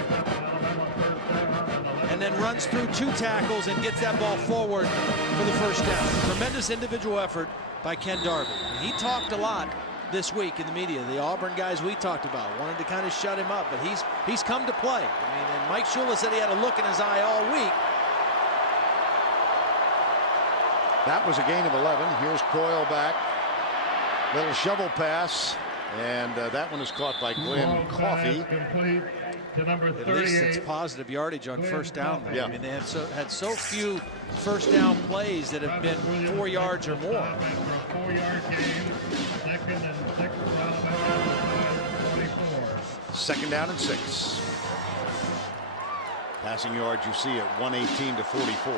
And then runs through 2 tackles and gets that ball forward for the first down. Tremendous individual effort by Ken Darby. He talked a lot this week in the media. The Auburn guys we talked about wanted to kind of shut him up, but he's come to play. I mean, and Mike Shula said he had a look in his eye all week. That was a gain of 11. Here's Croyle back. Little shovel pass, and that one is caught by Glenn Coffey. At least it's positive yardage on first down there. Yeah. I mean, they had so few first down plays that have been 4 yards or more. Second down and 6. Passing yards you see at 118 to 44.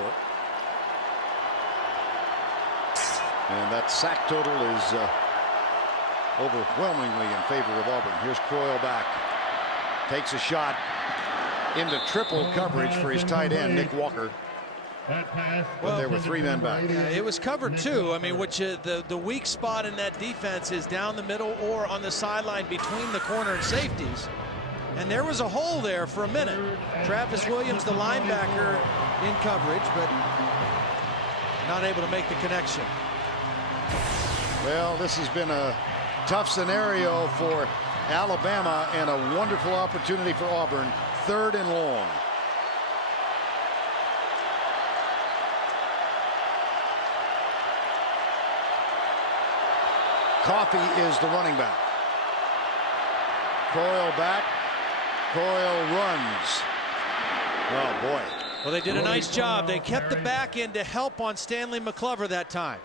And that sack total is overwhelmingly in favor of Auburn. Here's Croyle back. Takes a shot into triple coverage for his tight end, Nick Walker. But there were 3 men back. Yeah, it was covered 2. I mean, which the weak spot in that defense is down the middle or on the sideline between the corner and safeties. And there was a hole there for a minute. Travis Williams, the linebacker, in coverage, but not able to make the connection. Well, this has been a tough scenario for Alabama and a wonderful opportunity for Auburn. 3rd and long. Coffey is the running back. Croyle back. Croyle runs. Oh, boy. Well, they did a nice job. They kept the back end to help on Stanley McClover that time.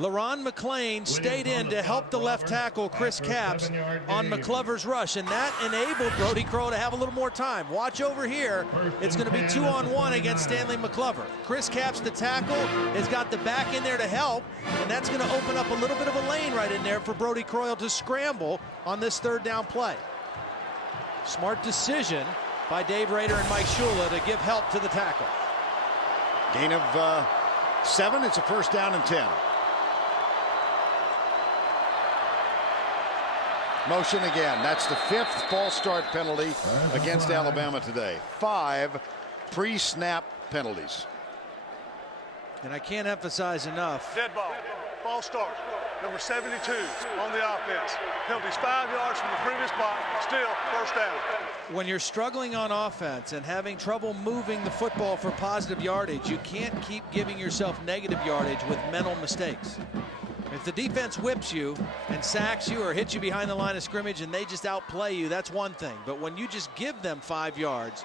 LaRon McClain stayed in to help the left tackle, Chris Capps, on McClover's rush, and that enabled Brody Croyle to have a little more time. Watch over here. It's going to be 2-on-1 against Stanley McClover. Chris Capps, the tackle, has got the back in there to help, and that's going to open up a little bit of a lane right in there for Brody Croyle to scramble on this third down play. Smart decision by Dave Rader and Mike Shula to give help to the tackle. Gain of 7. It's a first down and 10. Motion again. That's the 5th false start penalty against Alabama today. 5 pre-snap penalties. And I can't emphasize enough. Dead ball. False start. Number 72 on the offense. Penalties 5 yards from the previous spot. Still first down. When you're struggling on offense and having trouble moving the football for positive yardage, you can't keep giving yourself negative yardage with mental mistakes. If the defense whips you and sacks you or hits you behind the line of scrimmage and they just outplay you, that's one thing. But when you just give them 5 yards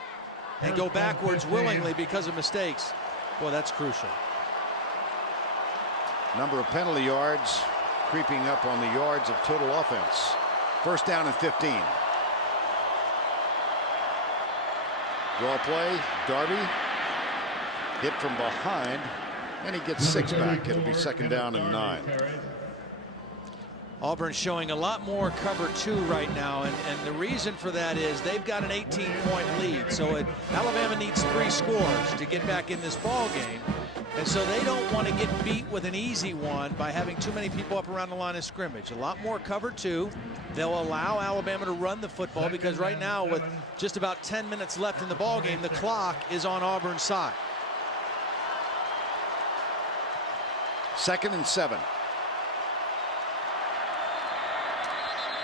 and go backwards willingly because of mistakes, well, that's crucial. Number of penalty yards creeping up on the yards of total offense. First down and 15. Draw play. Darby hit from behind, and he gets 6 back. It'll be second down and 9. Auburn showing a lot more cover 2 right now, and the reason for that is they've got an 18-point lead. So Alabama needs 3 scores to get back in this ball game. And so they don't want to get beat with an easy one by having too many people up around the line of scrimmage. A lot more cover 2. They'll allow Alabama to run the football because right now, with just about 10 minutes left in the ball game, the clock is on Auburn's side. Second and 7.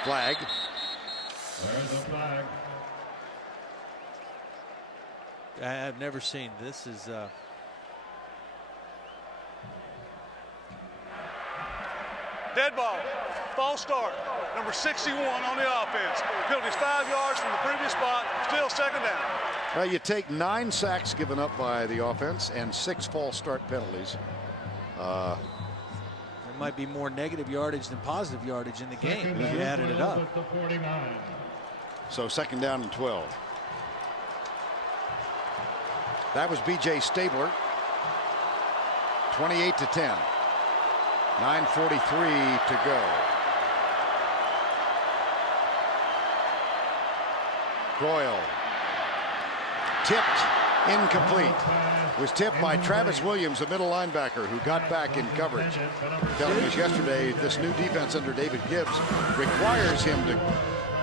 Flag. There's a flag. I've never seen this. Is Dead ball. False start. Number 61 on the offense. Penalties 5 yards from the previous spot. Still second down. Well, you take 9 sacks given up by the offense and 6 false start penalties. There might be more negative yardage than positive yardage in the game if you added it up. So second down and 12. That was B.J. Stabler. 28-10. 9:43 to go. Croyle tipped, incomplete. Was tipped by Travis Williams, a middle linebacker who got back in coverage. Telling us yesterday this new defense under David Gibbs requires him to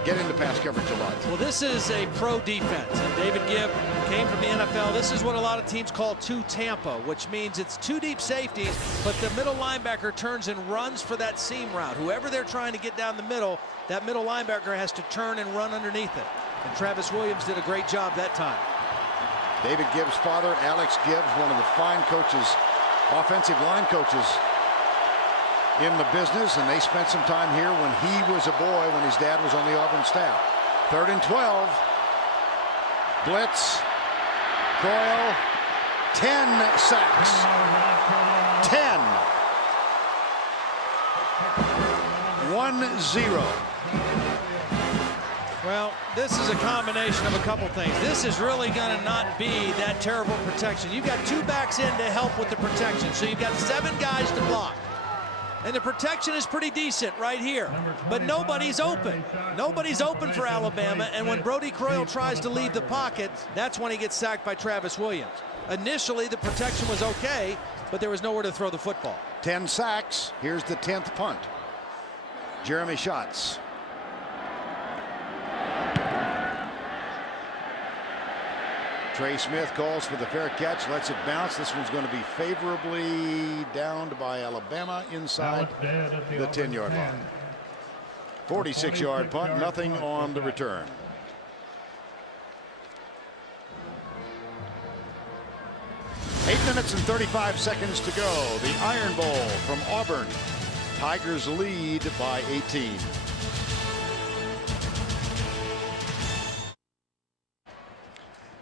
get into pass coverage a lot. Well, this is a pro defense, and David Gibb came from the NFL. This is what a lot of teams call 2 Tampa, which means it's 2 deep safeties, but the middle linebacker turns and runs for that seam route. Whoever they're trying to get down the middle, that middle linebacker has to turn and run underneath it. And Travis Williams did a great job that time. David Gibbs' father, Alex Gibbs, one of the fine coaches, offensive line coaches in the business, and they spent some time here when he was a boy, when his dad was on the Auburn staff. 3rd and 12. Blitz. Croyle. 10 sacks. 10. 1-0. Well, this is a combination of a couple things. This is really going to not be that terrible protection. You've got 2 backs in to help with the protection, so you've got 7 guys to block. And the protection is pretty decent right here. But nobody's open. Nobody's open for Alabama. And when Brody Croyle tries to leave the pocket, that's when he gets sacked by Travis Williams. Initially, the protection was okay, but there was nowhere to throw the football. 10 sacks. Here's the 10th punt. Jeremy Schatz. Trey Smith calls for the fair catch, lets it bounce. This one's going to be favorably downed by Alabama inside the 10-yard line. 46-yard punt, nothing on the return. Eight minutes and 35 seconds to go. The Iron Bowl from Auburn. Tigers lead by 18.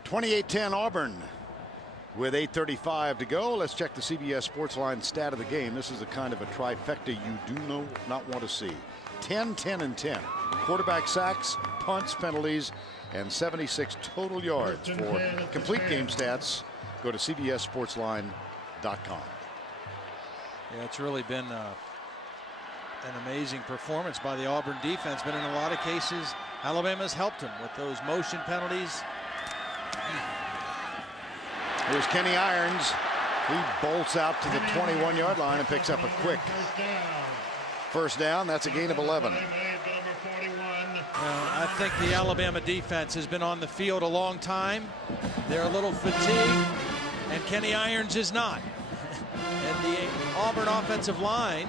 (28-10) Auburn. With 8:35 to go, let's check the CBS Sportsline stat of the game. This is the kind of a trifecta you do not want to see. 10, 10, and 10. Quarterback sacks, punts, penalties, and 76 total yards. For complete game stats, go to cbssportsline.com. Yeah, it's really been an amazing performance by the Auburn defense, but in a lot of cases, Alabama's helped them with those motion penalties. Here's Kenny Irons. He bolts out to the 21-yard line and picks up a quick first down. That's a gain of 11. Well, I think the Alabama defense has been on the field a long time. They're a little fatigued, and Kenny Irons is not. And the Auburn offensive line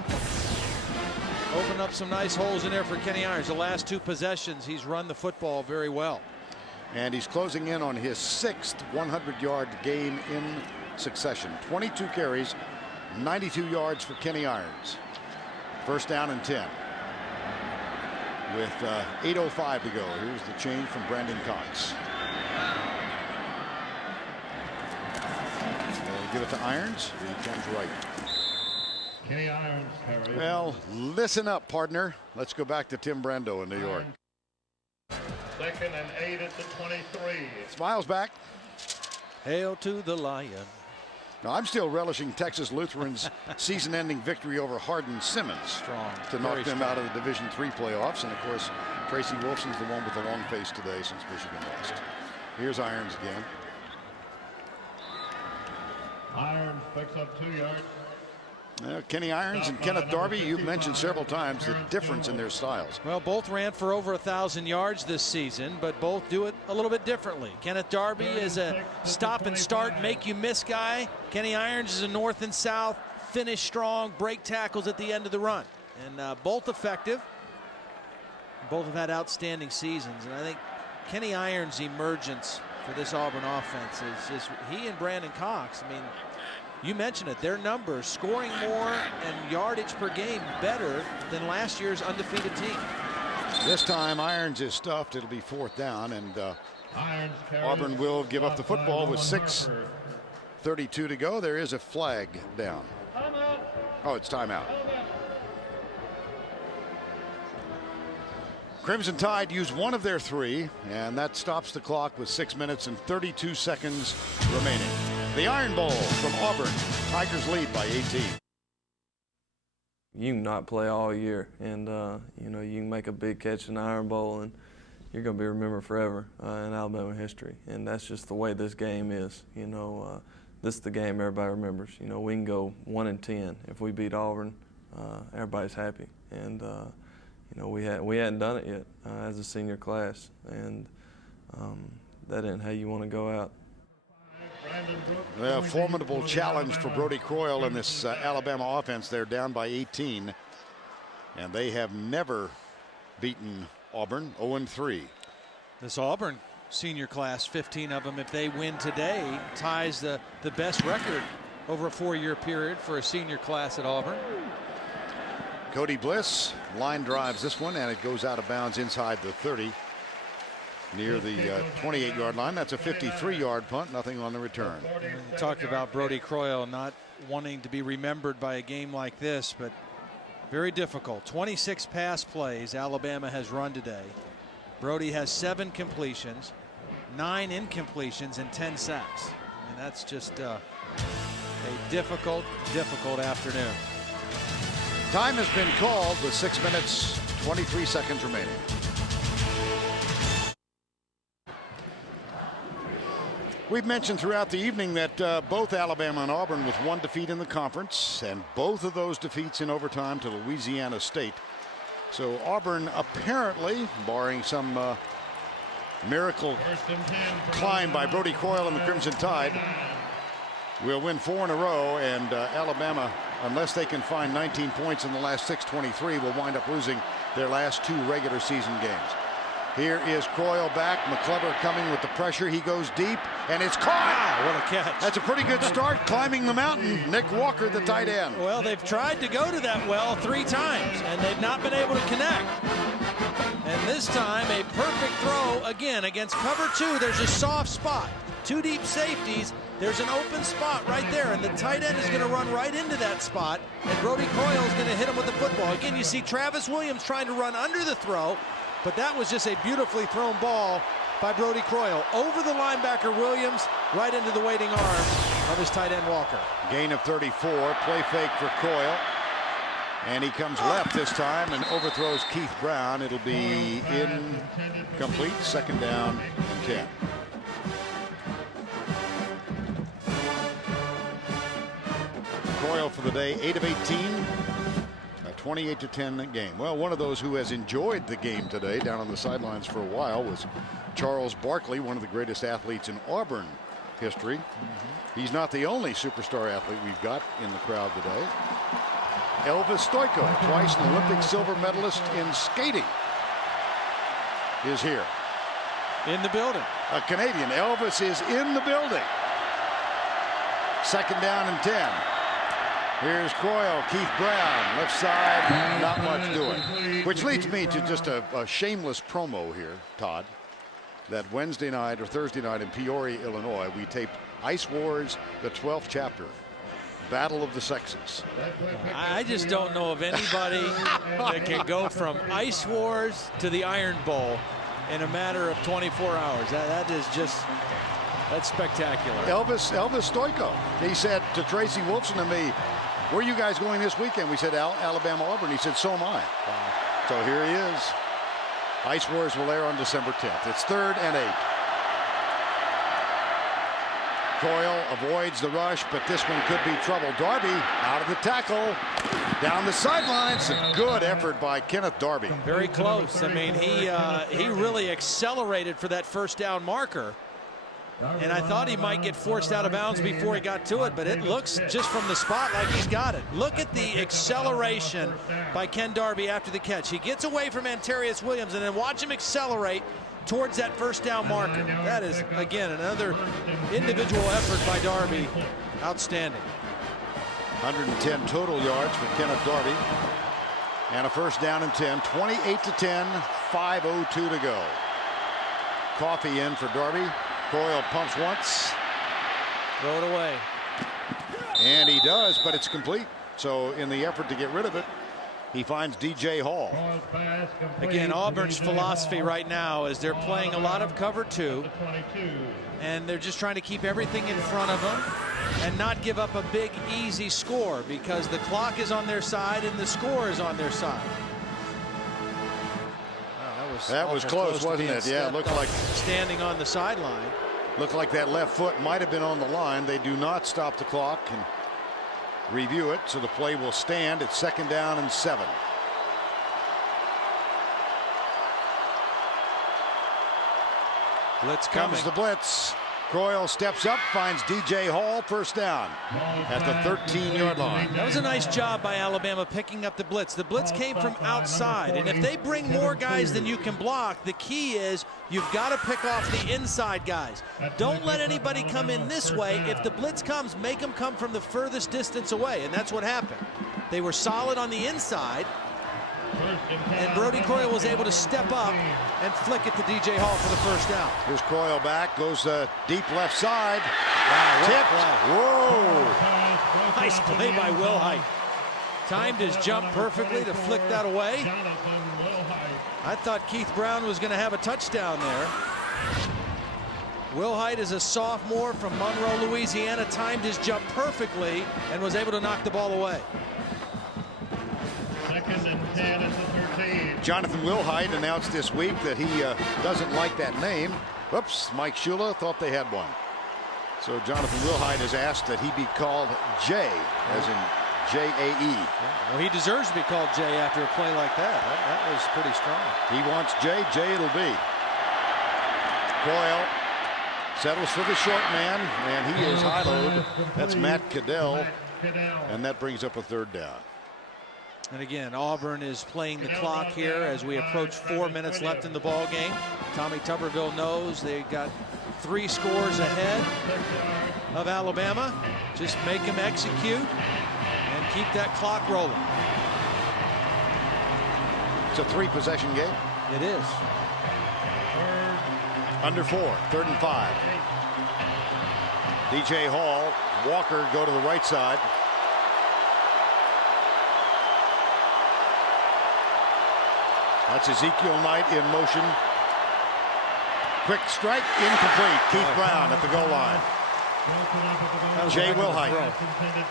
opened up some nice holes in there for Kenny Irons. The last 2 possessions, he's run the football very well. And he's closing in on his 6th 100-yard game in succession. 22 carries, 92 yards for Kenny Irons. First down and 10. With 8:05 to go. Here's the change from Brandon Cox. They'll give it to Irons. He comes right. Kenny Irons carries. Well, listen up, partner. Let's go back to Tim Brando in New York. 2nd and 8 at the 23. Smiles back. Hail to the Lion. Now, I'm still relishing Texas Lutheran's season-ending victory over Hardin Simmons to knock them out of the Division III playoffs. And, of course, Tracy Wolfson's the one with the long face today since Michigan lost. Here's Irons again. Irons picks up 2 yards. Kenny Irons and Kenneth Darby, you've mentioned several times the difference in their styles. Well, both ran for over 1,000 yards this season, but both do it a little bit differently. Kenneth Darby is a stop and start, make you miss guy. Kenny Irons is a north and south, finish strong, break tackles at the end of the run. And both effective. Both have had outstanding seasons. And I think Kenny Irons' emergence for this Auburn offense is just he and Brandon Cox. I mean, you mentioned it, their numbers, scoring more and yardage per game better than last year's undefeated team. This time Irons is stuffed. It'll be 4th down, and Auburn will give up the football with 6:32 to go. There is a flag down. Oh, it's timeout. Crimson Tide used one of their 3, and that stops the clock with 6 minutes and 32 seconds remaining. The Iron Bowl from Auburn. Tigers lead by 18. You can not play all year, and you know, you can make a big catch in the Iron Bowl, and you're going to be remembered forever in Alabama history. And that's just the way this game is. You know, this is the game everybody remembers. You know, we can go 1-10 if we beat Auburn. Everybody's happy, and you know, we hadn't done it yet as a senior class, and that ain't how you want to go out. A formidable challenge for Brody Croyle in this Alabama offense. They're down by 18, and they have never beaten Auburn. 0-3. This Auburn senior class, 15 of them, if they win today, ties the best record over a 4-year period for a senior class at Auburn. Cody Bliss line drives this one, and it goes out of bounds inside the 30. Near the 28-yard line. That's a 53-yard punt. Nothing on the return. We talked about Brody Croyle not wanting to be remembered by a game like this, but very difficult. 26 pass plays Alabama has run today. Brody has 7 completions, 9 incompletions, and 10 sacks. I mean, that's just a difficult afternoon. Time has been called with 6 minutes, 23 seconds remaining. We've mentioned throughout the evening that both Alabama and Auburn with 1 defeat in the conference, and both of those defeats in overtime to Louisiana State. So Auburn apparently, barring some miracle climb by Brody Croyle and the Crimson Tide, will win 4 in a row, and Alabama, unless they can find 19 points in the last 6:23, will wind up losing their last 2 regular season games. Here is Croyle back. McClever coming with the pressure. He goes deep, and it's caught. Wow, what a catch. That's a pretty good start climbing the mountain. Nick Walker, the tight end. Well, they've tried to go to that well 3 times, and they've not been able to connect. And this time, a perfect throw again against cover 2. There's a soft spot. two deep safeties. There's an open spot right there, and the tight end is going to run right into that spot, and Brody Croyle is going to hit him with the football. Again, you see Travis Williams trying to run under the throw, but that was just a beautifully thrown ball by Brody Croyle. Over the linebacker Williams, right into the waiting arms of his tight end Walker. Gain of 34, play fake for Croyle. And he comes left this time and overthrows Keith Brown. It'll be incomplete, second down and 10. Croyle for the day, 8 of 18. A 28-10 game. Well, one of those who has enjoyed the game today down on the sidelines for a while was Charles Barkley, one of the greatest athletes in Auburn history. He's not the only superstar athlete we've got in the crowd today. Elvis Stojko, twice an Olympic silver medalist in skating, is here. In the building. A Canadian. Elvis is in the building. Second down and 10. Here's Croyle, Keith Brown, left side, not much doing. Which leads me to just a shameless promo here, Todd, that Wednesday night or Thursday night in Peoria, Illinois, we taped Ice Wars, the 12th chapter. Battle of the Sexes. I just don't know of anybody that can go from Ice Wars to the Iron Bowl in a matter of 24 hours. That is just, that's spectacular. Elvis Stojko, he said to Tracy Wolfson and me, where are you guys going this weekend? We said Alabama, Auburn. He said, so am I. Wow. So here he is. Ice Wars will air on December 10th. It's 3rd and 8. Croyle avoids the rush, but this one could be trouble. Darby out of the tackle, down the sidelines. A good effort by Kenneth Darby. Very close. I mean, he really accelerated for that first down marker. And I thought he might get forced out of bounds before he got to it, but it looks just from the spot like he's got it. Look at the acceleration by Ken Darby after the catch. He gets away from Antarius Williams, and then watch him accelerate towards that first down marker. That is, again, another individual effort by Darby. Outstanding. 110 total yards for Kenneth Darby. And a first down and 10. 28-10, 5:02 to go. Coffee in for Darby. Croyle pumps once. Throw it away. And he does, but it's complete. So in the effort to get rid of it, he finds DJ Hall. Again, Auburn's philosophy right now is they're playing a lot of cover 2, and they're just trying to keep everything in front of them and not give up a big, easy score, because the clock is on their side and the score is on their side. That was close, wasn't it? Yeah, it looked like standing on the sideline. Looked like that left foot might have been on the line. They do not stop the clock and review it, so the play will stand. It's second down and 7. Blitz coming. Comes the blitz. Croyle steps up, finds DJ Hall, first down at the 13-yard line. That was a nice job by Alabama picking up the blitz. The blitz came from outside, and if they bring more guys than you can block, the key is you've got to pick off the inside guys. Don't let anybody come in this way. If the blitz comes, make them come from the furthest distance away, and that's what happened. They were solid on the inside, and Brody Croyle was able to step up and flick it to DJ Hall for the first down. Here's Croyle back, goes deep left side. Wow, tipped. Whoa. Nice play by Wilhite. Timed his jump perfectly to flick that away. I thought Keith Brown was going to have a touchdown there. Wilhite is a sophomore from Monroe, Louisiana, timed his jump perfectly and was able to knock the ball away. Jonathan Wilhite announced this week that he doesn't like that name. Whoops, Mike Shula thought they had one. So Jonathan Wilhite has asked that he be called J, as in J-A-E. Well, he deserves to be called J after a play like that. That was pretty strong. He wants J. J it'll be. Croyle settles for the short man, and he is high-load. That's Matt Cadell, and that brings up a third down. And again, Auburn is playing the clock here as we approach 4 minutes left in the ball game. Tommy Tuberville knows they got 3 scores ahead of Alabama. Just make them execute and keep that clock rolling. It's a 3-possession game. It is. Under 4, 3rd and 5. DJ Hall, Walker go to the right side. That's Ezekiel Knight in motion. Quick strike, incomplete. Keith Brown at the goal line. Jay Wilhite.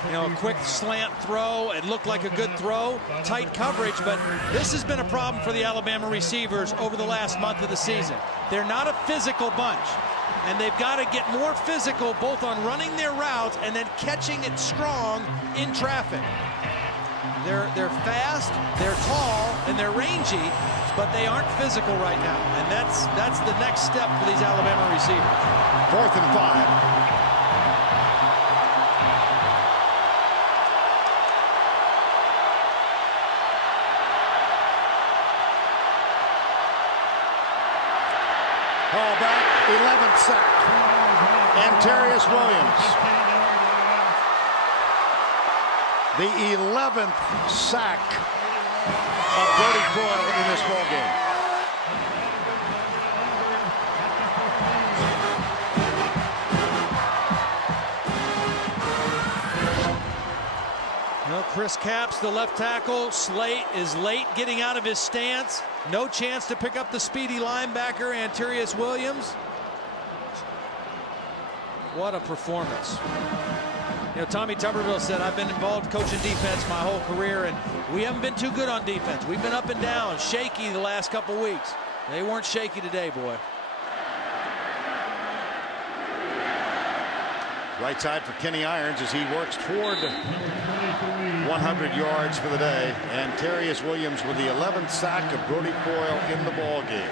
You know, a quick slant throw. It looked like a good throw. Tight coverage, but this has been a problem for the Alabama receivers over the last month of the season. They're not a physical bunch, and they've got to get more physical both on running their routes and then catching it strong in traffic. They're fast, they're tall, and they're rangy, but they aren't physical right now, and that's the next step for these Alabama receivers. 4th and 5. Ball back, 11th sack. Antarius Williams. The 11th sack of Brody Croyle in this ball game. No, Chris Capps, the left tackle, is late getting out of his stance. No chance to pick up the speedy linebacker, Antarius Williams. What a performance. You know, Tommy Tuberville said, I've been involved coaching defense my whole career, and we haven't been too good on defense. We've been up and down, shaky the last couple weeks. They weren't shaky today, boy. Right side for Kenny Irons as he works toward 100 yards for the day. And Antarius Williams with the 11th sack of Brody Croyle in the ball game.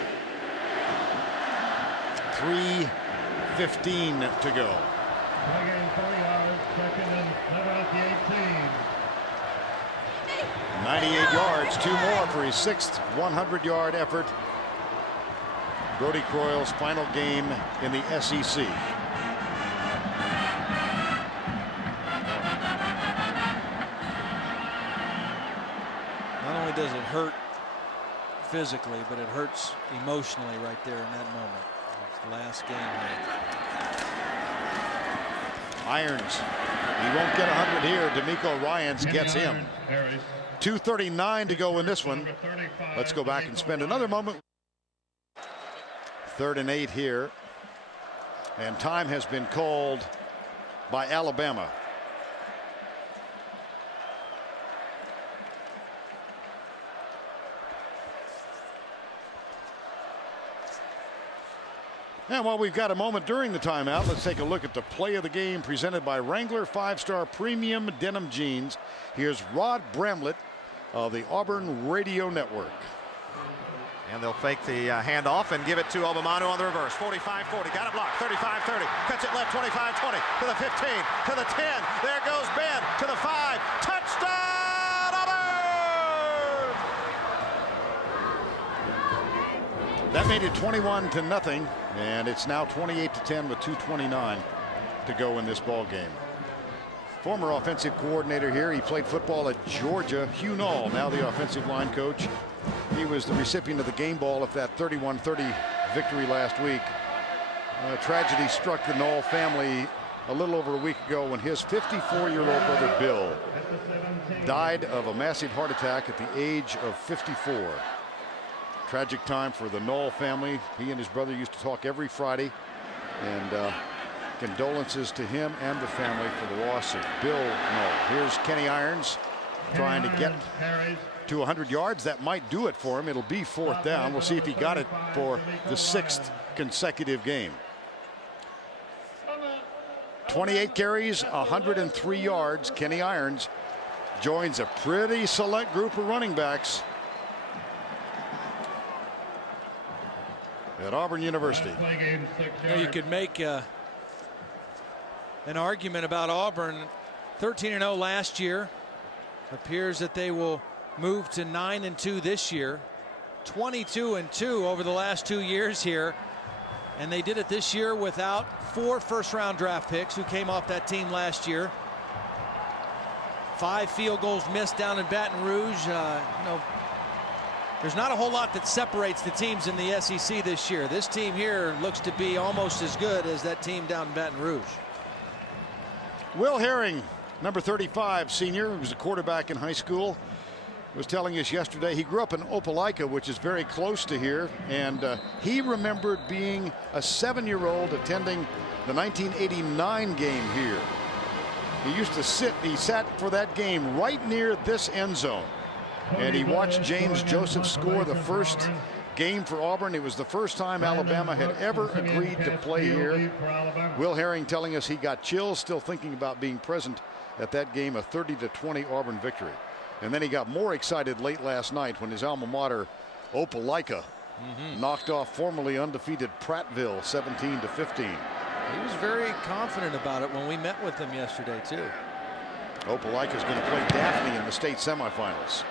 3:15 to go. 98 yards, 2 more for his 6th 100-yard effort. Brody Croyle's final game in the SEC. Not only does it hurt physically, but it hurts emotionally right there in that moment. It's the last game. Irons, he won't get 100 here. D'Amico Ryans gets him. 2:39 to go in this one. Let's go back and spend another moment. 3rd and 8 here. And time has been called by Alabama. And while we've got a moment during the timeout, let's take a look at the play of the game presented by Wrangler 5-Star Premium Denim Jeans. Here's Rod Bramlett of the Auburn Radio Network. And they'll fake the handoff and give it to Obamanu on the reverse. 45-40, got it blocked. 35-30, cuts it left. 25-20 to the 15, to the 10. There goes Ben to the 5. Touchdown, Auburn! That made it 21-0, and it's now 28-10 with 2:29 to go in this ball game. Former offensive coordinator here. He played football at Georgia. Hugh Nall, now the offensive line coach. He was the recipient of the game ball of that 31-30 victory last week. Tragedy struck the Nall family a little over a week ago when his 54-year-old brother Bill died of a massive heart attack at the age of 54. Tragic time for the Nall family. He and his brother used to talk every Friday, and condolences to him and the family for the loss of Bill Nall. Here's Kenny Irons trying to get to 100 yards. That might do it for him. It'll be 4th down. We'll see if he got it for the 6th consecutive game. 28 carries, 103 yards. Kenny Irons joins a pretty select group of running backs at Auburn University. You know, you could make an argument about Auburn. 13-0 last year. Appears that they will move to 9-2 this year. 22-2 over the last 2 years here. And they did it this year without 4 first-round draft picks who came off that team last year. 5 field goals missed down in Baton Rouge. You know, there's not a whole lot that separates the teams in the SEC this year. This team here looks to be almost as good as that team down in Baton Rouge. Will Herring, number 35, senior, who was a quarterback in high school, was telling us yesterday he grew up in Opelika, which is very close to here, and he remembered being a 7-year-old attending the 1989 game here. He sat for that game right near this end zone, and he watched James Joseph score the first game for Auburn. It was the first time Alabama had ever agreed to play here. Will Herring telling us he got chills still thinking about being present at that game, a 30-20 Auburn victory. And then he got more excited late last night when his alma mater, Opelika, knocked off formerly undefeated Prattville 17-15. He was very confident about it when we met with him yesterday, too. Opelika is going to play Daphne in the state semifinals.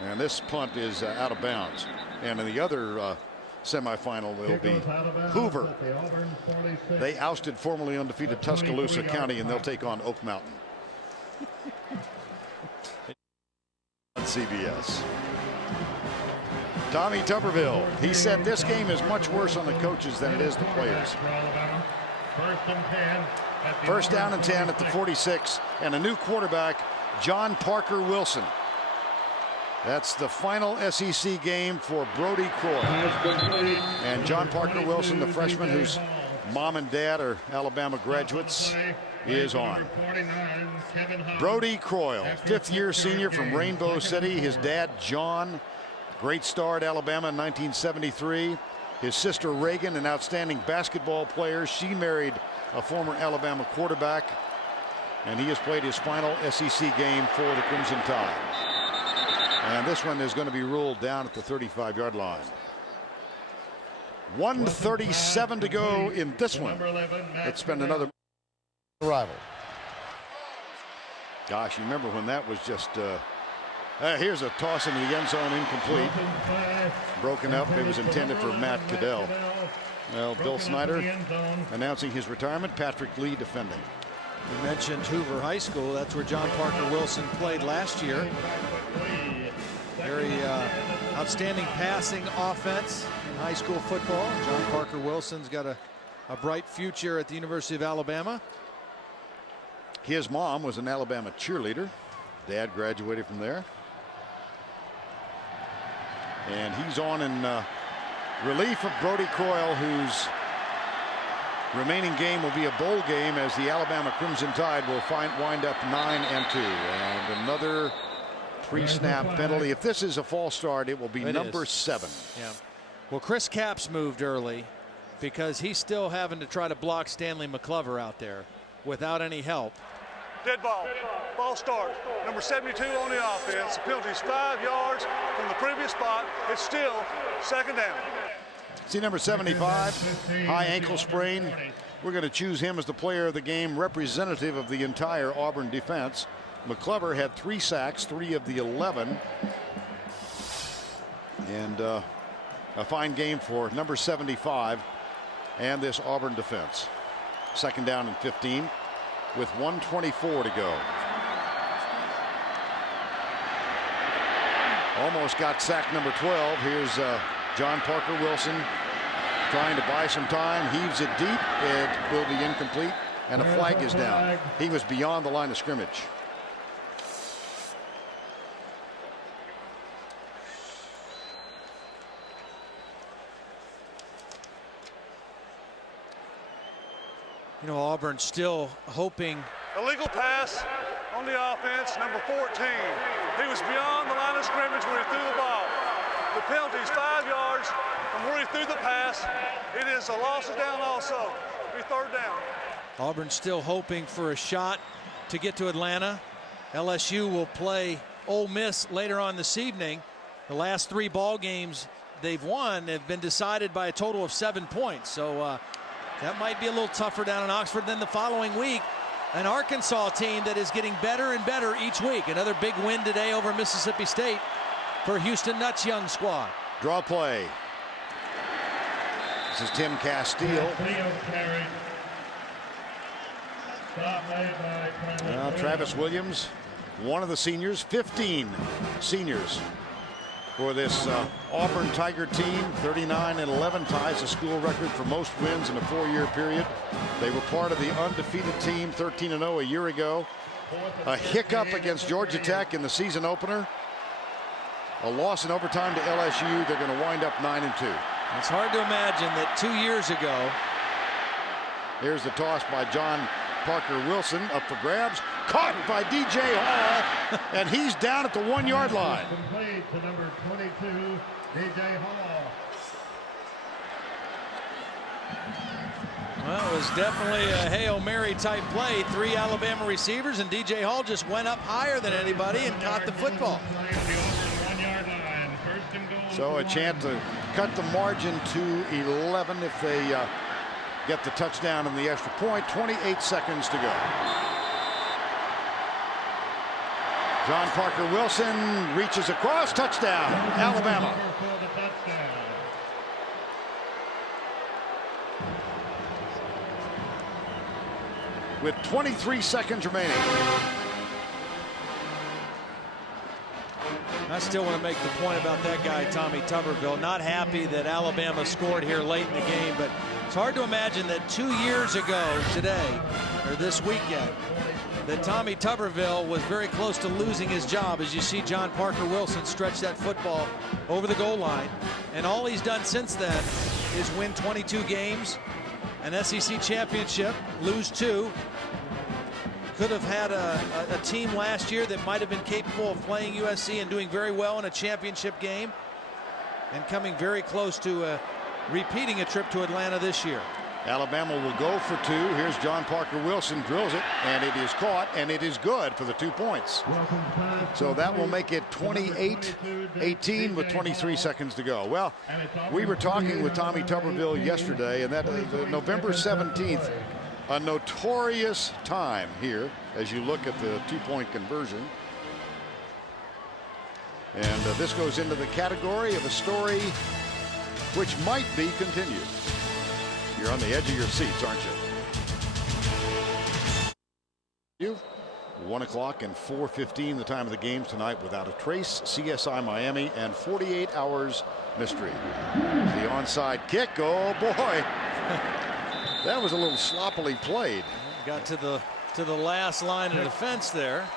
And this punt is out of bounds. And in the other semifinal, it'll be Hoover. They ousted formerly undefeated Tuscaloosa County, and they'll take on Oak Mountain. On CBS. Tommy Tuberville, he said this game is much worse on the coaches than it is the players. First down and 10 at the 46, and a new quarterback, John Parker Wilson. That's the final SEC game for Brody Croyle. And John Parker Wilson, the freshman whose mom and dad are Alabama graduates, is on. Brody Croyle, 5th-year senior from Rainbow City. His dad, John, great star at Alabama in 1973. His sister, Reagan, an outstanding basketball player. She married a former Alabama quarterback. And he has played his final SEC game for the Crimson Tide. And this one is going to be ruled down at the 35-yard line. 1:37 to go in this one. Let's spend another rival. Gosh, you remember when that was just here's a toss into the end zone, incomplete, broken up. It was intended for Matt Caddell. Well, Bill Snyder announcing his retirement, Patrick Lee defending. You mentioned Hoover High School. That's where John Parker Wilson played last year. Very outstanding passing offense in high school football. John Parker Wilson's got a bright future at the University of Alabama. His mom was an Alabama cheerleader. Dad graduated from there. And he's on in relief of Brody Croyle, whose remaining game will be a bowl game as the Alabama Crimson Tide will wind up 9-2. And another pre-snap penalty. If this is a false start, it will be number 7. Yeah. Well, Chris Capps moved early because he's still having to try to block Stanley McClover out there without any help. Dead ball. Ball start. Number 72 on the offense. The penalty is 5 yards from the previous spot. It's still second down. See number 75, high ankle sprain. We're going to choose him as the player of the game, representative of the entire Auburn defense. McClover had 3 sacks, 3 of the 11. And a fine game for number 75 and this Auburn defense. Second down and 15 with 1:24 to go. Almost got sack number 12. Here's John Parker Wilson trying to buy some time. Heaves it deep. It will be incomplete. And a flag is down. He was beyond the line of scrimmage. You know, Auburn still hoping. Illegal pass on the offense, number 14. He was beyond the line of scrimmage when he threw the ball. The penalty is 5 yards from where he threw the pass. It is a loss of down also. It'll be third down. Auburn still hoping for a shot to get to Atlanta. LSU will play Ole Miss later on this evening. The last 3 ball games they've won have been decided by a total of 7 points. So that might be a little tougher down in Oxford. Then the following week, an Arkansas team that is getting better and better each week. Another big win today over Mississippi State for Houston Nutt's young squad. Draw play. This is Tim Castile. Travis Williams, one of the seniors, 15 seniors for this Auburn Tiger team. 39-11 ties the school record for most wins in a 4-year period. They were part of the undefeated team, 13-0 a year ago. A hiccup against Georgia Tech in the season opener. A loss in overtime to LSU. They're going to wind up 9-2. It's hard to imagine that 2 years ago. Here's the toss by John Parker Wilson, up for grabs, caught by DJ Hall, and he's down at the 1-yard line. Complete to number 22, DJ Hall. Well, it was definitely a Hail Mary type play. 3 Alabama receivers, and DJ Hall just went up higher than anybody and caught the football. So a chance to cut the margin to 11 if they get the touchdown and the extra point. 28 seconds to go. John Parker Wilson reaches across, touchdown, Alabama. With 23 seconds remaining. I still want to make the point about that guy, Tommy Tuberville. Not happy that Alabama scored here late in the game, but it's hard to imagine that 2 years ago today, or this weekend, that Tommy Tuberville was very close to losing his job. As you see John Parker Wilson stretch that football over the goal line. And all he's done since then is win 22 games, an SEC championship, lose 2. Could have had a team last year that might have been capable of playing USC and doing very well in a championship game, and coming very close to repeating a trip to Atlanta this year. Alabama will go for 2. Here's John Parker Wilson, drills it, and it is caught, and it is good for the 2 points. So that will make it 28-18 with 23 seconds to go. Well, we were talking with Tommy Tuberville yesterday, and that November 17th, a notorious time here as you look at the 2-point conversion. And this goes into the category of a story which might be continued. You're on the edge of your seats, aren't you? 1 o'clock and 4:15 the time of the game tonight. Without a trace, CSI Miami and 48 hours mystery. The onside kick, oh boy. That was a little sloppily played. Got to the last line of defense there.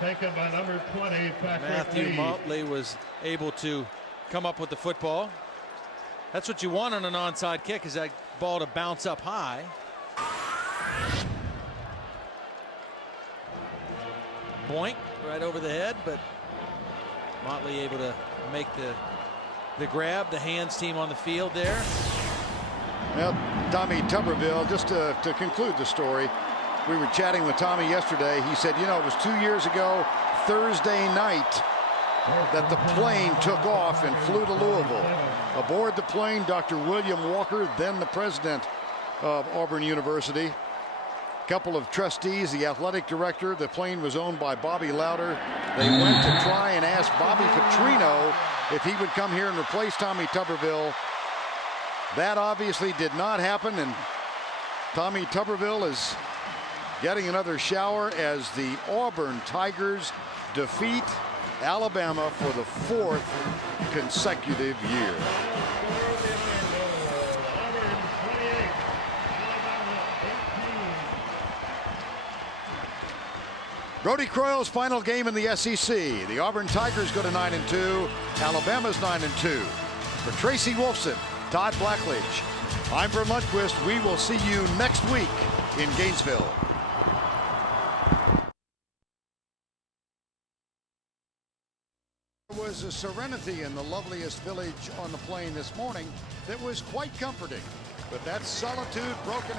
Taken by number 20, Patrick Matthew Lee. Motley was able to come up with the football. That's what you want on an onside kick, is that ball to bounce up high. Boink right over the head, but Motley able to make the grab. The hands team on the field there. Well, Tommy Tuberville, just to conclude the story, we were chatting with Tommy yesterday. He said, you know, it was 2 years ago, Thursday night, that the plane took off and flew to Louisville. Aboard the plane, Dr. William Walker, then the president of Auburn University. A couple of trustees, the athletic director. The plane was owned by Bobby Lauder. They went to try and ask Bobby Petrino if he would come here and replace Tommy Tuberville. That obviously did not happen, and Tommy Tuberville is getting another shower as the Auburn Tigers defeat Alabama for the 4th consecutive year. Brody Croyle's final game in the SEC. The Auburn Tigers go to 9-2. Alabama's 9-2. For Tracy Wolfson, Todd Blackledge, I'm Vern Lundquist. We will see you next week in Gainesville. There was a serenity in the loveliest village on the plain this morning that was quite comforting. But that solitude broken